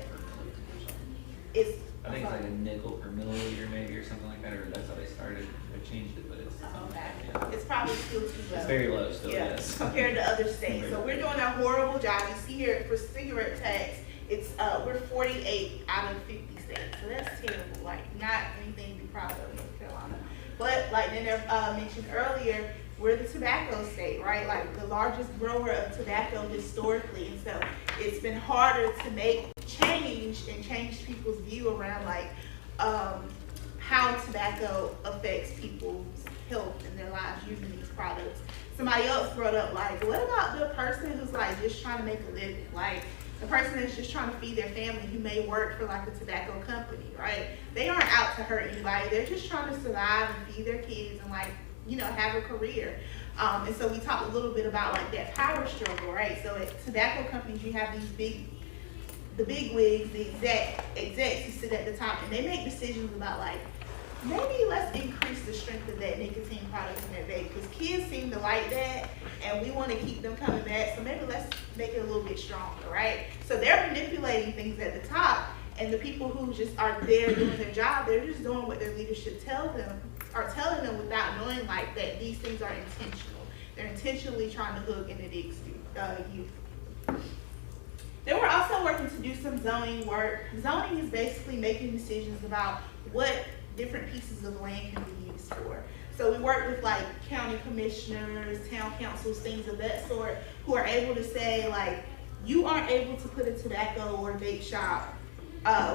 it's I think it's like a nickel per milliliter maybe or something like that, or that's how they started. They changed it, but it's yeah. It's probably still too low. It's very low still, yeah, yes. compared to other states. So we're doing a horrible job. You see here for cigarette tax, it's we're 48 out of 50 states. So that's terrible. Like not anything to be proud of in North Carolina. But like Nina mentioned earlier, we're the tobacco state, right? Like the largest grower of tobacco historically. And so it's been harder to make change people's view around like how tobacco affects people's health in their lives using these products. Somebody else brought up like, what about the person who's like just trying to make a living? Like, the person that's just trying to feed their family who may work for like a tobacco company, right? They aren't out to hurt anybody. They're just trying to survive and feed their kids and like, you know, have a career. And so we talked a little bit about like that power struggle, right? So at tobacco companies, you have these the big wigs, the execs who sit at the top, and they make decisions about like, maybe let's increase the strength of that nicotine product in their vape because kids seem to like that, and we want to keep them coming back. So maybe let's make it a little bit stronger, right? So they're manipulating things at the top, and the people who just are there doing their job, they're just doing what their leadership telling them without knowing like that these things are intentional. They're intentionally trying to hook and addict youth. Then we're also working to do some zoning work. Zoning is basically making decisions about what different pieces of land can be used for. So we work with like county commissioners, town councils, things of that sort, who are able to say like, you aren't able to put a tobacco or vape shop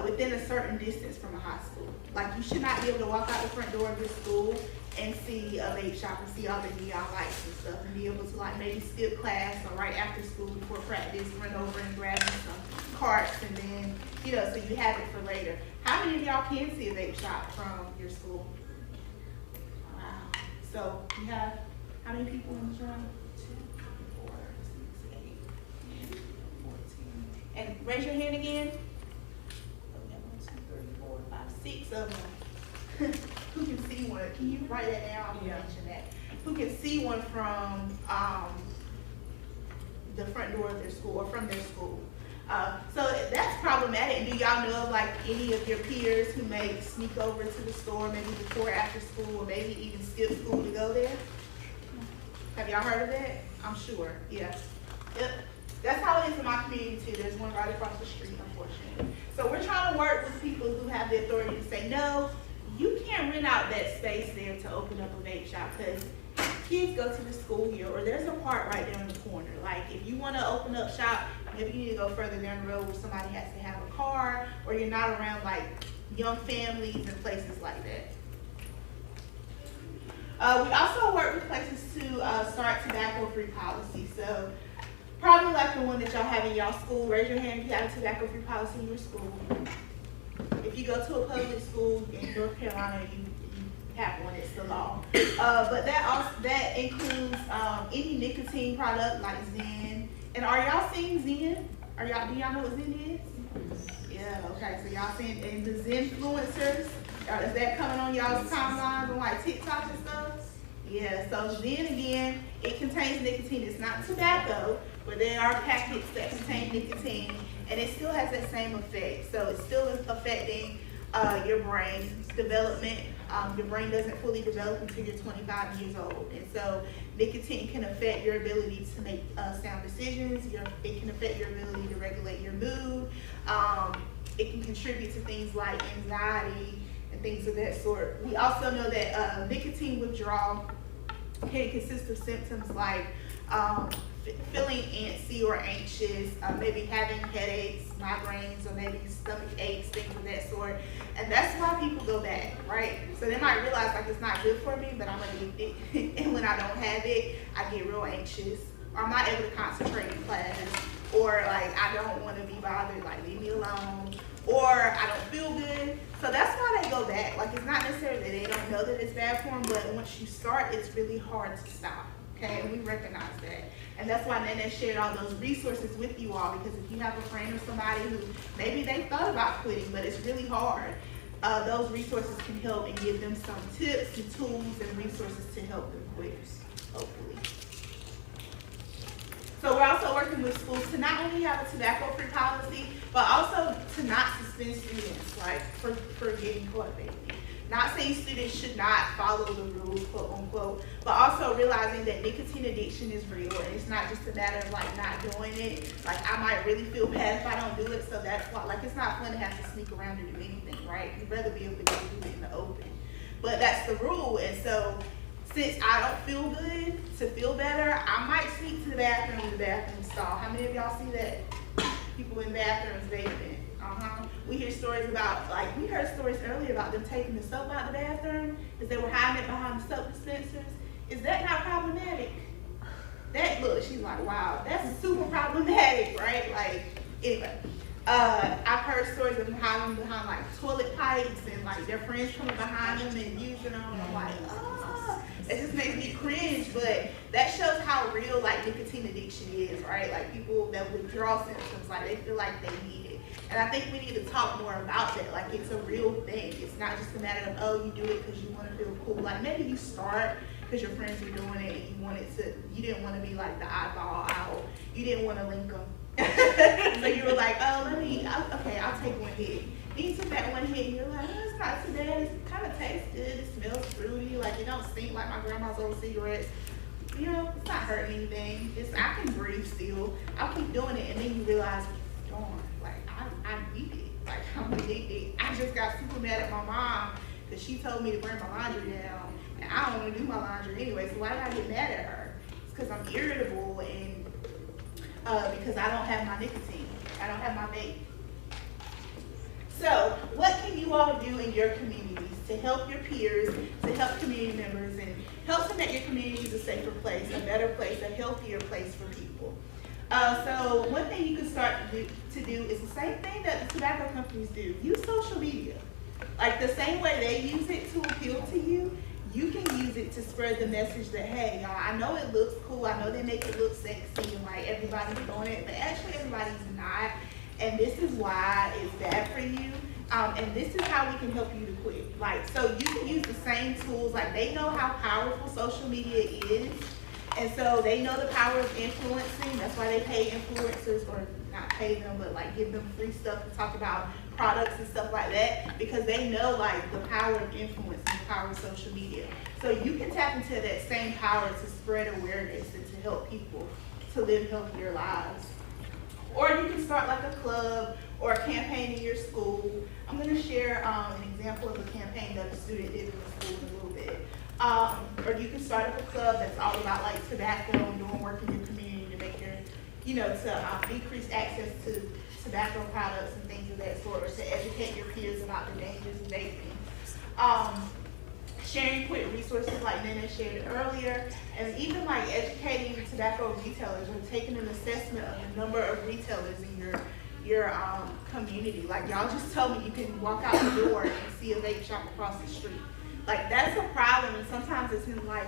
within a certain distance from a high school. Like you should not be able to walk out the front door of your school and see a vape shop and see all the neon lights and stuff and be able to like maybe skip class or right after school before practice, run over and grab some carts and then, you know, so you have it for later. How many of y'all can see a vape shop from your school? Wow. So you have, how many people in this room? 2, 4, 6, 8, 10, 14. And raise your hand again. 1, 2, 3, 4, 5, 6 of them. Who can see one? Can you write that down? I'm gonna mention that. Who can see one from the front door of their school or from their school? So that's problematic. And do y'all know of like any of your peers who may sneak over to the store maybe before or after school or maybe even skip school to go there? Have y'all heard of that? I'm sure, yeah. Yep. That's how it is in my community too. There's one right across the street, unfortunately. So we're trying to work with people who have the authority to say, no, you can't rent out that space there to open up a vape shop because kids go to the school here or there's a park right there in the corner. Like if you want to open up shop, maybe you need to go further down the road where somebody has to have a car or you're not around like young families and places like that. We also work with places to start tobacco-free policy. So probably like the one that y'all have in y'all school. Raise your hand if you have a tobacco-free policy in your school. If you go to a public school in North Carolina, you have one, it's the law. But that includes any nicotine product like Zen. And are y'all seeing Zen? Do y'all know what Zen is? Yeah, okay, so y'all seeing and the Zenfluencers? Is that coming on y'all's timelines on like TikTok and stuff? Yeah, so Zen again, it contains nicotine. It's not tobacco, but there are packets that contain nicotine. And it still has that same effect. So it's still affecting your brain development. Your brain doesn't fully develop until you're 25 years old. And so nicotine can affect your ability to make sound decisions. It can affect your ability to regulate your mood. It can contribute to things like anxiety and things of that sort. We also know that nicotine withdrawal can consist of symptoms like feeling antsy or anxious, maybe having headaches, migraines, or maybe stomach aches, things of that sort. And that's why people go back, right? So they might realize like it's not good for me, but I'm addicted. And when I don't have it, I get real anxious. Or I'm not able to concentrate in class. Or like I don't want to be bothered, like leave me alone. Or I don't feel good. So that's why they go back. Like it's not necessarily that they don't know that it's bad for them, but once you start, it's really hard to stop. Okay, and we recognize that. And that's why Nene shared all those resources with you all, because if you have a friend or somebody who maybe they thought about quitting, but it's really hard, those resources can help and give them some tips and tools and resources to help them quit, hopefully. So we're also working with schools to not only have a tobacco-free policy, but also to not suspend students, like for getting caught vaping. Not saying students should not follow the rules, quote unquote, but also realizing that nicotine addiction is real, and it's not just a matter of like not doing it. Like I might really feel bad if I don't do it, so that's why like it's not fun to have to sneak around and do anything, right? You'd rather be able to go do it in the open. But that's the rule, and so since I don't feel good, to feel better, I might sneak to the bathroom with the bathroom stall. How many of y'all see that? People in bathrooms vaping. We hear stories about, like, we heard stories earlier about them taking the soap out of the bathroom because they were hiding it behind the soap dispensers. Is that not problematic? That, look, she's like, wow, that's super problematic, right? Like, Anyway, I've heard stories of them hiding behind like toilet pipes and like their friends coming behind them and using them. And I'm like, oh, it just makes me cringe. But that shows how real like nicotine addiction is, right? Like people that withdraw symptoms, like they feel like they need it. And I think we need to talk more about that. Like it's a real thing. It's not just a matter of, oh, you do it because you want to feel cool. Like maybe you start because your friends were doing it and you didn't want to be like the oddball out. You didn't want to link them. So you were like, oh, I'll take one hit. Then you took that one hit and you're like, oh, it's not too bad. It kind of tastes good. It smells fruity. Like it don't stink like my grandma's old cigarettes. You know, it's not hurting anything. I can breathe still. I'll keep doing it, and then you realize, darn, like I need it. Like I'm addicted. I just got super mad at my mom because she told me to bring my laundry down, and I don't want to do my laundry anyway. So why did I get mad at her? It's because I'm irritable and because I don't have my nicotine. I don't have my vape. So what can you all do in your communities to help your peers, to help community members, and help to make your communities a safer place, a better place, a healthier place for people? So one thing you can start to do is the same thing that the tobacco companies do. Use social media. Like the same way they use it to appeal to you, you can use it to spread the message that, hey, y'all, I know it looks cool, I know they make it look sexy and like everybody's doing it, but actually everybody's not. And this is why it's bad for you. And this is how we can help you to quit. Like, so you can use the same tools. Like, they know how powerful social media is. And so they know the power of influencing. That's why they pay influencers, or not pay them, but like give them free stuff to talk about products and stuff like that. Because they know like the power of influence and the power of social media. So you can tap into that same power to spread awareness and to help people to live healthier lives. Or you can start like a club or a campaign in your school. I'm going to share an example of a campaign that a student did in the school in a little bit. Or you can start up a club that's all about like tobacco and doing work in your community to make your, to decrease access to tobacco products and things of that sort, or to educate your peers about the dangers of vaping. Sharing quick resources like Nana shared earlier, and even like educating tobacco retailers or taking an assessment of the number of retailers in your community. Like y'all just told me you can walk out the door and see a vape shop across the street. Like that's a problem, and sometimes it's in like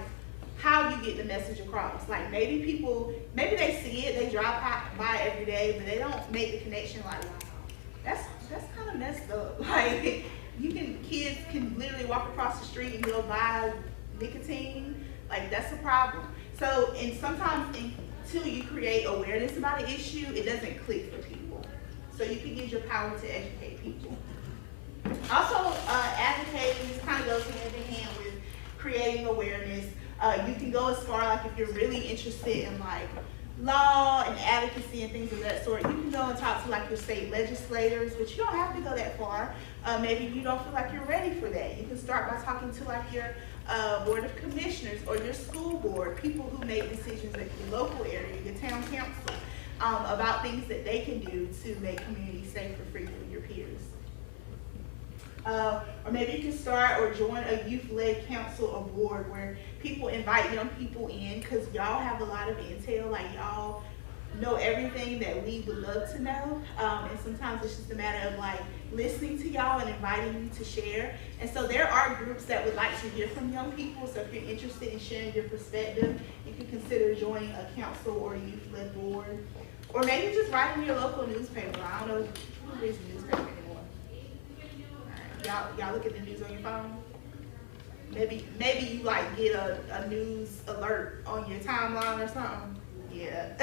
how you get the message across. Like maybe they see it, they drive by every day, but they don't make the connection like, wow, that's kind of messed up. Like kids can literally walk across the street and go buy nicotine. Like that's a problem. So, and sometimes until you create awareness about an issue, it doesn't click for people. So you can use your power to educate people. Also, advocating, this kind of goes hand in hand with creating awareness. You can go as far, like if you're really interested in like law and advocacy and things of that sort, you can go and talk to like your state legislators, but you don't have to go that far. Maybe you don't feel like you're ready for that. You can start by talking to like your board of commissioners or your school board, people who make decisions at your local area, your town council, about things that they can do to make communities safer for you and your peers. Or maybe you can start or join a youth-led council or board where people invite young people in, because y'all have a lot of intel, like y'all know everything that we would love to know, and sometimes it's just a matter of like listening to y'all and inviting you to share. And so there are groups that would like to hear from young people, so if you're interested in sharing your perspective, you can consider joining a council or a youth-led board. Or maybe just writing your local newspaper. I don't know who reads the newspaper anymore. Y'all look at the news on your phone? Maybe you like get a news alert on your timeline or something. Yeah.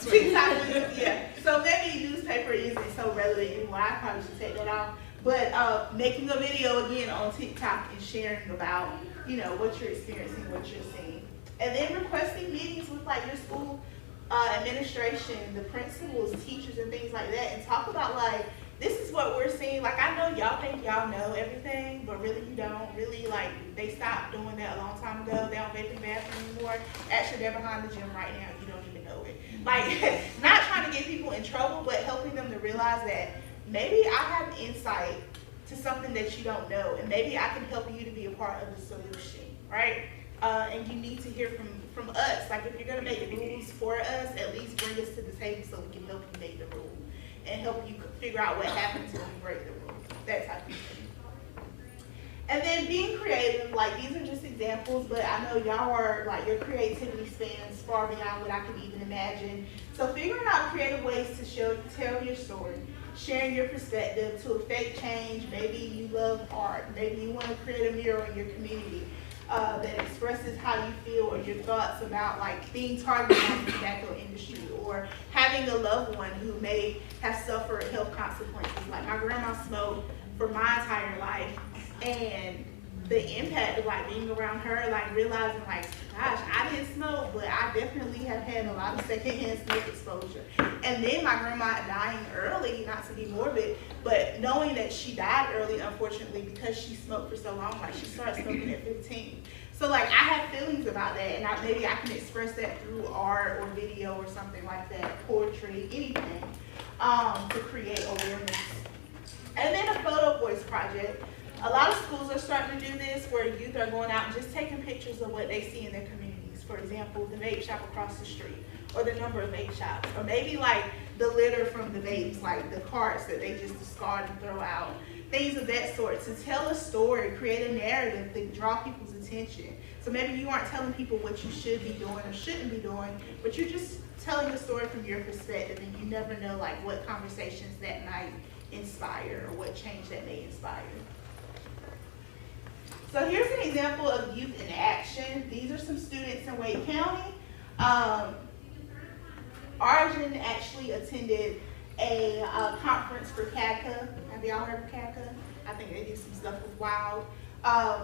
TikTok news, yeah. So maybe newspaper isn't so relevant anymore. I probably should take that off. But making a video again on TikTok and sharing about, what you're experiencing, what you're seeing. And then requesting meetings with like your school administration, the principals, teachers, and things like that, and talk about like, this is what we're seeing. Like, I know y'all think y'all know everything, but really you don't. Really, like, they stopped doing that a long time ago. They don't vape in the bathroom anymore. Actually, they're behind the gym right now. You don't even know it. Like, not trying to get people in trouble, but helping them to realize that maybe I have insight to something that you don't know, and maybe I can help you to be a part of the solution, right? And you need to hear from us. Like if you're gonna make the rules for us, at least bring us to the table so we can help you make the rule and help you figure out what happens when you break the rule. That type of thing. And then being creative, like these are just examples, but I know y'all are, like, your creativity spans far beyond what I can even imagine. So figuring out creative ways to tell your story, sharing your perspective to affect change. Maybe you love art, maybe you want to create a mural in your community that expresses how you feel or your thoughts about like being targeted by the tobacco industry, or having a loved one who may have suffered health consequences. Like my grandma smoked for my entire life, and the impact of like being around her, like realizing like, gosh, I didn't smoke, but I definitely have had a lot of secondhand smoke exposure. And then my grandma dying early, not to be morbid, but knowing that she died early, unfortunately, because she smoked for so long. Like she started smoking at 15. So like I have feelings about that, and maybe I can express that through art or video or something like that, poetry, anything, to create awareness. And then a photo voice project. A lot of schools are starting to do this where youth are going out and just taking pictures of what they see in their communities. For example, the vape shop across the street, or the number of vape shops, or maybe like the litter from the vapes, like the carts that they just discard and throw out. Things of that sort, to tell a story, create a narrative that draw people's attention. So maybe you aren't telling people what you should be doing or shouldn't be doing, but you're just telling the story from your perspective, and you never know like what conversations that might inspire or what change that may inspire. So here's an example of youth in action. These are some students in Wade County. Arjun actually attended a conference for CADCA. Have y'all heard of CADCA? I think they do some stuff with WILD.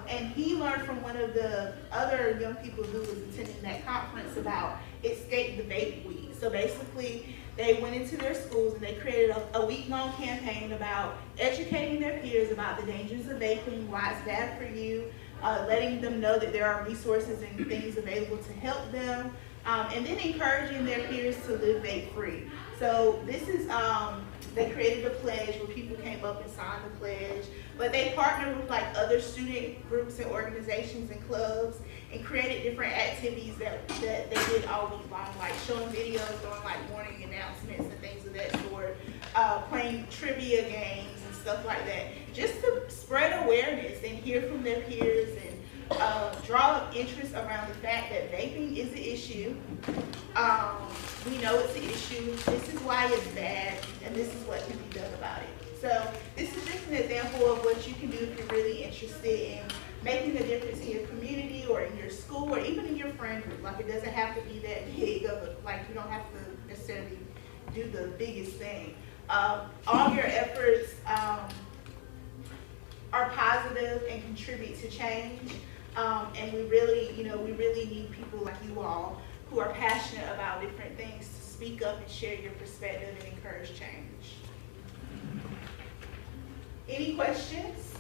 And he learned from one of the other young people who was attending that conference about Escape the Vape Week. So basically, they went into their schools and they created a week-long campaign about educating their peers about the dangers of vaping, why it's bad for you, letting them know that there are resources and things available to help them, and then encouraging their peers to live vape-free. So this is, they created a pledge where people came up and signed the pledge, but they partnered with like other student groups and organizations and clubs and created different activities that they did all week long, like showing videos, doing like morning announcements and things of that sort, playing trivia games and stuff like that, just to spread awareness and hear from their peers and draw interest around the fact that vaping is an issue. We know it's an issue. This is why it's bad, and this is what can be done about it. So this is just an example of what you can do if you're really interested in making a difference in your community or in your school or even in your friend group. Like it doesn't have to be that big of a, like you don't have to necessarily do the biggest thing. All your efforts are positive and contribute to change. And we really need people like you all who are passionate about different things to speak up and share your perspective and encourage change. Any questions?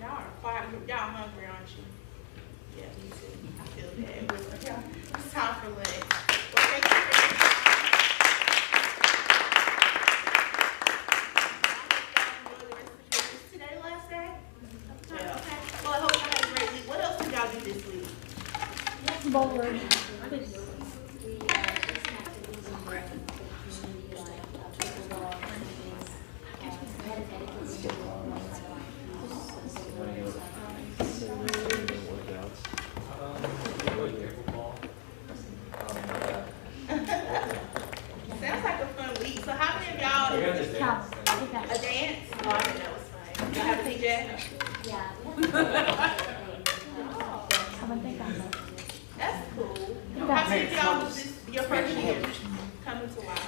Y'all are quiet. Y'all hungry, aren't you? Yeah, me too. I feel that. It's time for lunch. Well, thank you very much. Is today the last day? Yeah. Okay. Well, I hope y'all had a great week. What else did y'all do this week? Bowling. Sounds like a fun week. So how many of y'all? A dance? Oh, I didn't know it was fun. Y'all have a DJ? Yeah. That's cool. How many of y'all was this your first year coming to WILD?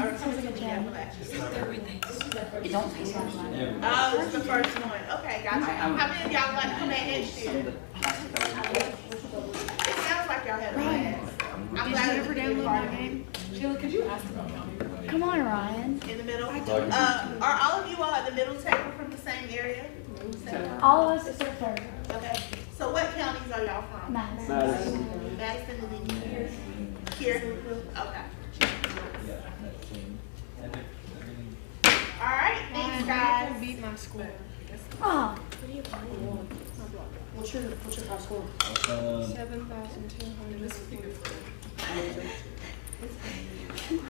Or coming to the Appalachia? It don't taste like mine. Oh, this is the first one. Okay, gotcha. How many of y'all like to come back next year? It sounds like y'all had a blast. I'm glad you ever download my game. Sheila, could you ask about y'all? Come on, Ryan. In the middle? Are all of you all at the middle table from the same area? All of us except her. Okay. So what counties are y'all from? Madison. Madison and then here? Here? Okay. All right, thanks guys. Beat my score. Oh. What's your high score? 7,200.